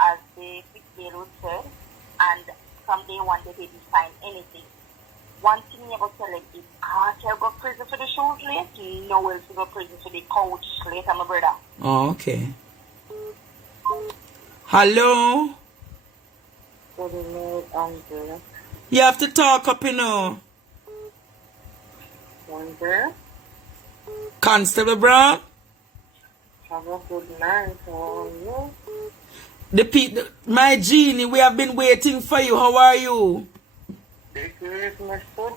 as the 6-year-old said, and from day one they didn't find anything. One thing you ever tell them is Carter go prison for the shoes late, Noel to go prison for the couch later, my brother. Oh, okay. Hello? Good night, Andre. You have to talk up, you know. Andre? Constable Brown? Have a good night. How are you? My genie, we have been waiting for you. How are you? They gave me foot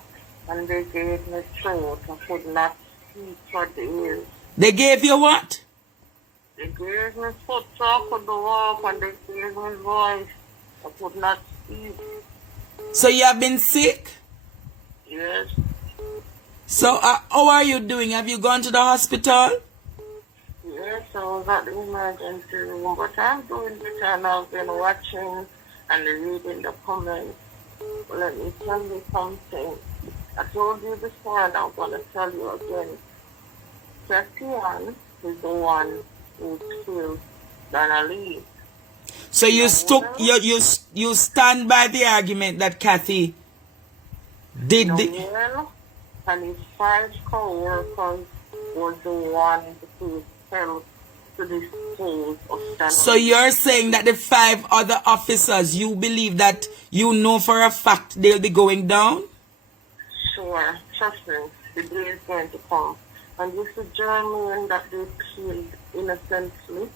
and they gave me throat. I could not speak for the ears. They gave you what? They gave me foot so I could walk, and they gave me voice. I could not speak. So you have been sick? Yes. So how are you doing? Have you gone to the hospital? Yes, I was at the emergency room, but I'm doing better, and I've been watching and reading the comments. Let me tell you something. I told you before, and I'm going to tell you again. Christian is the one who killed Donna Lee. So you you stand by the argument that Kathy did Noel and his 5 co-workers was the one who fell to this cause of Donna. So you're saying that the 5 other officers, you believe that you know for a fact they'll be going down? Sure, trust me, the day is going to come. And this is Jermaine that they killed innocently.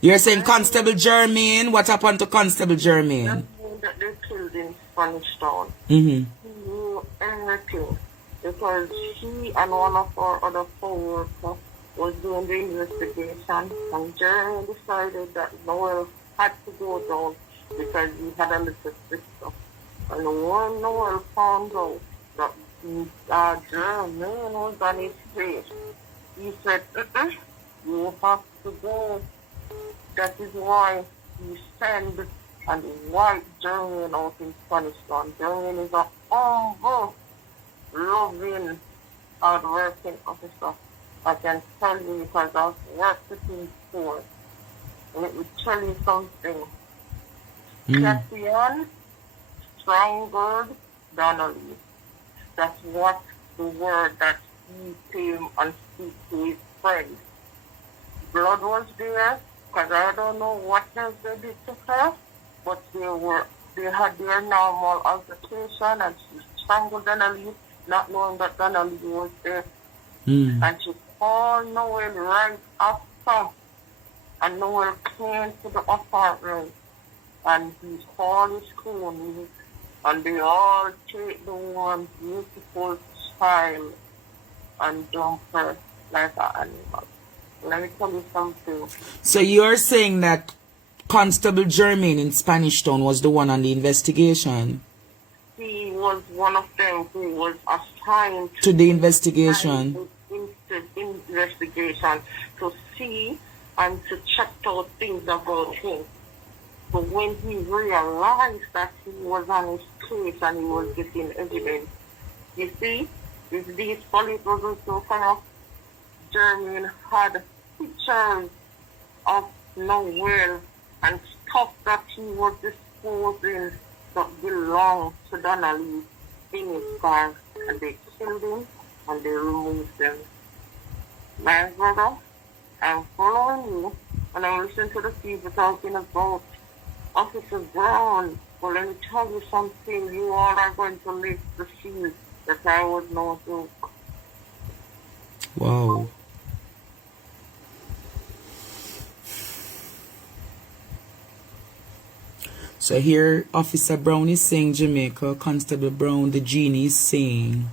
You're saying Constable Jermaine? What happened to Constable Jermaine? That they killed in Spanish Town. Mm-hmm. He knew everything because he and one of our other co-workers was doing the investigation, and Jermaine decided that Noel had to go down because he had a little sister. And when Noel found out that Jermaine was on his face, he said, you have to go. That is why he sent and white Jermaine out in Spanish Town. Jermaine is a humble, loving, hard-working officer. I can tell you because I've worked with him before. Let me tell you something. Cassian strangled Donnelly. That's what the word that he came and speak to his friend. Blood was there, because I don't know what else they did to her, but they had their normal altercation, and she strangled Donnelly, not knowing that Donnelly was there. And she called Noel right after, and Noel came to the apartment, and he called his phone, and they all take the one beautiful child and dump her like an animal. Let me tell you something. So you're saying that Constable Jermaine in Spanish Town was the one on the investigation? He was one of them who was assigned to the investigation. Investigation to see and to check out things about him. But when he realized that he was on his case and he was getting evidence, you see, if these police wasn't so far, Jermaine had pictures of Noel and stuff that he was disposing that belonged to Donnelly in his car, and they killed him and they removed them. My brother, I'm following you and I'm listening to the people talking about Officer Brown. Well, let me tell you something. You all are going to live to see that I was no joke. Wow. So here Officer Brown is saying Jamaica, Constable Brown, the genie, is saying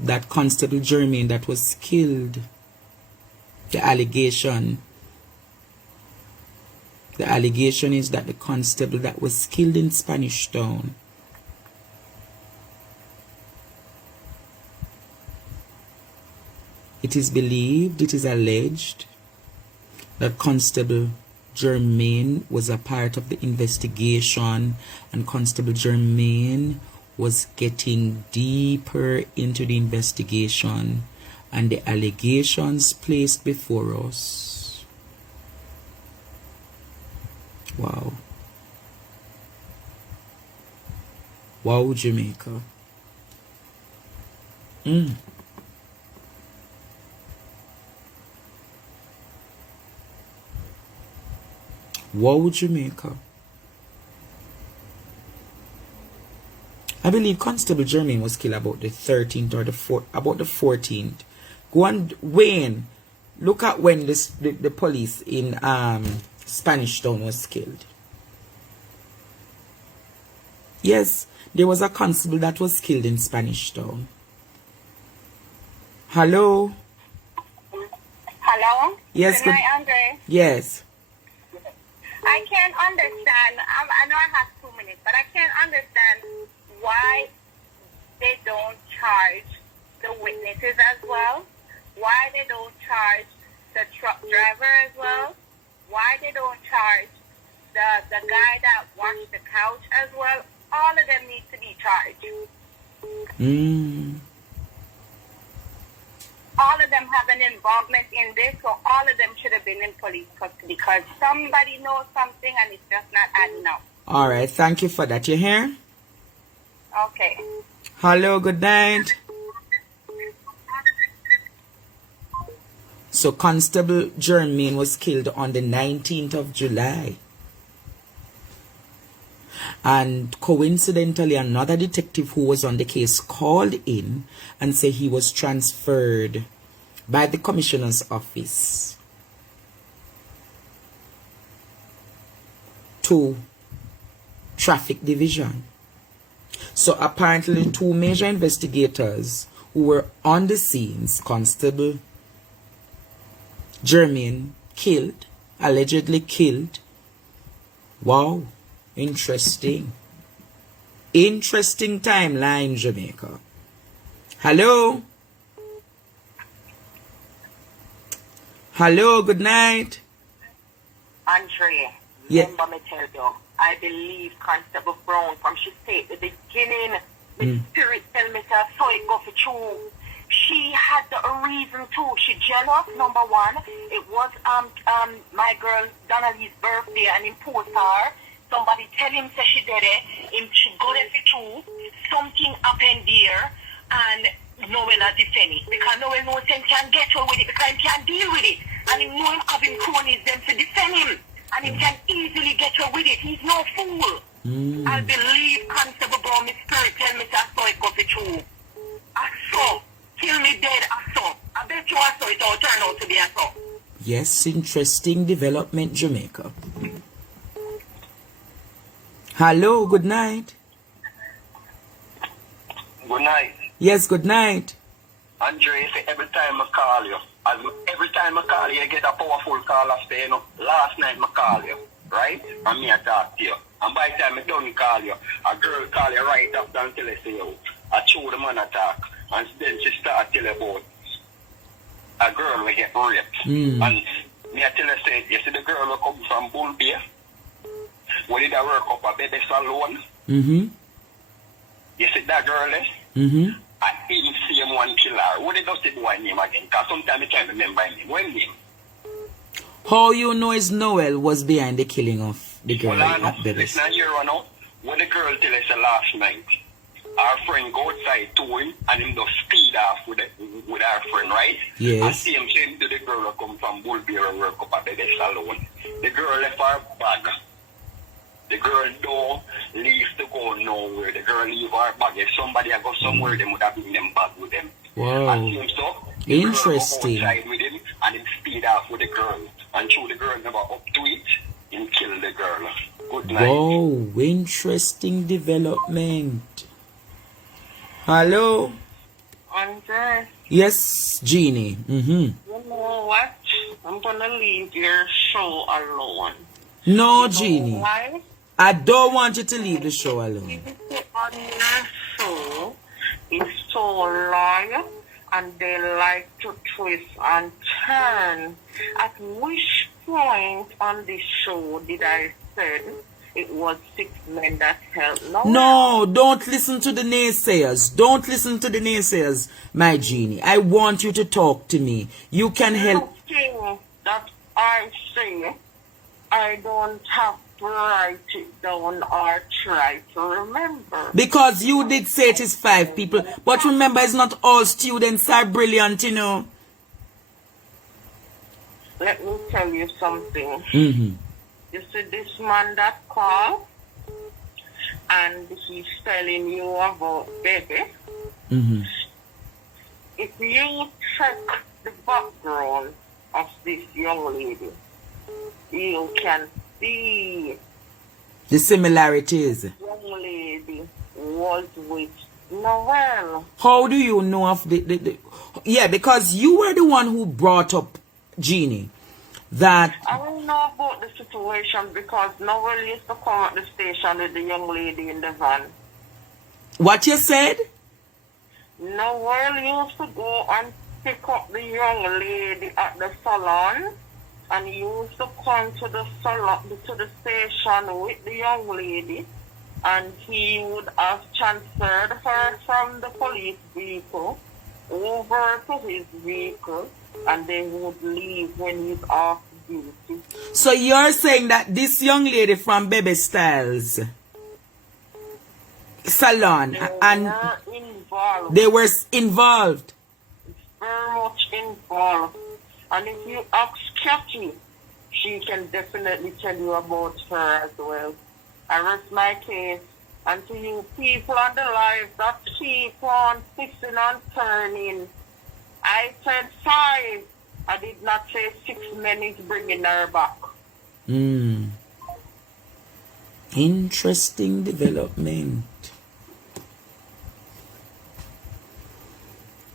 that Constable Jermaine that was killed, the allegation is that the constable that was killed in Spanish Town It is believed, it is alleged that Constable Germain was a part of the investigation, and Constable Germain was getting deeper into the investigation and the allegations placed before us. Wow. Wow, Jamaica. Wow, Jamaica. I believe Constable Germain was killed about the 13th or about the 14th. Go on, Wayne. Look at when the police in Spanish Town was killed. Yes, there was a constable that was killed in Spanish Town. Hello? Hello? Yes, Good night, Andre. Yes. I can't understand. I know I have 2 minutes, but I can't understand why they don't charge the witnesses as well. Why they don't charge the truck driver as well. Why they don't charge the guy that washed the couch as well. All of them need to be charged. All of them have an involvement in this, so all of them should have been in police custody because somebody knows something and it's just not adding up. All right, thank you for that. You hear? Okay. Hello, good night. So Constable Germain was killed on the 19th of July. And coincidentally, another detective who was on the case called in and said he was transferred by the commissioner's office to traffic division. So apparently 2 major investigators who were on the scenes, Constable Germain killed, allegedly killed. Wow. Interesting. Interesting timeline, Jamaica. Hello? Hello, good night. Andre, Yeah. remember me tell you, I believe Constable Brown from she said at the beginning, the spirit tell me to so it go for true. She had a reason too. She jealous, number one. It was my girl Donnelly's birthday and imposed her. Somebody tell him say she did it. Him she go there for true. Something happened there and Noel a defend it. Because Noel knows him can get her with it because he can deal with it. And he know him having cronies them to defend him. And he can easily get her with it. He's no fool. I believe Constable Brown, my spirit tell me that so it go for true. I saw. Kill me dead, I saw. I bet you I saw it all turn out to be a saw. Yes, interesting development, Jamaica. Hello, good night. Good night. Yes, good night. Andre, every time I call you, every time I call you, you get a powerful call after, you know. Last night I call you, right? And me I talk to you. And by the time I don't call you, a girl call you right after until I say, yo, I chew the man attack. And then she start tell about a girl will get raped. And me I tell her, say, you see the girl will come from Bull Bay? Where did I work up a baby salon? You see that girl there? I didn't see him one killer. What did the boy name again? Because sometimes I can't remember his name. What name? How you know is Noel was behind the killing of the girl Well, I know. at Bevis? Listen here, I know. When the girl tell us last night, our friend go outside to him and him just speed off with our friend, right? Yes. And see him saying to the girl who come from Bull Bear and work up at the salon. The girl left her bag. The girl don't leave to go nowhere. The girl leave her bag. If somebody had go somewhere, they would have been them bag with them. Wow. And see him so. Interesting. The girl go outside with him and him speed off with the girl. And through the girl never up to it, him kill the girl. Good night. Wow, interesting development. Hello? Andre, Yes, Jeannie. you know what? I'm gonna leave your show alone. No, Jeannie. Why? I don't want you to leave the show alone. On your show is so loyal and they like to twist and turn. At which point on the show did I say it was 6 men that helped? No, don't listen to the naysayers. Don't listen to the naysayers, my genie. I want you to talk to me. You can help. Nothing that I say, I don't have to write it down or try to remember. Because you did say it is 5 people. But remember, it's not all students are brilliant, you know. Let me tell you something. Mm-hmm. You see this man that called, and he's telling you about baby. Mm-hmm. If you check the background of this young lady, you can see the similarities. the young lady was with Noel. How do you know of the yeah, because you were the one who brought up Jeannie. That I don't know about the situation because Noel used to come at the station with the young lady in the van. What you said? Noel used to go and pick up the young lady at the salon, and he used to come to the salon, to the station with the young lady, and he would have transferred her from the police vehicle over to his vehicle, and they would leave when he's off duty. So you're saying that this young lady from Baby Styles salon and they were involved. Very much involved. And if you ask Kathy, she can definitely tell you about her as well. I rest my case. And to you people on the live that keep on fixing and turning, I said 5. I did not say 6 men is bringing her back. Interesting development.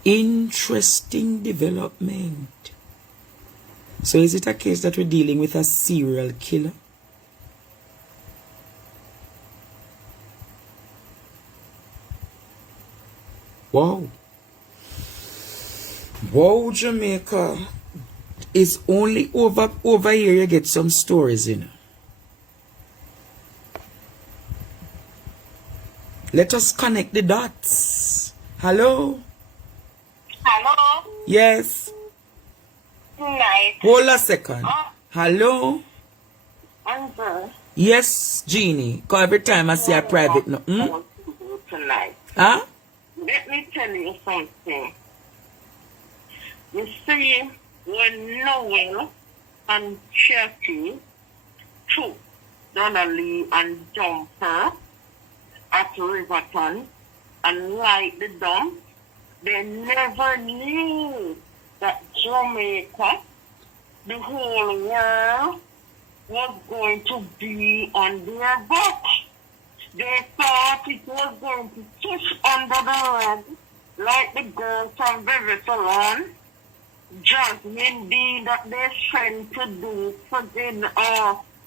Interesting development. So is it a case that we're dealing with a serial killer? Wow. Wow, Jamaica. It's only over here you get some stories, you know. Let us connect the dots. Hello? Hello? Yes. Night. Hold a second. Hello? Amber. Yes, Jeannie. Because every time I see a private no. Tonight. Huh? Let me tell you something. You see, when Noel and Cherky took Donnelly and Jumper at Riverton and light the dump, they never knew that Jamaica, the whole world, was going to be on their back. They thought it was going to push under the rug like the girl from Baby Salon, Jasmine D that they sent to do something,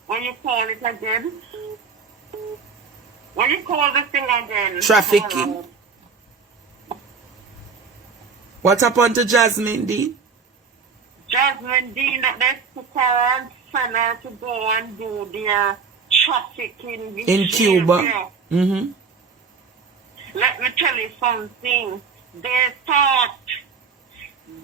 what you call it again? What you call the thing again? Trafficking. What happened to Jasmine D? Jasmine D that they took her and sent her to go and do their trafficking in Cuba. Mm-hmm. Let me tell you something. They thought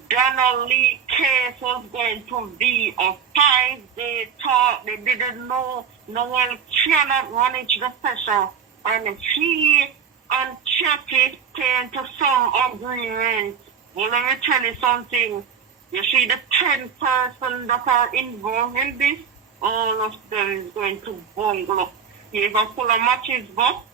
Donnelly case was going to be a 5. They thought, they didn't know Noel cannot manage the pressure. And he and Chucky came to some agreement. Well, let me tell you something. You see the 10 persons that are involved in this, all of them is going to bungle up. You're going to pull a matches box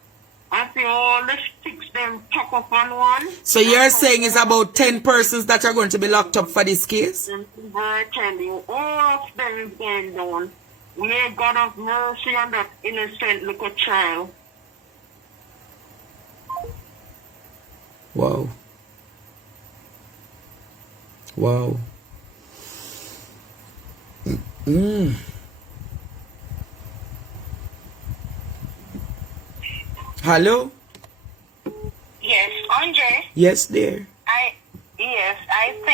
and see all the sticks them pack up on one. So you're saying it's about 10 persons that are going to be locked up for this case? I tell you, all of them is going down. May God have mercy on that innocent little child. Wow. Wow. Hello? Yes, Andre? Yes, dear. Yes,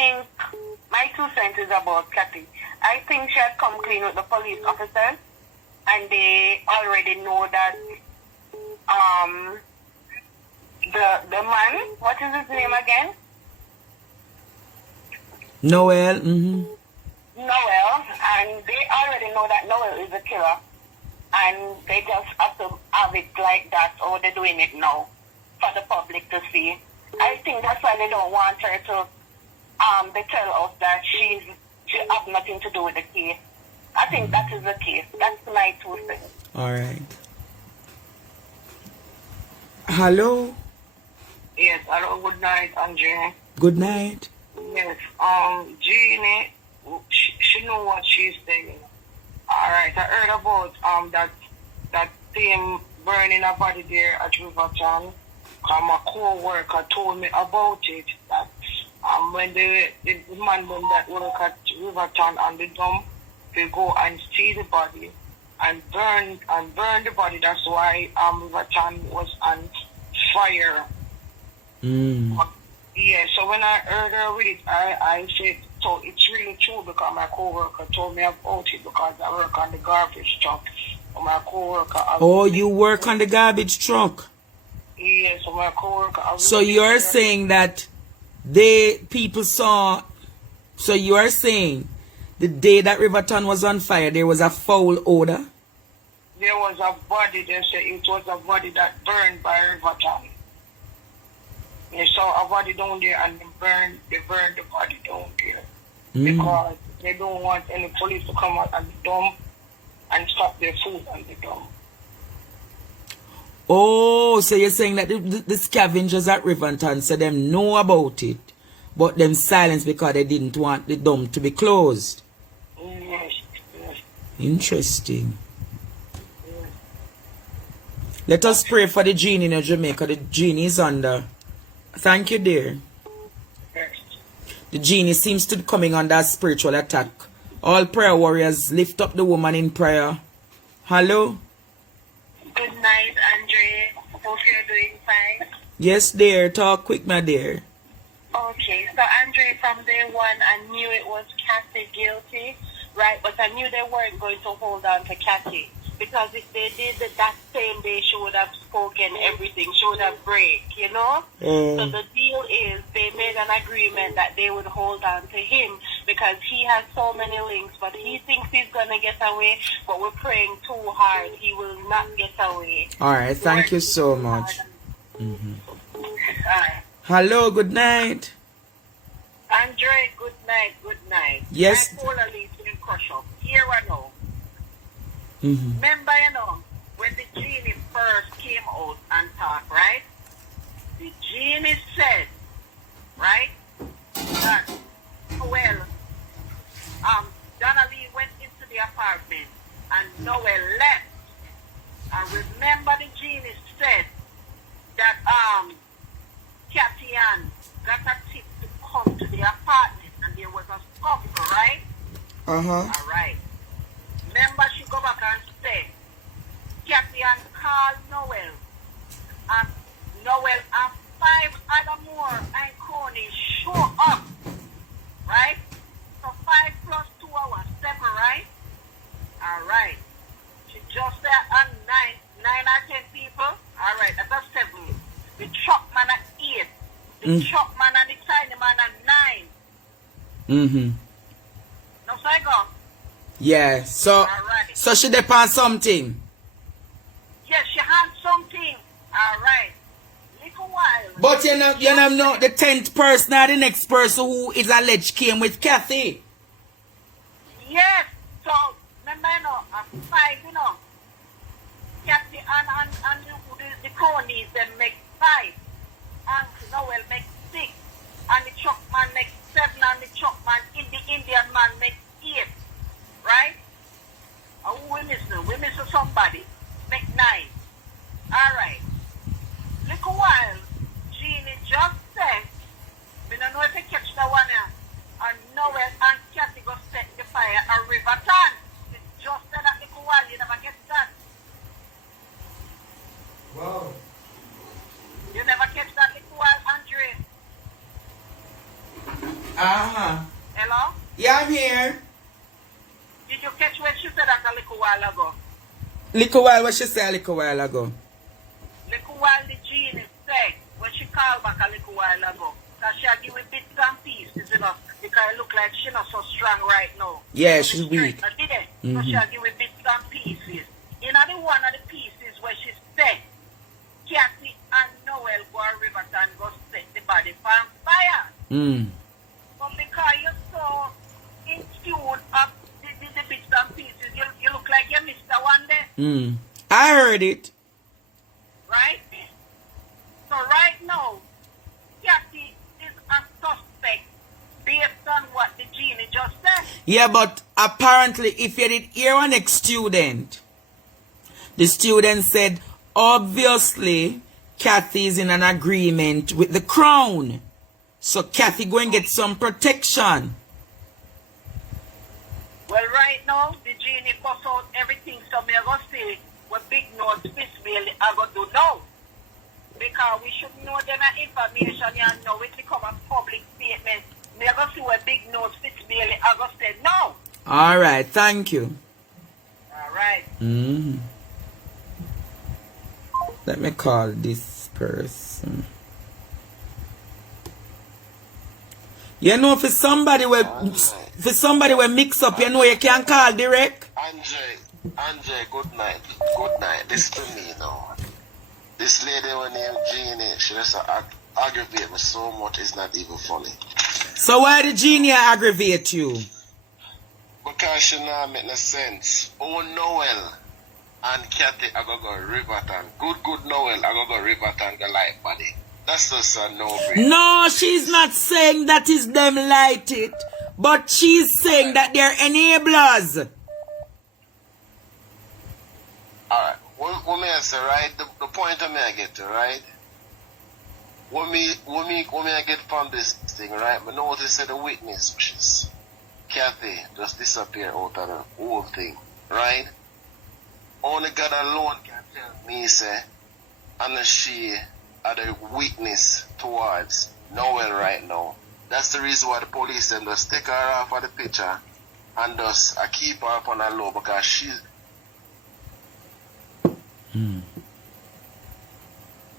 think my 2 cents is about Kathy. I think she had come clean with the police officers, and they already know that the man, what is his name again? Noel. Noel, and they already know that Noel is a killer, and they just have to have it like that, or they're doing it now for the public to see. I think that's why they don't want her to they tell us that she have nothing to do with the case. I think that is the case. That's my 2 cents. All right. Hello. Yes, hello, good night, Andre. Good night. Yes, Jeannie, she know what she's saying. All right, I heard about that thing burning a body there at Riverton. My co-worker told me about it. That when the man that work at Riverton and the dump, they go and see the body and burn the body. That's why Riverton was on fire. Yeah, so when I heard her with it, I said, so it's really true because my co-worker told me about it because I work on the garbage truck. My co-worker... Oh, you work on the garbage truck? Yeah, so my co-worker... So you're saying that people saw... So you are saying the day that Riverton was on fire, there was a foul odor? There was a body, they said it was a body that burned by Riverton. They saw a body down there and they burned the body down there. Because they don't want any police to come out and dump and stop their food on the dump. Oh, so you're saying that the scavengers at Riverton said them know about it, but them silence because they didn't want the dump to be closed. Yes, yes. Interesting. Yes. Let us pray for the genie in Jamaica. The genie is under. Thank you, dear. Yes. The genie seems to be coming under a spiritual attack. All prayer warriors, lift up the woman in prayer. Hello? Good night, Andre. Hope you're doing fine. Yes, dear. Talk quick, my dear. Okay, so Andre, from day one, I knew it was Kathy guilty, right? But I knew they weren't going to hold on to Kathy. Because if they did that same day, she would have spoken everything. She would have break, you know? So the deal is they made an agreement that they would hold on to him because he has so many links, but he thinks he's going to get away, but we're praying too hard. He will not get away. All right, thank you so much. Hello, good night. Andre, good night, good night. Yes. I call a lead in crush up. Here I know. Remember, you know, when the genie first came out and talked, right? The genie said, right, that, well, Donnelly went into the apartment and Noel left. And remember the genie said that Kathy Ann got a tip to come to the apartment and there was a scuffle, right? All right. Remember, she go back and say, Kathy and call Noel. And Noel and 5 other more and cronies show up. Right? So 5 plus 2 hours, 7, right? All right. She just said 9 or 10 people. All right, that's a 7. The truck man at 8. The truck man and the tiny man at 9. No, so I go. Yeah, so so she depend something. Yes, she had something. All right. Little while. But you know the 10th person or the next person who is alleged came with Kathy. Yes. So remember, you know, 5, you know, Kathy and the cronies then make 5, and Noel make 6, and the truck man makes 7, and the truck man in the Indian man makes 8. Right? Who we missing? We missing somebody. Make 9. Alright. Look a while. Jeannie just said, we don't know if you catch the one here. And Noel and Kathy go set the fire at Riverton. It just said that look a while, you never get that. Wow. You never catch that look a while, Andre. Uh-huh. Hello? Yeah, I'm here. Did you catch what she said that a little while ago? Little while, what she said a little while ago? Little while the genie said, when she called back a little while ago, that she had give with bits and pieces, you know, because it look like she's not so strong right now. Yeah, she's weak. So she had give with bits and pieces. You know, the one of the pieces where she said, Kathy and Noel go to Riverton go set the body on fire. But because you're so in tune of the bits and pieces, you look like you missed that one there. I heard it. Right? So right now, Kathy is a suspect based on what the genie just said. Yeah, but apparently if you did hear an ex-student, the student said, obviously, Kathy is in an agreement with the crown. So Kathy go and get some protection. Well, right now, the genie bust out everything, so me go say what big notes Miss Bailey I go do now. Because we should know them information and know it become a public statement. Me go see what big notes Miss Bailey I go say no. Alright, thank you. Alright. Let me call this person. You know, for somebody will mix up, you know, you can call direct. Andre, good night. Good night. This to me now. This lady when named Jeannie, she just aggravate me so much it's not even funny. So why did Jeannie aggravate you? Because she not make no sense. Oh, Noel and Kathy I go Riverton. Good Noel I go Riverton the light body. That's just a no-brainer. No, she's not saying that is them light it, but she's saying that they're enablers. Alright, what may I say, right? The point I may get to, right? What me I get from this thing, right? But notice that the witness, which is Kathy, just disappear out of the whole thing, right? Only God alone can tell me, say, and she are the witness towards Noel right now. That's the reason why the police then just take her off of the picture and just keep her up on her low because she's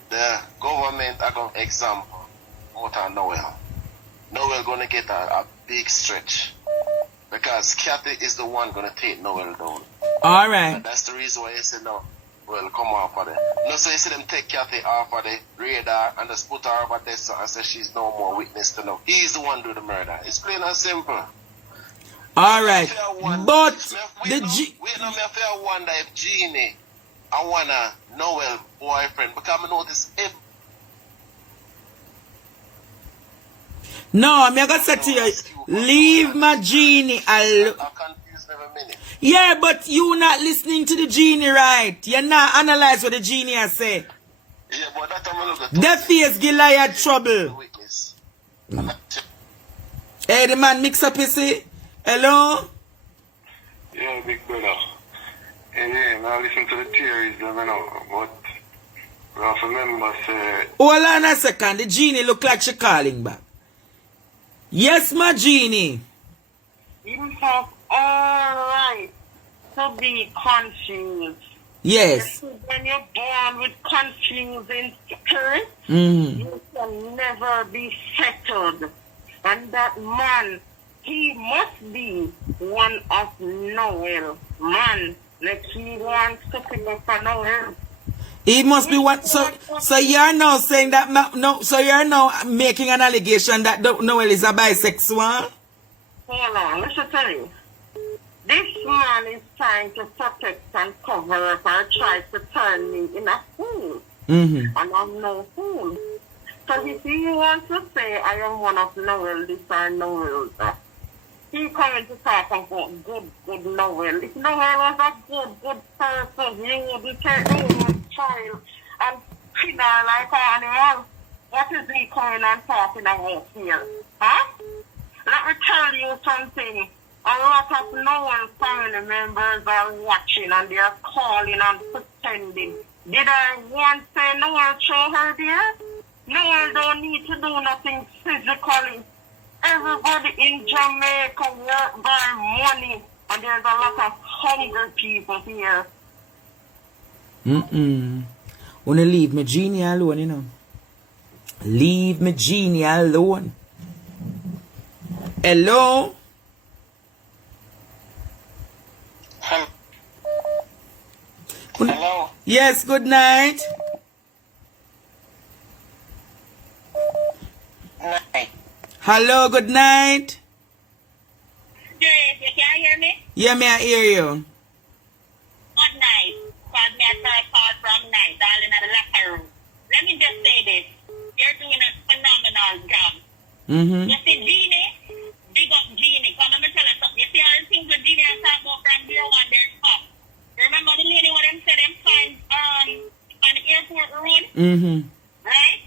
the government are going to example out of Noel. Noel gonna get a big stretch because Kathy is the one gonna take Noel down. Alright. And that's the reason why he said no. Well, come off of it. No, so you see them take Kathy off of the radar and just put her over there and say she's no more witness to know. He's the one do the murder. It's plain and simple. Alright. But we know me fair wonder if Jeannie I wanna Noel boyfriend because I notice if no, I'm gonna say to you, leave my genie alone. Yeah, but you not listening to the genie, right? You're not analyze what the genie has said. Yeah, but that time I look at the face give liar trouble. Hey, the man mix up, you see? Hello? Yeah, big brother. Yeah, I listen to the theories, you know, but we have to remember, say... Hold on a second, the genie look like she calling back. Yes, my genie. You have all right to be confused. Yes. When you're born with confusing spirit, you can never be settled. And that man, he must be one of Noel. Man, like he wants to pick up for Noel. He must be one. So you're now saying that no. So you're now making an allegation that Noel is a bisexual. Hold on, let me tell you. This man is trying to protect and cover up and try to turn me in a fool. And I'm no fool. So if he wants to say I am one of Noel this or Noel that, he coming to talk about good Noel. If Noel was a good person, he wouldn't take Noel's child and treat her like an animal. What is he coming and talking about here? Huh? Let me tell you something. A lot of Noel family members are watching and they are calling and pretending. Did I once say Noel show her there? Noel don't need to do nothing physically. Everybody in Jamaica work by money, and there's a lot of hungry people here. Wanna leave me genie alone, you know. Leave me genie alone. Hello? Hello? Yes, good night. Night. Hello, good night. Yes, you can hear me? Yeah, may I hear you? Good night. Because me a call from night, all in the locker room. Let me just say this. You're doing a phenomenal job. You see, Jeannie, big up Jeannie. Come on, me tell you something. You see all the things that Jeannie has talked about from day one, there's up. Remember the lady what them said them find on the airport road? Right?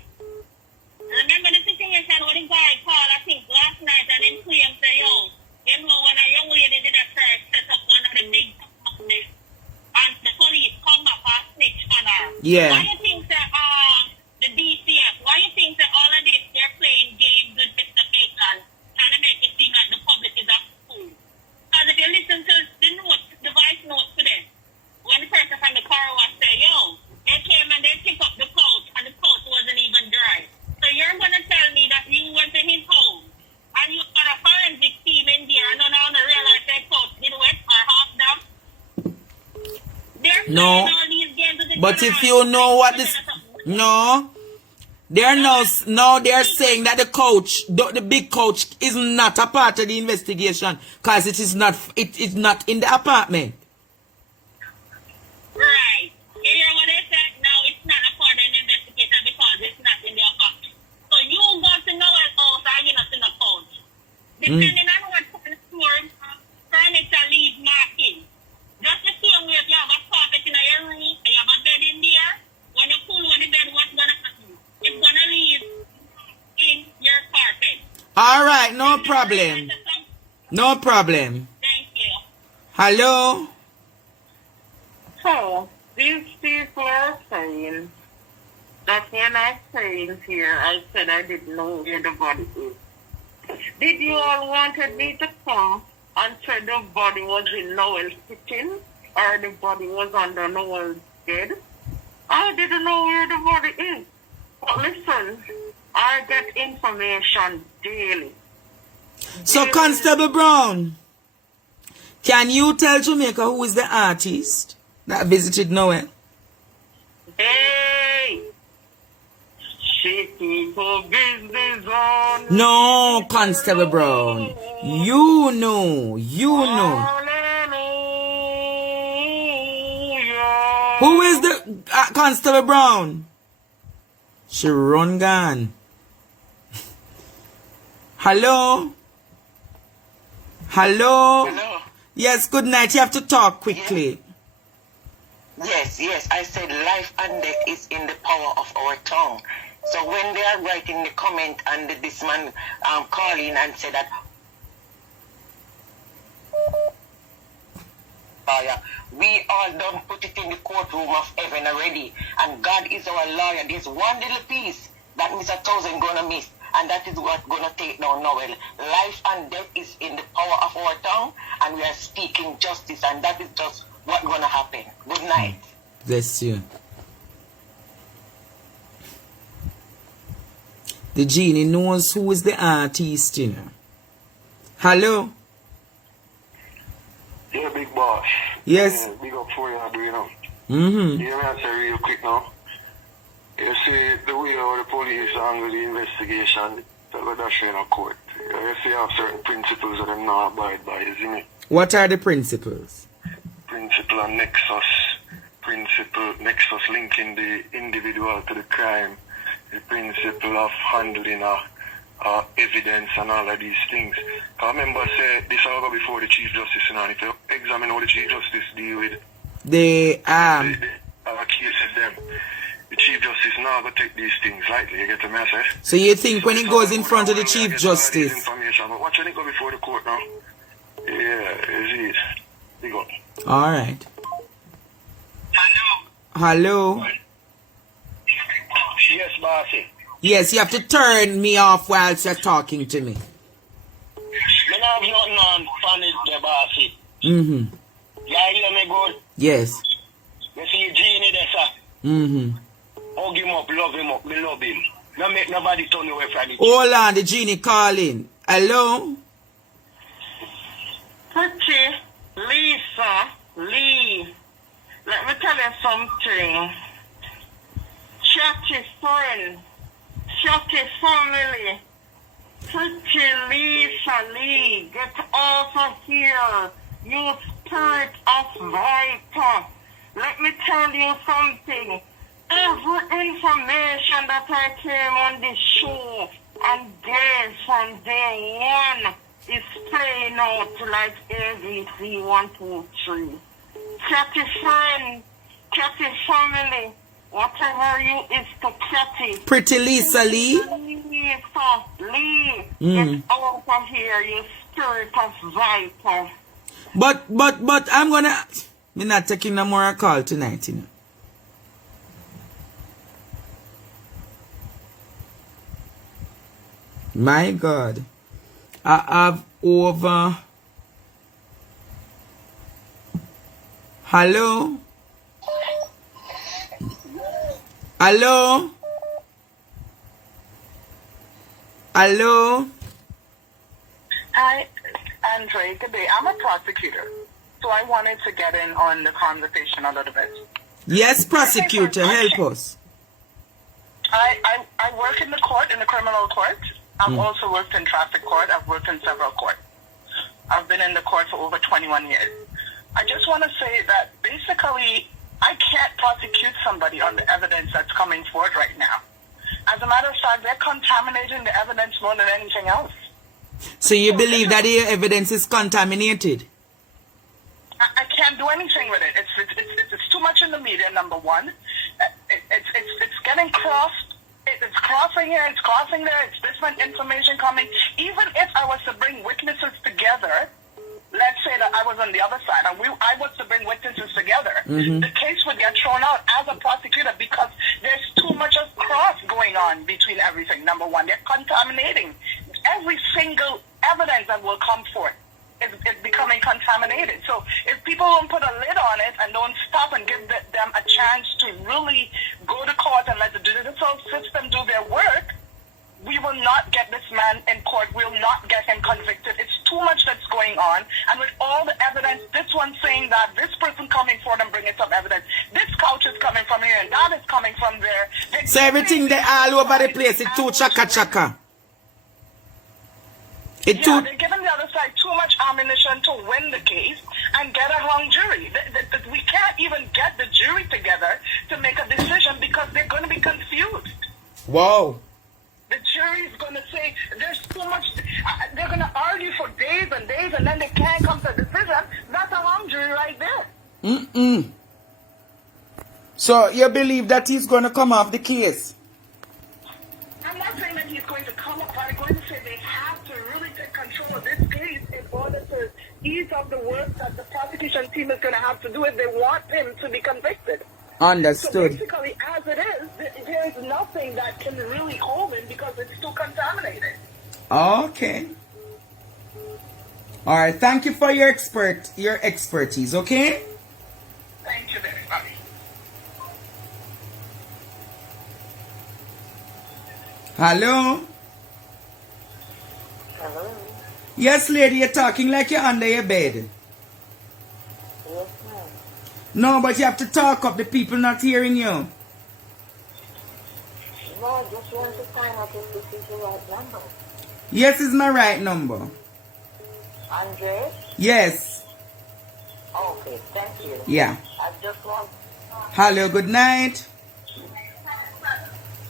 Remember the situation when the guy called, I think, last night and then claim say, yo, you know, when a young lady did a try set up one of the big companies and the police come up and snitch on her. Yeah. Why you think that the DCF, why you think that all of this, they're playing games with Mr. Maitland, trying to make it seem like the public is a fool? Because if you listen to the notes, the voice notes today, when the person from the car was say, yo, they came and they picked up the couch and the couch wasn't even dry. So you're going to tell me that you went to his home and you got a forensic team in there and none of them realize that couch did wet or half down? They're No. playing all these games with the But if you know what this... No. They're no, they're saying that the coach, the big coach, is not a part of the investigation because it is not in the apartment. Right. You hear what they said? No, it's not a part of the investigation because it's not in the apartment. So you go to Noel house or you're not in the couch. Depending on what furniture leaves marking. Just the same way if you have a carpet in your room and you have a bed in there, when you pull on the bed, what's going to happen? It's going to leave in your carpet. All right, no problem. No problem. Thank you. Hello? So, these people are saying that when I came here, I said I didn't know where the body is. Did you all wanted me to come and say the body was in Noel's kitchen or the body was under Noel's bed? I didn't know where the body is. But listen, I get information daily. So, Constable Brown, can you tell Jamaica who is the artist that visited Noel? Hey! She people business on. No, Constable Brown. You know. Who is the Constable Brown? She run gone. Hello? Hello? Hello? Yes, good night. You have to talk quickly. Yes, I said life and death is in the power of our tongue. So when they are writing the comment and this man calling and said that we all done put it in the courtroom of heaven already, and God is our lawyer. There's one little piece that Mr. Thousand gonna miss, and that is what's gonna take down Noel. Life and death is in the power of our tongue, and we are speaking justice, and that is just what's gonna happen. Good night. Bless you. The genie knows who is the artist, you know. Hello? Yeah, big boss. Yes. Yeah, big up for you, you know. Mm-hmm. Yeah, me answer real quick now. You see, the way how the police handle the investigation, that would dash in a court. You see, you have certain principles that I'm not abide by, isn't it? What are the principles? Principle of nexus linking the individual to the crime, the principle of handling evidence and all of these things. I remember say this all go before the Chief Justice, and if you examine how the Chief Justice deal with the cases them, the Chief Justice now go take these things lightly, you get the message? So you think when it goes in front of the Chief Justice? Information, but watch when it go before the court now. Yeah, it's it. Big up. Alright. Hello? Yes, bossy. Yes, you have to turn me off whilst you're talking to me. nothing on funny the bossy. Mm-hmm. You hear me good? Yes. You see Genie there, sir? Mm-hmm. Hug him up, love him up, me love him. No make nobody turn away from it. Hold on, the genie calling. Hello? Pretty Lisa Lee. Let me tell you something. Chatty friend, chatty family. Pretty Lisa Lee, get over here. You spirit of viper. Let me tell you something. Every information that I came on this show and gave from day one is playing out like ABC 1, 2, 3. Catty friend, Catty family, whatever you is to Catty. Pretty Lisa Lee? Lisa Lee, get out of here, you spirit of viper. But I'm gonna... I'm not taking no more call tonight, you know. My God. I have over... Hello? Hello? Hello? Hi, Andre. Good day. I'm a prosecutor, so I wanted to get in on the conversation a little bit. Yes, prosecutor, help us. I work in the court, in the criminal court. I've also worked in traffic court. I've worked in several courts. I've been in the court for over 21 years. I just want to say that basically I can't prosecute somebody on the evidence that's coming forward right now. As a matter of fact, they're contaminating the evidence more than anything else. So you believe that the evidence is contaminated? I can't do anything with it. It's too much in the media, number one. It's getting crossed. It's crossing here, it's crossing there, it's different information coming. Even if I was to bring witnesses together, let's say that I was on the other side and I was to bring witnesses together, the case would get thrown out as a prosecutor because there's too much of cross going on between everything. Number one, they're contaminating. Every single evidence that will come forth is becoming contaminated. So if people don't put a lid on it and don't stop and give them a chance to really go to court and let the judicial system do their work, we will not get this man in court. We'll not get him convicted. It's too much that's going on. And with all the evidence, this one saying that, this person coming forward and bringing some evidence, this couch is coming from here and that is coming from there. So everything they all over the place, it's too chaka. They're giving the other side too much ammunition to win the case and get a hung jury. We can't even get the jury together to make a decision because they're going to be confused. Wow. The jury is going to say there's too much. They're going to argue for days and days and then they can't come to a decision. That's a hung jury right there. So you believe that he's going to come off the case? I'm not saying that he's going to come up, but I'm going to say they have to really take control of this case in order to ease up the work that the prosecution team is going to have to do if they want him to be convicted. Understood. So basically, as it is, there is nothing that can really hold him because it's too contaminated. Okay. All right. Thank you for your expertise. Okay. Thank you very much. Hello. Hello. Yes, lady. You're talking like you're under your bed. Yes, ma'am. No, but you have to talk up. The people not hearing you. No, I just want to find out if this is the right number. Yes, it's my right number. Andre? Yes. Okay, thank you. Yeah. I just want... Hello, good night.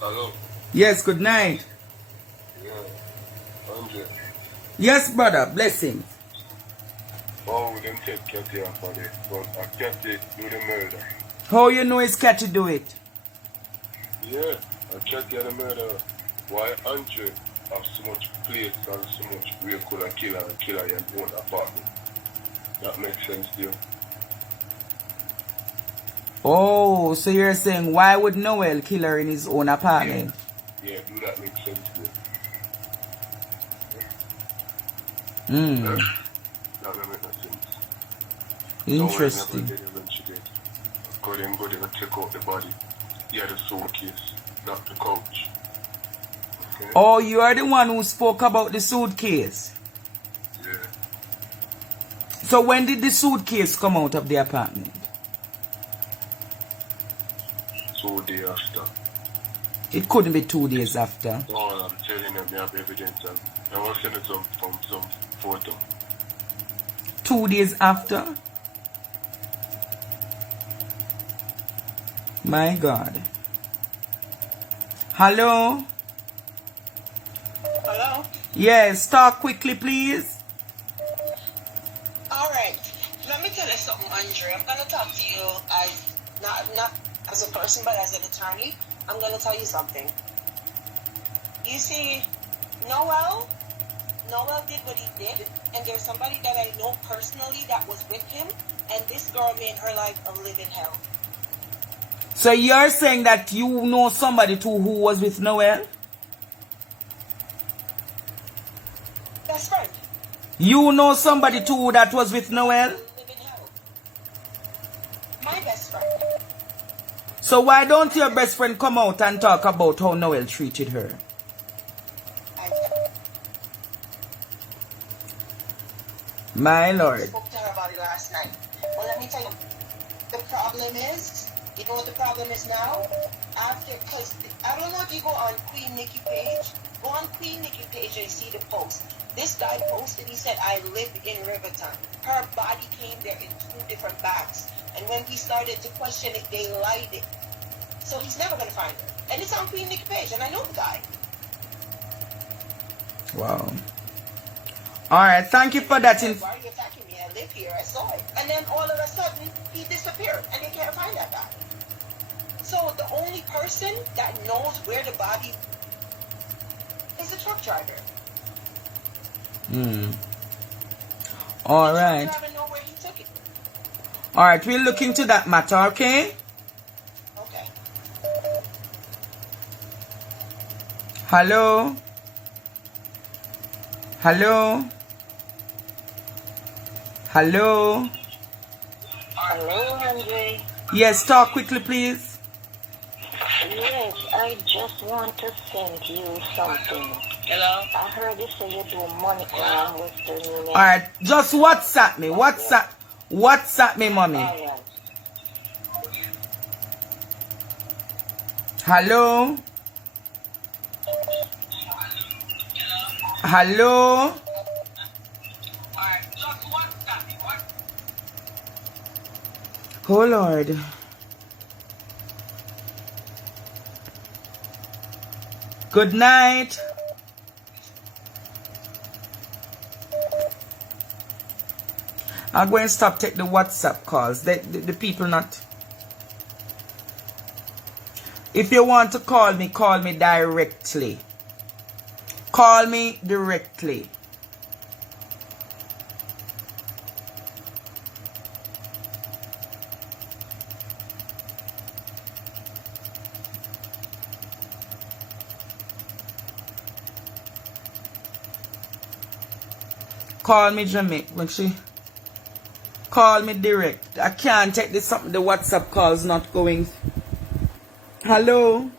Hello. Yes, good night. Yeah, Andre. Yes, brother. Blessings. Oh, we didn't take Cathy off of it, but I Cathy do the murder. How you know it's Cathy do it? Yeah, I Cathy the murder. Why Andre have so much place and so much vehicle and kill your own apartment? That makes sense to you? Oh, so you're saying why would Noel kill her in his own apartment? Yeah, do that make sense to you? Mm. That don't make no sense. Interesting. Noel never did investigate. Got him good to take out the body. He had a suitcase, not the couch. Okay? Oh, you are the one who spoke about the suitcase. Yeah. So when did the suitcase come out of the apartment? 2 days after. It couldn't be 2 days after. No, I'm telling you, I have evidence. And I was sending some photo. 2 days after? My God. Hello? Hello? Yes, talk quickly, please. All right. Let me tell you something, Andre. I'm going to talk to you as not as a person, but as an attorney. I'm going to tell you something. You see, Noel did what he did, and there's somebody that I know personally that was with him, and this girl made her life a living hell. So you're saying that you know somebody too who was with Noel? Best friend. You know somebody too that was with Noel? Living hell. My best friend. So why don't your best friend come out and talk about how Noel treated her? My Lord. I spoke to her about it last night. Well, let me tell you, the problem is, you know what the problem is now? Because I don't know if you go on Queen Nikki page. Go on Queen Nikki page and see the post. This guy posted, he said, I live in Riverton. Her body came there in 2 different bags. And when we started to question it, they lied it. So he's never going to find her. And it's on Queen Nikki page, and I know the guy. Wow. Alright, thank you for that. Why are you attacking me? I live here, I saw it. And then all of a sudden, he disappeared, and they can't find that guy. So the only person that knows where the body is the truck driver. Alright. Know where he took it. Alright, we'll look into that matter, okay? Okay. Hello? Hello? Hello? Hello, Andre. Yes, talk quickly, please. Yes, I just want to send you something. Hello? I heard you say you do money around Western Union. Alright, just WhatsApp me. WhatsApp me, mommy. Alright. Hello? Hello? Oh Lord. Good night. I'm going to stop take the WhatsApp calls. The people not. If you want to call me directly. Call me directly. Call me Jamaica. Call me direct. I can't take this something. The WhatsApp call's not going. Hello?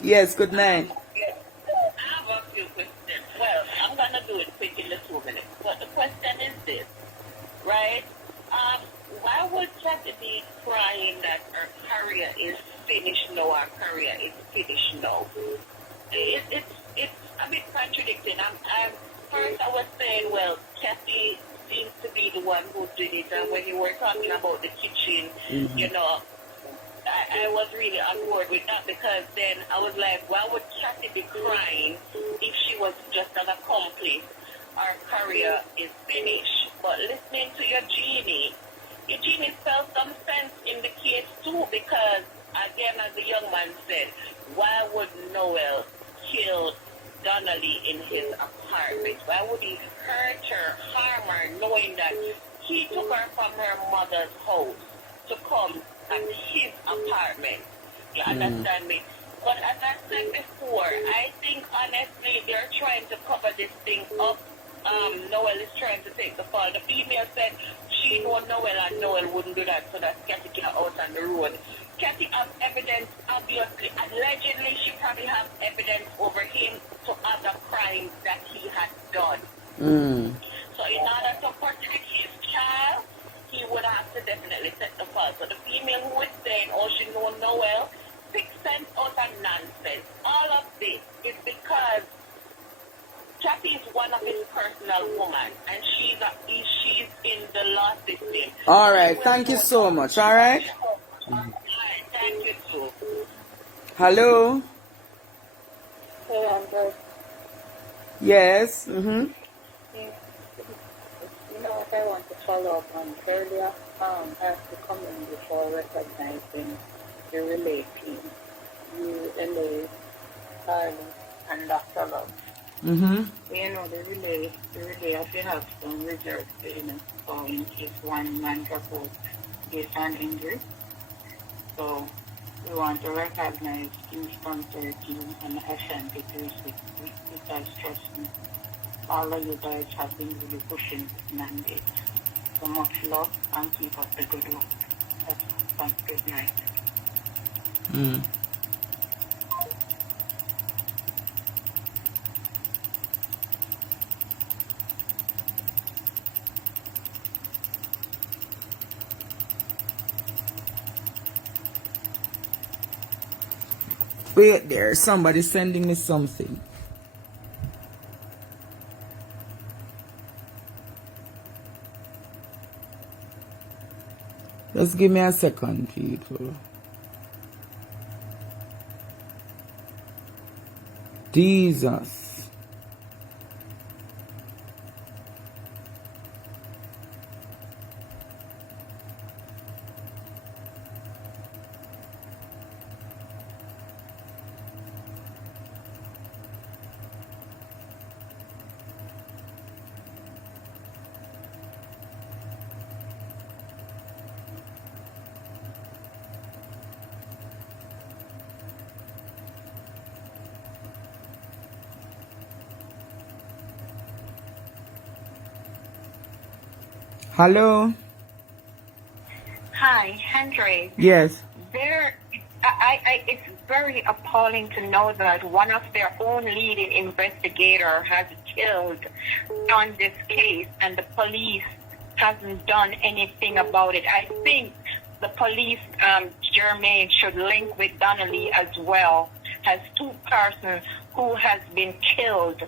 Yes, good night. Yes. I have a few questions. Well, I'm going to do it quick in the 2 minutes. But the question is this, right? Why would Kathy be crying that her career is finished now, her career is finished now? It's a bit contradicting. First I was saying, well, Kathy seems to be the one who did it. And when you were talking about the kitchen, you know, I was really on board with that, because then I was like, why would Kathy be crying if she was just an accomplice? Our career is finished. But listening to Eugenie felt some sense in the case too, because again, as the young man said, why would Noel kill Donnelly in his apartment? Why would he hurt her, harm her, knowing that he took her from her mother's house to come at his apartment? You understand me? But as I said before, I think honestly they're trying to cover this thing up. Noel is trying to take the fall. The female said she knew Noel and Noel wouldn't do that, so that Kathy came out on the road. Kathy has evidence, obviously. Allegedly, she probably has evidence over him to other crimes that he had done. So in order to protect his child, he would have to definitely set the fall. So the female who is saying, oh, she know Noel, 6 cents out of nonsense. All of this is because Kathy is one of his personal women, and she's in the law system. All right. Thank you so much. All right. Thank you too. Hello. Hey, Andrew. Yes. You know what I want to follow up on earlier? I have to come in before recognizing the relay team. You, LA, Carly, and Dr. Love. You know, the relay, if you have some reserve payments in case one man report based on injury. So we want to recognize Kingston 13 and Ashanti 36 because trust me, all of you guys have been really pushing this mandate. So much love and keep up the good work. That's a good night. Wait there. Somebody sending me something. Just give me a second, people. Jesus. Hello? Hi, Henry. Yes. It's very appalling to know that one of their own leading investigator has killed on this case and the police hasn't done anything about it. I think the police, Jermaine, should link with Donnelly as well as 2 persons who has been killed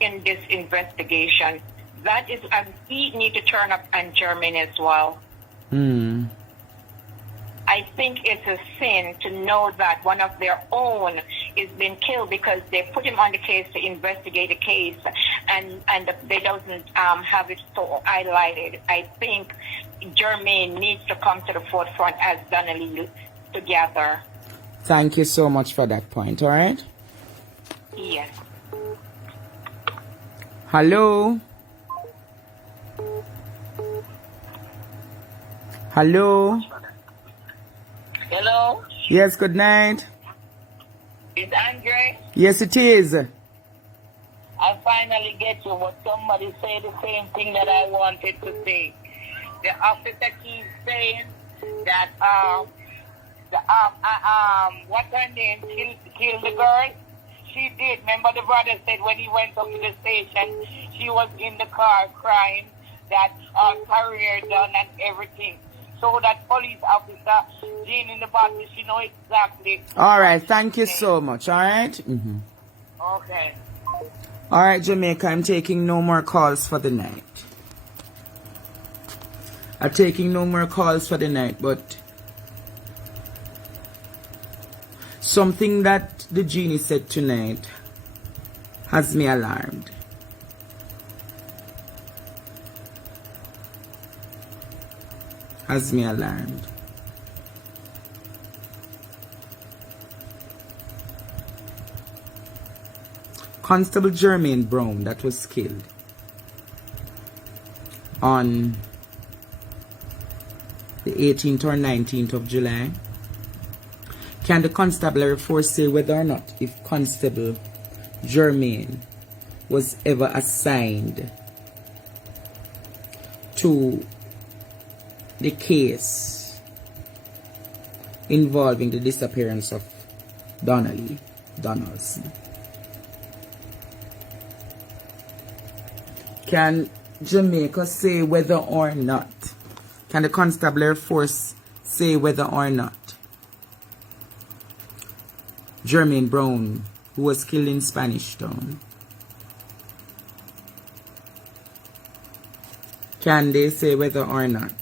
in this investigation. That is, we need to turn up on Jermaine as well. I think it's a sin to know that one of their own is being killed because they put him on the case to investigate the case and they doesn't have it so highlighted. I think Jermaine needs to come to the forefront as Donnelly together. Thank you so much for that point, all right? Yes. Hello? Hello? Hello? Yes, good night. It's Andre. Yes, it is. I finally get you, but somebody said the same thing that I wanted to say. The officer keeps saying that what's her name killed the girl. She did. Remember the brother said when he went up to the station, she was in the car crying that career done and everything. So that police officer, Jean in the bottle, she know exactly. All right, thank you so much, all right? Okay. All right, Jamaica, I'm taking no more calls for the night. I'm taking no more calls for the night, but something that the genie said tonight has me alarmed. Has me alarmed. Constable Jermaine Brown, that was killed on the 18th or 19th of July, Can the constabulary force say whether or not if Constable Jermaine was ever assigned to the case involving the disappearance of Donnelly Donaldson? Can Jamaica say whether or not? Can the constabulary force say whether or not Jermaine Brown, who was killed in Spanish Town, can they say whether or not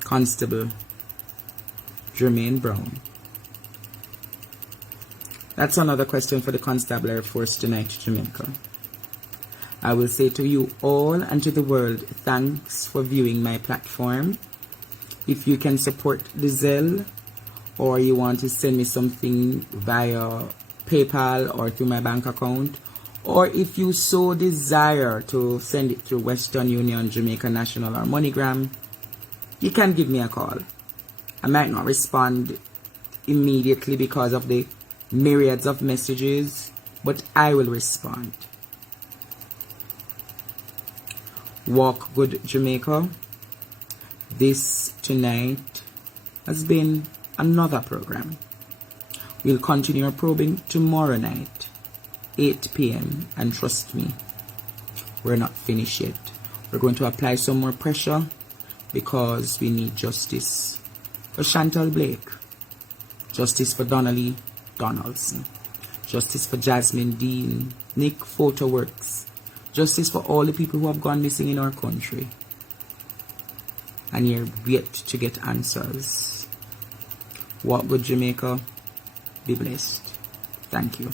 Constable Jermaine Brown? That's another question for the constabulary force tonight, Jamaica. I will say to you all and to the world, thanks for viewing my platform. If you can support the Zelle, or you want to send me something via PayPal or through my bank account, or if you so desire to send it through Western Union, Jamaica National, or MoneyGram, you can give me a call. I might not respond immediately because of the myriads of messages, but I will respond. Walk good, Jamaica. This tonight has been another program. We'll continue our probing tomorrow night, 8 p.m. And trust me, we're not finished yet. We're going to apply some more pressure because we need justice for Chantal Blake, justice for Donnelly Donaldson, justice for Jasmine Dean, Nick Photoworks, justice for all the people who have gone missing in our country. And you're yet to get answers. Walk good, Jamaica. Be blessed. Thank you.